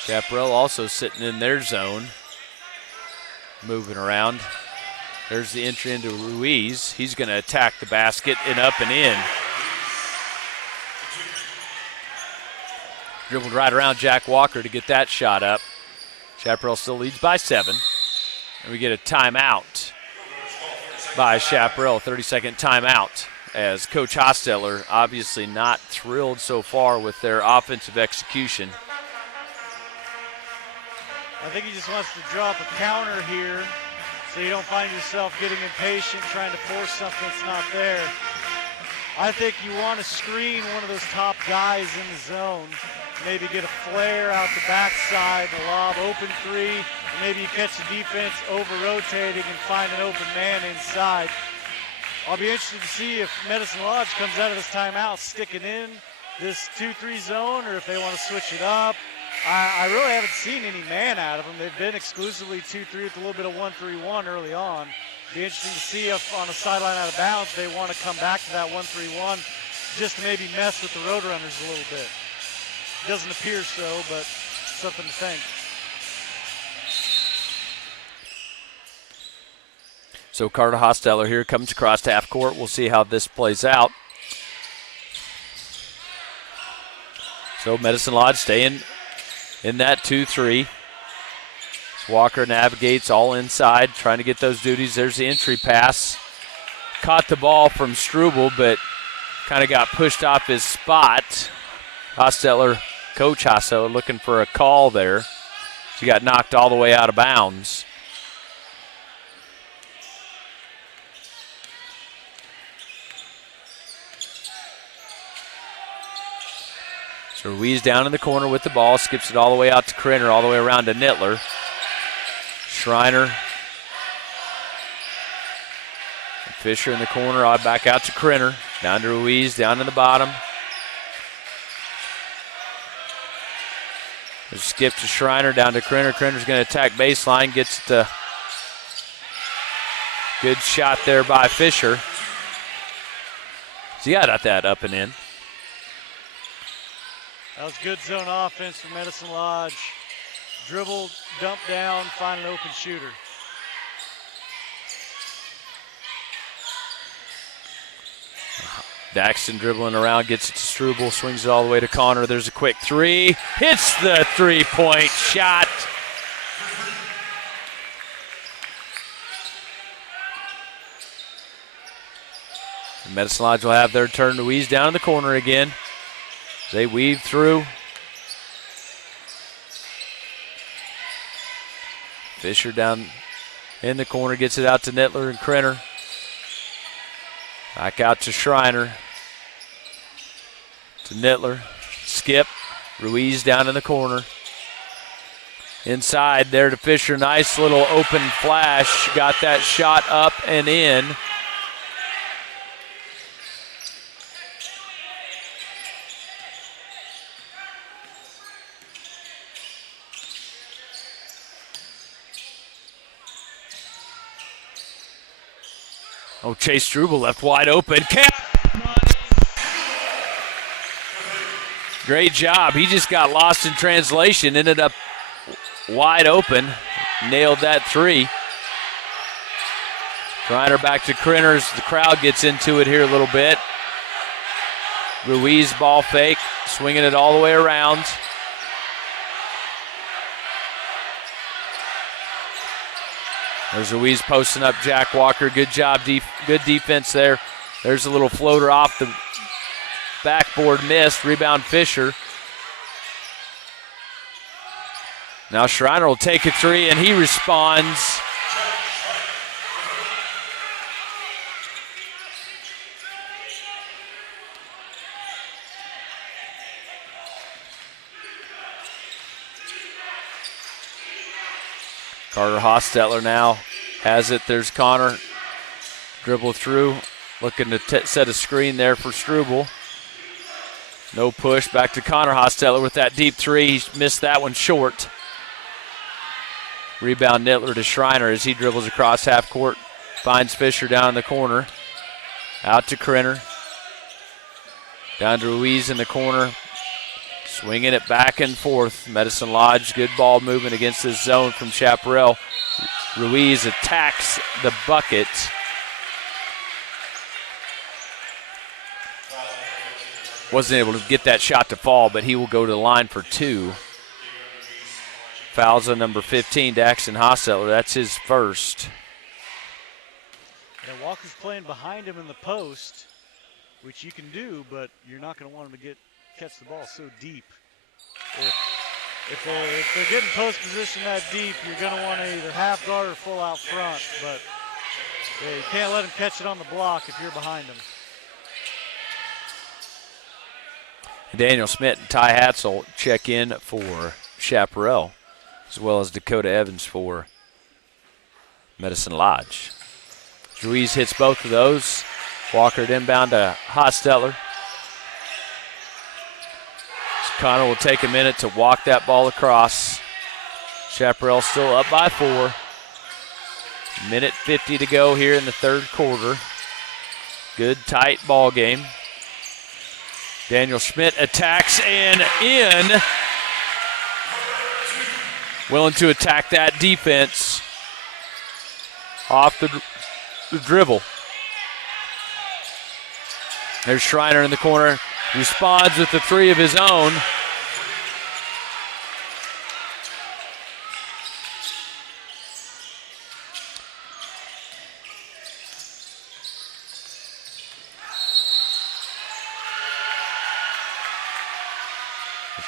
Chaparral also sitting in their zone, moving around. There's the entry into Ruiz. He's going to attack the basket and up and in. Dribbled right around Jack Walker to get that shot up. Chaparral still leads by 7. And we get a timeout by Chaparral, 30-second timeout, as Coach Hosteller obviously not thrilled so far with their offensive execution. I think he just wants to drop a counter here so you don't find yourself getting impatient trying to force something that's not there. I think you want to screen one of those top guys in the zone, maybe get a flare out the backside, the lob, open 3, and maybe you catch the defense over-rotating and find an open man inside. I'll be interested to see if Medicine Lodge comes out of this timeout sticking in this 2-3 zone or if they want to switch it up. I really haven't seen any man out of them. They've been exclusively 2-3 with a little bit of 1-3-1 early on. Be interesting to see if on a sideline out of bounds they want to come back to that 1-3-1 just to maybe mess with the Roadrunners a little bit. Doesn't appear so, but something to think. So Carter Hosteller here comes across to half court. We'll see how this plays out. So Medicine Lodge staying in that 2-3. Walker navigates all inside, trying to get those duties. There's the entry pass. Caught the ball from Struble, but kind of got pushed off his spot. Hosteller, Coach Hosteller, looking for a call there. He got knocked all the way out of bounds. So Ruiz down in the corner with the ball, skips it all the way out to Krenner, all the way around to Nittler. Schreiner. Fisher in the corner, back out to Krenner. Down to Ruiz, down to the bottom. There's a skip to Schreiner, down to Krenner. Krenner's going to attack baseline, gets it to good shot there by Fisher. So he got that up and in. That was good zone offense for Medicine Lodge. Dribble, dump down, find an open shooter. Daxton dribbling around, gets it to Struble, swings it all the way to Connor. There's a quick three. Hits the three-point shot. Medicine Lodge will have their turn to Louise down in the corner again. They weave through. Fisher down in the corner, gets it out to Nittler and Krenner. Back out to Schreiner. To Nittler. Skip. Ruiz down in the corner. Inside there to Fisher. Nice little open flash. Got that shot up and in. Oh, Chase Struble left wide open. Great job. He just got lost in translation. Ended up wide open. Nailed that three. Reiner back to Krenners. The crowd gets into it here a little bit. Ruiz ball fake. Swinging it all the way around. There's Ruiz posting up Jack Walker. Good job, good defense there. There's a little floater off the backboard, missed. Rebound Fisher. Now Schreiner will take a three, and he responds. Carter Hostetler now has it. There's Connor. Dribble through. Looking to set a screen there for Struble. No push. Back to Connor Hostetler with that deep three. He missed that one short. Rebound Nittler to Schreiner as he dribbles across half court. Finds Fisher down in the corner. Out to Krenner. Down to Ruiz in the corner. Swinging it back and forth. Medicine Lodge, good ball movement against this zone from Chaparral. Ruiz attacks the bucket. Wasn't able to get that shot to fall, but he will go to the line for two. Fouls on number 15, Daxton Hostetler. That's his first. And Walker's playing behind him in the post, which you can do, but you're not going to want him to catch the ball so deep. If they're getting post position that deep, you're going to want to either half guard or full out front, but you can't let him catch it on the block if you're behind him. Daniel Smith and Ty Hatzel check in for Chaparral, as well as Dakota Evans for Medicine Lodge. Ruiz hits both of those. Walker inbound to Hostetler. Connor will take a minute to walk that ball across. Chaparral still up by 4. Minute 50 to go here in the third quarter. Good tight ball game. Daniel Schmidt attacks and in. Willing to attack that defense. Off the dribble. There's Schreiner in the corner. Responds with the three of his own.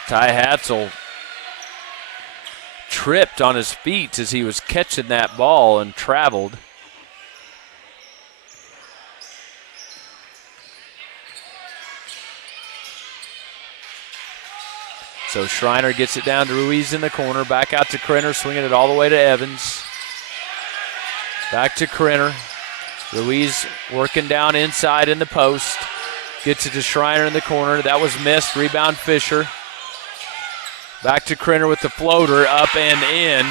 Ty Hatzel tripped on his feet as he was catching that ball and traveled. So Schreiner gets it down to Ruiz in the corner. Back out to Krenner, swinging it all the way to Evans. Back to Krenner. Ruiz working down inside in the post. Gets it to Schreiner in the corner. That was missed. Rebound Fisher. Back to Krenner with the floater, up and in.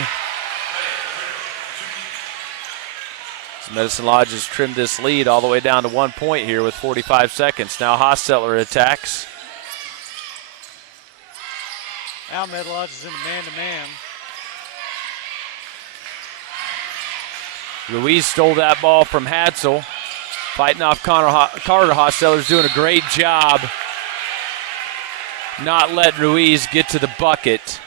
So Medicine Lodge has trimmed this lead all the way down to 1 point here with 45 seconds. Now Hostetler attacks. Now Med Lodge is in a man-to-man. Ruiz stole that ball from Hatzel. Fighting off Carter Hosteler's doing a great job not letting Ruiz get to the bucket.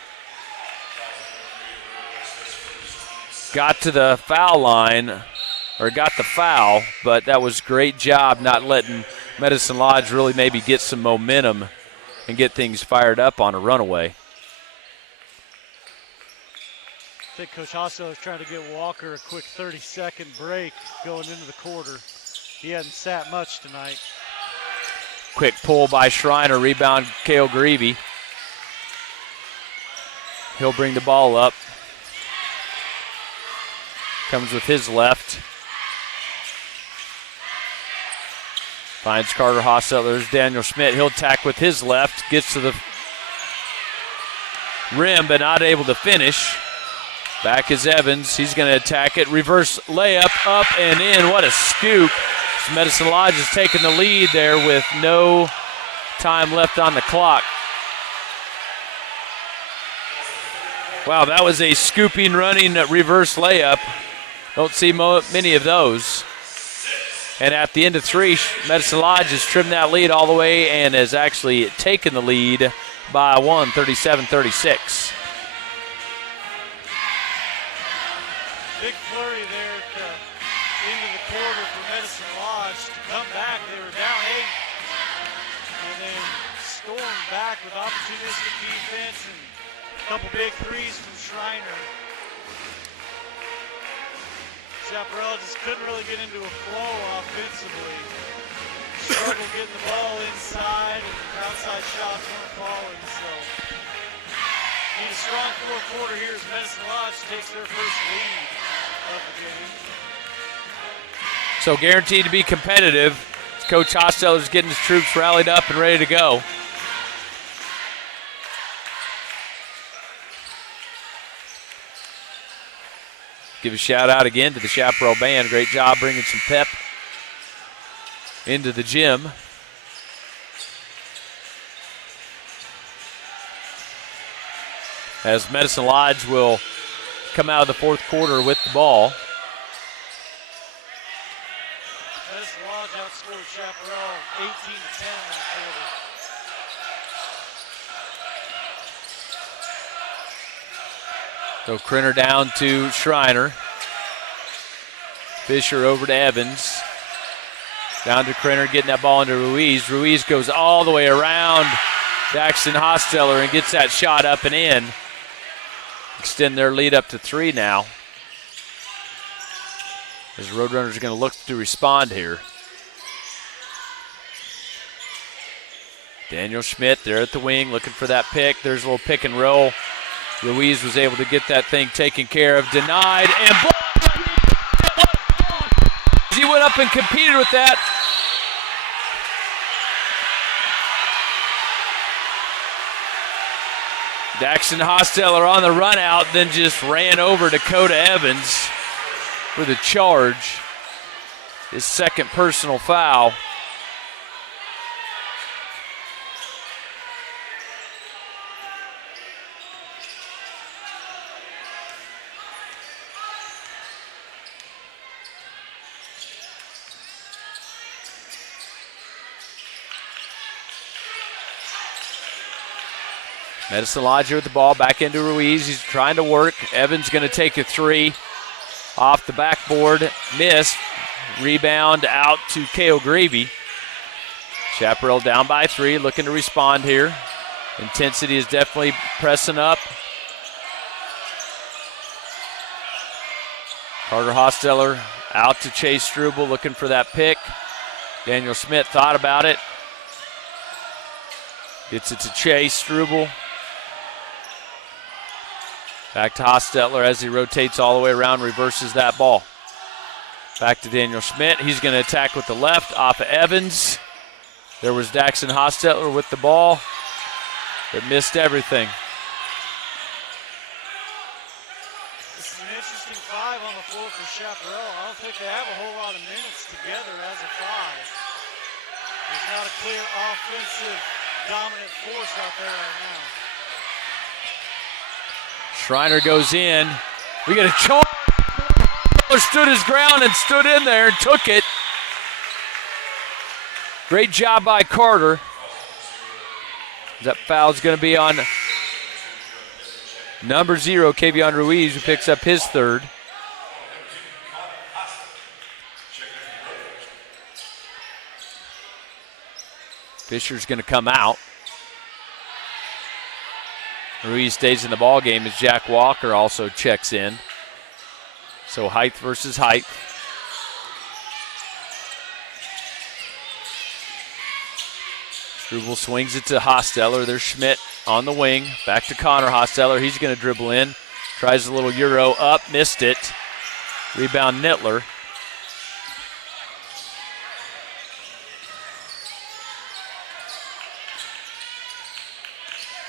Got to the foul line, or got the foul, but that was a great job not letting Medicine Lodge really maybe get some momentum and get things fired up on a runaway. I think Coach Hosteler is trying to get Walker a quick 30-second break going into the quarter. He hasn't sat much tonight. Quick pull by Schreiner, rebound Cale Greavy. He'll bring the ball up. Comes with his left. Finds Carter Hosteler. There's Daniel Schmidt. He'll attack with his left. Gets to the rim, but not able to finish. Back is Evans. He's going to attack it. Reverse layup, up and in. What a scoop. Medicine Lodge is taking the lead there with no time left on the clock. Wow, that was a scooping, running reverse layup. Don't see many of those. And at the end of three, Medicine Lodge has trimmed that lead all the way and has actually taken the lead by 37-36. Big flurry there into the quarter for Medicine Lodge to come back. They were down 8 and then stormed back with opportunistic defense and a couple big threes from Schreiner. Chaparral just couldn't really get into a flow offensively. Struggled getting the ball inside and outside shots weren't falling, so need a strong fourth quarter here as Medicine Lodge takes their first lead of the game. So guaranteed to be competitive. Coach Hosteler's getting his troops rallied up and ready to go. Give a shout out again to the Chaparral Band. Great job bringing some pep into the gym. As Medicine Lodge will come out of the fourth quarter with the ball. Medicine Lodge outscored Chaparral 18-10 in the quarter. So Krenner down to Schreiner. Fisher over to Evans. Down to Krenner, getting that ball into Ruiz. Ruiz goes all the way around Daxton Hosteler and gets that shot up and in. Extend their lead up to 3 now. As Roadrunners are going to look to respond here. Daniel Schmidt there at the wing looking for that pick. There's a little pick and roll. Ruiz was able to get that thing taken care of. Denied and he went up and competed with that. Daxton Hosteler on the run out, then just ran over Dakota Evans for the charge. His second personal foul. Medicine Lodge with the ball back into Ruiz. He's trying to work. Evans going to take a 3 off the backboard. Missed. Rebound out to Cale Greavy. Chaparral down by 3, looking to respond here. Intensity is definitely pressing up. Carter Hosteler out to Chase Struble, looking for that pick. Daniel Schmidt thought about it. Gets it to Chase Struble. Back to Hosteler as he rotates all the way around, reverses that ball. Back to Daniel Schmidt. He's going to attack with the left off of Evans. There was Daxton Hosteler with the ball, but missed everything. It's an interesting 5 on the floor for Chaparral. I don't think they have a whole lot of minutes together as a 5. There's not a clear offensive dominant force out there right now. Schreiner goes in. We get a charge. Stood his ground and stood in there and took it. Great job by Carter. That foul's going to be on number 0, Kavion Ruiz, who picks up his third. Fisher's going to come out. Ruiz stays in the ball game as Jack Walker also checks in. So height versus height. Struble swings it to Hosteller. There's Schmidt on the wing. Back to Connor Hosteller. He's going to dribble in. Tries a little Euro up. Missed it. Rebound Nittler.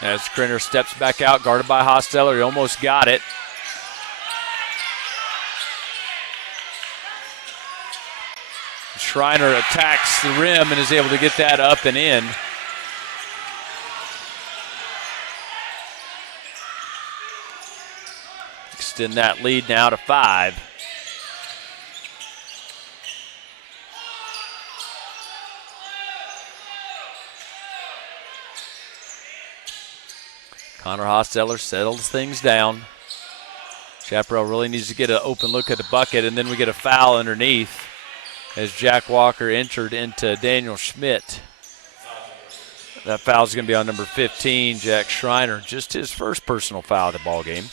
As Krenner steps back out, guarded by Hosteller. He almost got it. Schreiner attacks the rim and is able to get that up and in. Extend that lead now to 5. Connor Hosteller settles things down. Chaparral really needs to get an open look at the bucket, and then we get a foul underneath as Jack Walker entered into Daniel Schmidt. That foul is going to be on number 15, Jack Schreiner. Just his first personal foul of the ball game.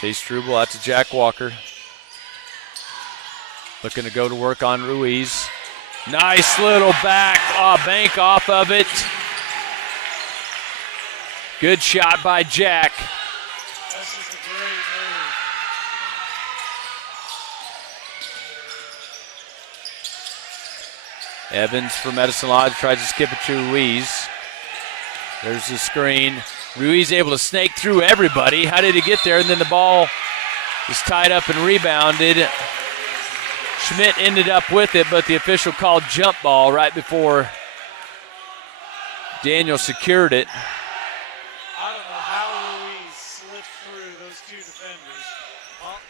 Chase Struble out to Jack Walker. Looking to go to work on Ruiz. Nice little bank off of it. Good shot by Jack. That's just a great move. Evans for Medicine Lodge tries to skip it to Ruiz. There's the screen. Ruiz able to snake through everybody. How did he get there? And then the ball is tied up and rebounded. Schmidt ended up with it, but the official called jump ball right before Daniel secured it. I don't know how Ruiz slipped through those two defenders.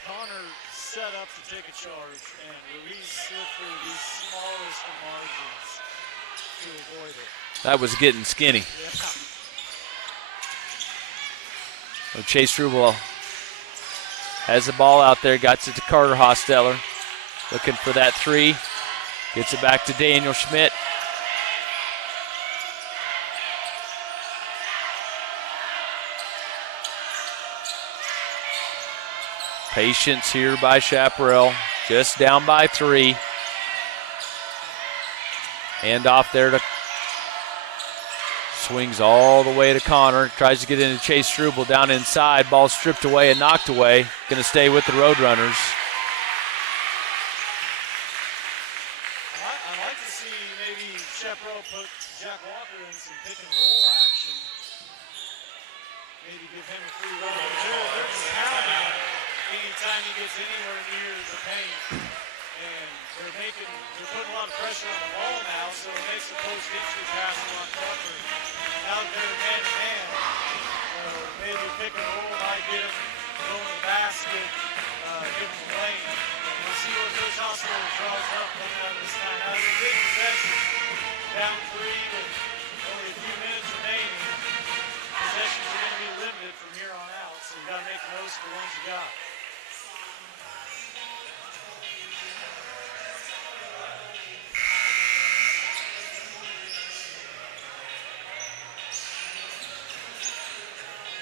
Connor set up to take a charge, and Ruiz slipped through the smallest of margins to avoid it. That was getting skinny. Yeah. So Chase Struble has the ball out there, got it to Carter Hosteller. Looking for that 3. Gets it back to Daniel Schmidt. Patience here by Chaparral. Just down by 3. Hand off there to swings all the way to Connor. Tries to get into Chase Struble down inside. Ball stripped away and knocked away. Going to stay with the Roadrunners. I'd like to see maybe Chaparral put Jack Walker in some pick and roll action. Maybe give him a free run. They're just pounding him anytime he gets anywhere near the paint. And they're putting a lot of pressure on the ball now, so it makes the post-entry pass a lot tougher. Out there man-to-man, maybe pick and roll might get him going to the basket, give him a lane. We'll see what Coach Hospital draws up coming out of this time. Now, it's a big possession, down 3 with only a few minutes remaining. Possessions are going to be limited from here on out, so you've got to make the most of the ones you got.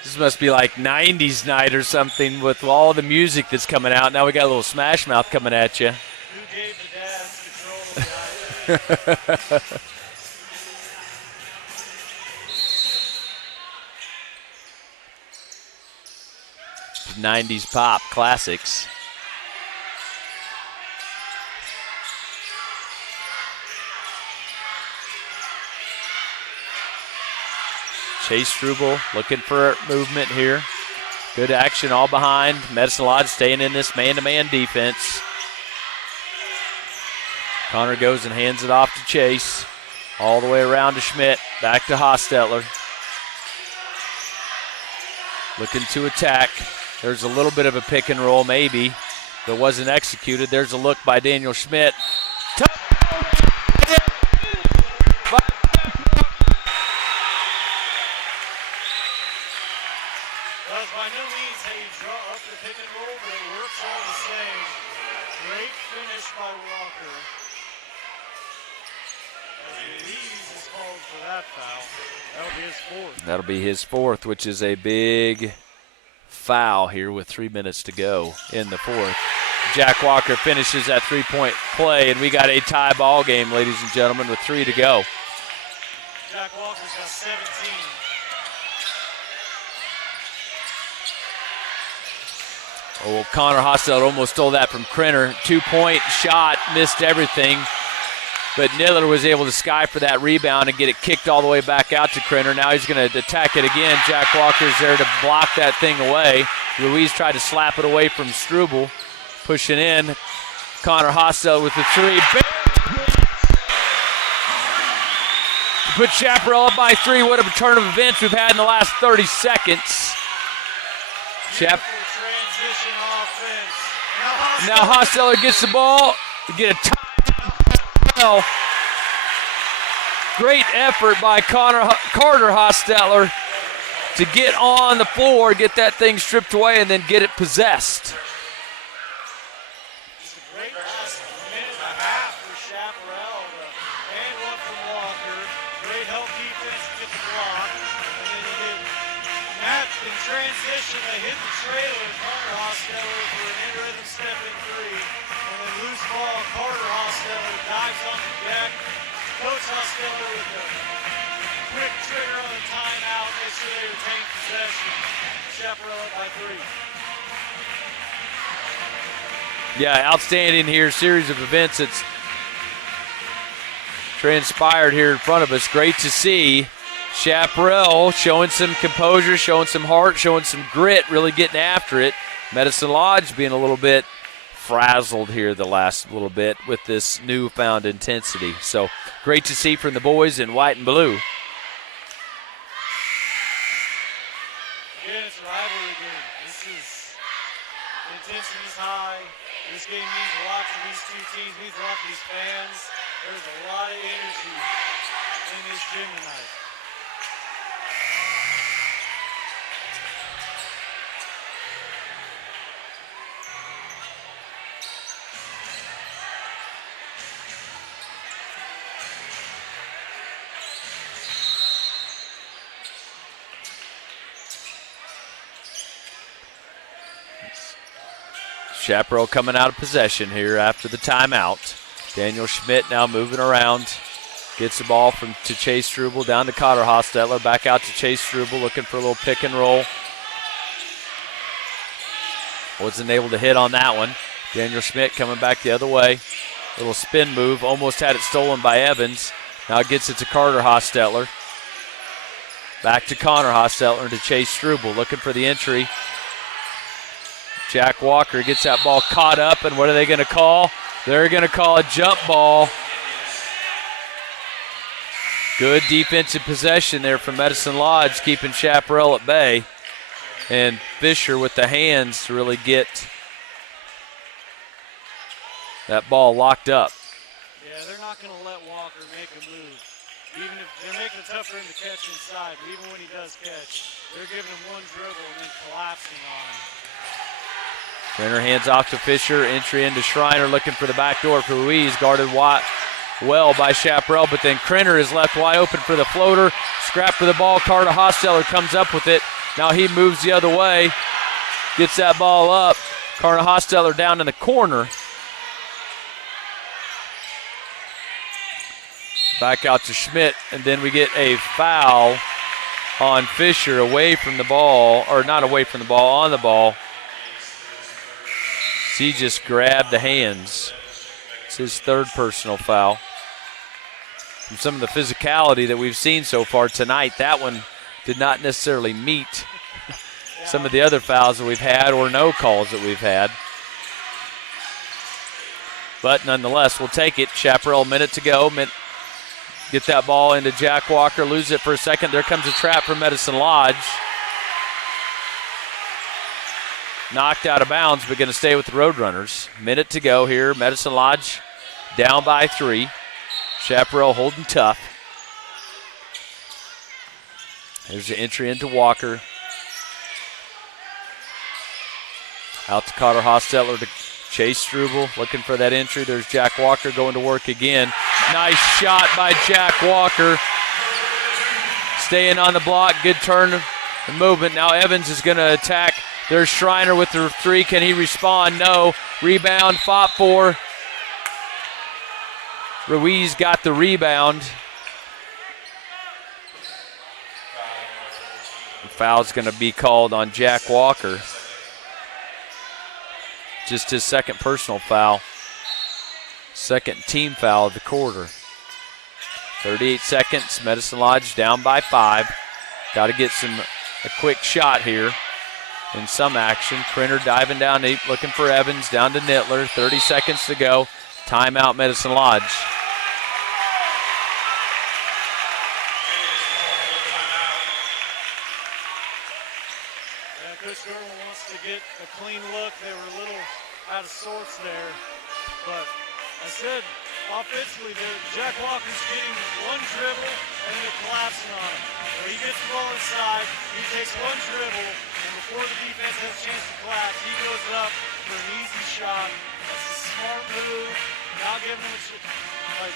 This must be like 90s night or something with all the music that's coming out. Now we got a little Smash Mouth coming at you. Who gave the dads control of the iPad? 90s pop classics. Chase Struble looking for movement here. Good action all behind. Medicine Lodge staying in this man-to-man defense. Connor goes and hands it off to Chase. All the way around to Schmidt. Back to Hosteller. Looking to attack. There's a little bit of a pick and roll maybe. but wasn't executed. There's a look by Daniel Schmidt. Well, by no means how you draw up the pick and roll, but it works all the same. Great finish by Walker. As Louise is called for that foul. That'll be his fourth. That'll be his fourth, which is a big foul here with 3 minutes to go in the fourth. Jack Walker finishes that three-point play, and we got a tie ball game, ladies and gentlemen, with 3 to go. Jack Walker's got 17. Oh, Connor Hostel almost stole that from Krenner. 2-point shot, missed everything. But Niller was able to sky for that rebound and get it kicked all the way back out to Krenner. Now he's going to attack it again. Jack Walker's there to block that thing away. Ruiz tried to slap it away from Struble. Pushing in. Connor Hostel with the three. To put Chaparral up by 3. What a turn of events we've had in the last 30 seconds. Transition offense. Now Hosteller gets the ball. To get a tie. Great effort by Carter Hosteller to get on the floor, get that thing stripped away, and then get it possessed. It's a great last minute and a half for Chaparral. And one from Walker. Great help defense to get the block. And then you get Matt in transition. They hit the trailer. Carter Hosteller for an in-rhythm step-in three. And then loose ball. Carter Hosteller dives on the deck. Coach Hosteller with a quick trigger on the timeout. Make sure they retain possession. Chaparral up by 3. Yeah, outstanding here. Series of events that's transpired here in front of us. Great to see Chaparral showing some composure, showing some heart, showing some grit, really getting after it. Medicine Lodge being a little bit frazzled here the last little bit with this newfound intensity. So great to see from the boys in white and blue. Again, it's a rivalry game. The intensity is high. This game means a lot to these two teams, means a lot to these fans. There's a lot of energy in this gym tonight. Chaparral coming out of possession here after the timeout. Daniel Schmidt now moving around. Gets the ball to Chase Struble, down to Cotter Hostetler, back out to Chase Struble, looking for a little pick and roll. Wasn't able to hit on that one. Daniel Schmidt coming back the other way. Little spin move, almost had it stolen by Evans. Now gets it to Carter Hostetler. Back to Connor Hostetler to Chase Struble, looking for the entry. Jack Walker gets that ball caught up, and what are they going to call? They're going to call a jump ball. Good defensive possession there from Medicine Lodge, keeping Chaparral at bay. And Fisher with the hands to really get that ball locked up. Yeah, they're not going to let Walker make a move. Even if they're making it tough for him to catch inside, but even when he does catch, they're giving him one dribble and then collapsing on him. Brenner hands off to Fisher. Entry into Schreiner, looking for the back door for Ruiz. Guarded well by Chaparral, but then Krenner is left wide open for the floater. Scrap for the ball. Carter Hosteller comes up with it. Now he moves the other way. Gets that ball up. Carter Hosteller down in the corner. Back out to Schmidt, and then we get a foul on Fisher away from the ball, or not away from the ball, on the ball. He just grabbed the hands. It's his third personal foul. From some of the physicality that we've seen so far tonight, that one did not necessarily meet some of the other fouls that we've had or no calls that we've had. But nonetheless, we'll take it. Chaparral, minute to go. Get that ball into Jack Walker, lose it for a second. There comes a trap from Medicine Lodge. knocked out of bounds, but going to stay with the Roadrunners. Minute to go here. Medicine Lodge down by 3. Chaparral holding tough. There's the entry into Walker. Out to Carter Hostetler to Chase Struble, looking for that entry. There's Jack Walker going to work again. Nice shot by Jack Walker. Staying on the block, good turn and movement. Now Evans is going to attack. There's Schreiner with the 3. Can he respond? No. Rebound, fought for. Ruiz got the rebound. The foul's going to be called on Jack Walker. Just his second personal foul. Second team foul of the quarter. 38 seconds. Medicine Lodge down by 5. Got to get a quick shot here in some action. Krenner diving down deep, looking for Evans. Down to Nittler. 30 seconds to go. Timeout, Medicine Lodge. Coach Gerwin wants to get a clean look. They were a little out of sorts there. But I said, offensively, Jack Walker's getting one dribble and then collapsing on him. Where he gets the ball inside, he takes one dribble, and before the defense has a chance to collapse, he goes up for an easy shot. That's a smart move, not giving him like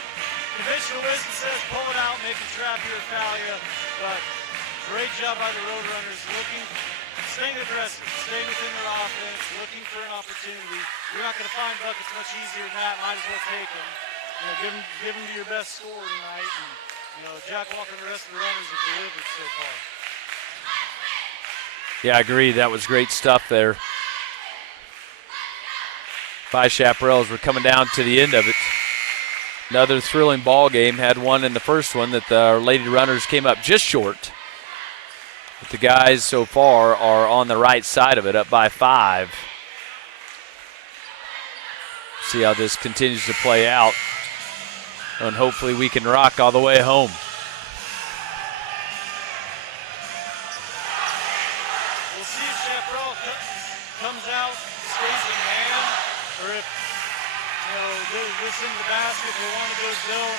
conventional wisdom says, pull it out, make him trap you or foul you. But great job by the Roadrunners staying aggressive, staying within their offense, looking for an opportunity. You're not going to find buckets much easier than that. Might as well take them. Give them to your best scorer tonight. And, Jack Walker and the rest of the runners have delivered so far. Yeah, I agree. That was great stuff there by Chaparrals. We're coming down to the end of it. Another thrilling ball game. Had one in the first one that the Lady Runners came up just short. But the guys so far are on the right side of it, up by 5. See how this continues to play out. And hopefully we can rock all the way home. We'll see if Chaparral comes out, stays in man, or if this into the basket, they want to go zone.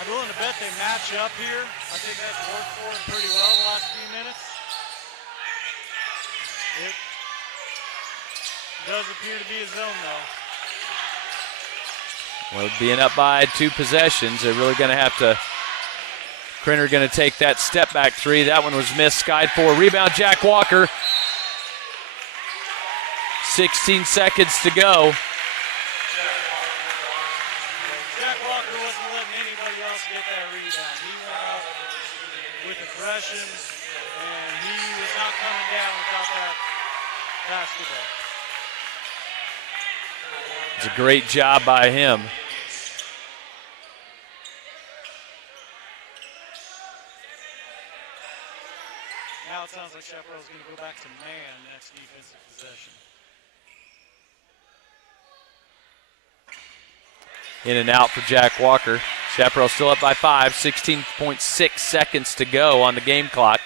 I'm willing to bet they match up here. I think that's worked for them pretty well the last few minutes. It does appear to be a zone, though. Well, being up by 2 possessions, they're really going to have to. Krenner going to take that step back 3. That one was missed. Skied for. Rebound, Jack Walker. 16 seconds to go. Get that rebound. He went out with aggression, and he was not coming down without that basketball. It's a great job by him. Now it sounds like Chaparral's going to go back to man next defensive possession. In and out for Jack Walker. Chaparral still up by 5, 16.6 seconds to go on the game clock.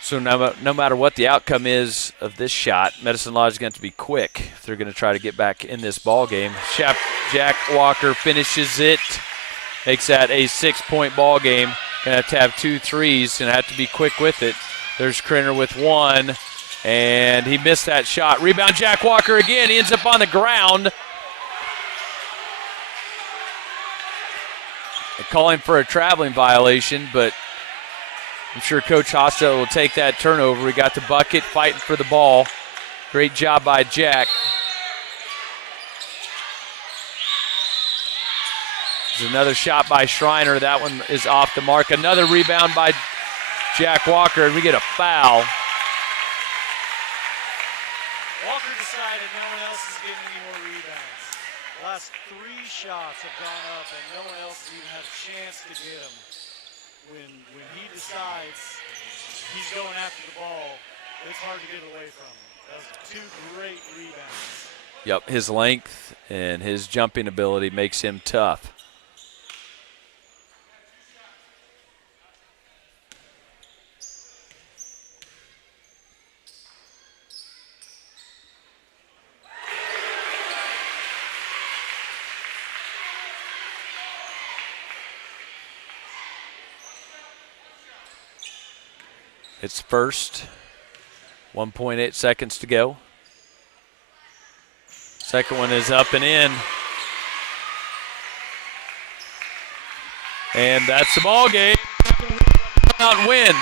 So no matter what the outcome is of this shot, Medicine Lodge is going to be quick if they're going to try to get back in this ball game. Jack Walker finishes it, makes that a 6-point ball game. Going to have 2 threes, going to have to be quick with it. There's Krenner with 1, and he missed that shot. Rebound, Jack Walker again. He ends up on the ground. Calling for a traveling violation, but I'm sure Coach Hostel will take that turnover. We got the bucket, fighting for the ball. Great job by Jack. There's another shot by Schreiner. That one is off the mark. Another rebound by Jack Walker, and we get a foul. Walker decided no one else is getting any more rebounds. The last 3 shots have gone up, and no one else has even had a chance to get them. When he decides he's going after the ball, it's hard to get away from him. That was 2 great rebounds. Yep, his length and his jumping ability makes him tough. It's first. 1.8 seconds to go. Second one is up and in. And that's the ball game. Out and win.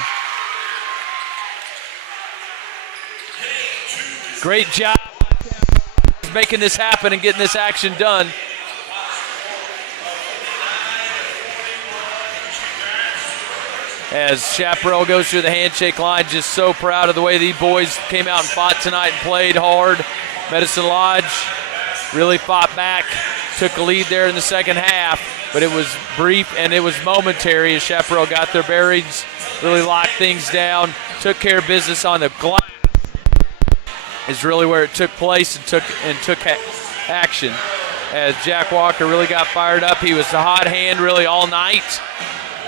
Great job making this happen and getting this action done. As Chaparral goes through the handshake line, just so proud of the way these boys came out and fought tonight and played hard. Medicine Lodge really fought back, took a lead there in the second half, but it was brief and it was momentary as Chaparral got their bearings, really locked things down, took care of business on the glass. Is really where it took place and took action. As Jack Walker really got fired up, he was the hot hand really all night.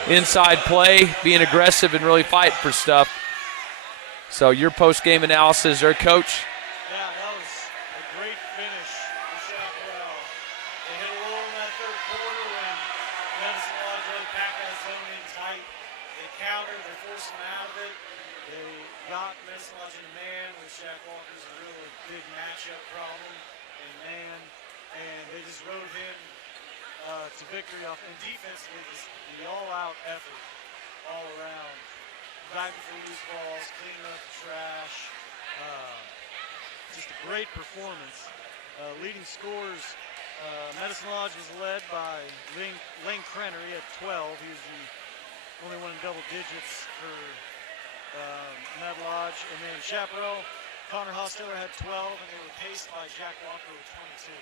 Inside play, being aggressive and really fighting for stuff. So your post-game analysis, our coach. Yeah, that was a great finish for Chaparral. They hit a roll in that third quarter when Medicine Lodge really packed that zone in tight. They countered, they forced them out of it. They got Medicine Lodge in man, which Jack Walker's a really big matchup problem in man, and they just rode him to victory off. And defensively, just the all-out effort all around. Back for loose balls, cleaning up the trash. Just a great performance. Leading scores, Medicine Lodge was led by Lane Krenner. He had 12. He was the only one in double digits for Med Lodge. And then Chaparral, Connor Hostiller had 12, and they were paced by Jack Walker with 22.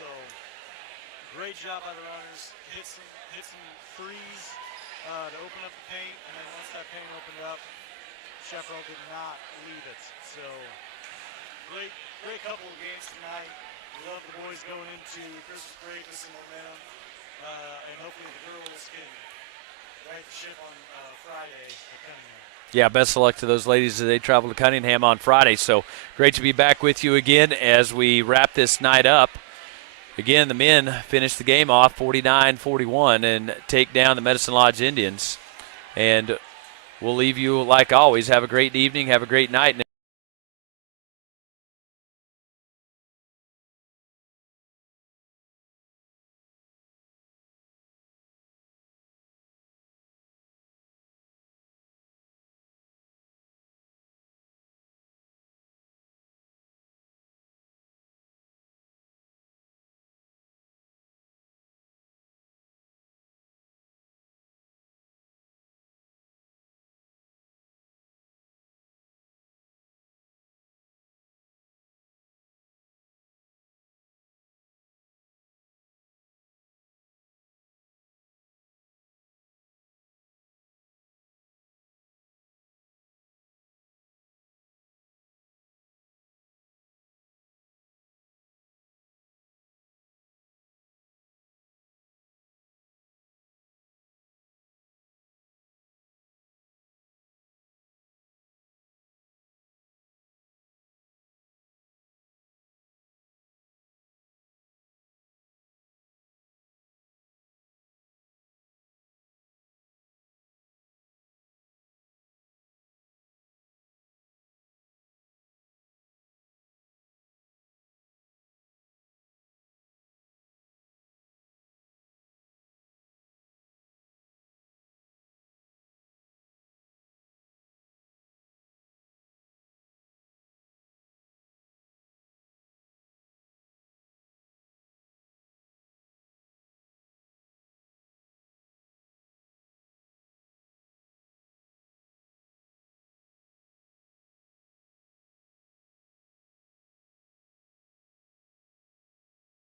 So great job by the runners. Hit some threes to open up the paint, and then once that paint opened up, Chaparral did not leave it. So great couple of games tonight. We love the boys going into Christmas break with some momentum, and hopefully the girls can right the ship on Friday at Cunningham. Yeah, best of luck to those ladies as they travel to Cunningham on Friday. So great to be back with you again as we wrap this night up. Again, the men finish the game off 49-41 and take down the Medicine Lodge Indians. And we'll leave you, like always, have a great evening, have a great night.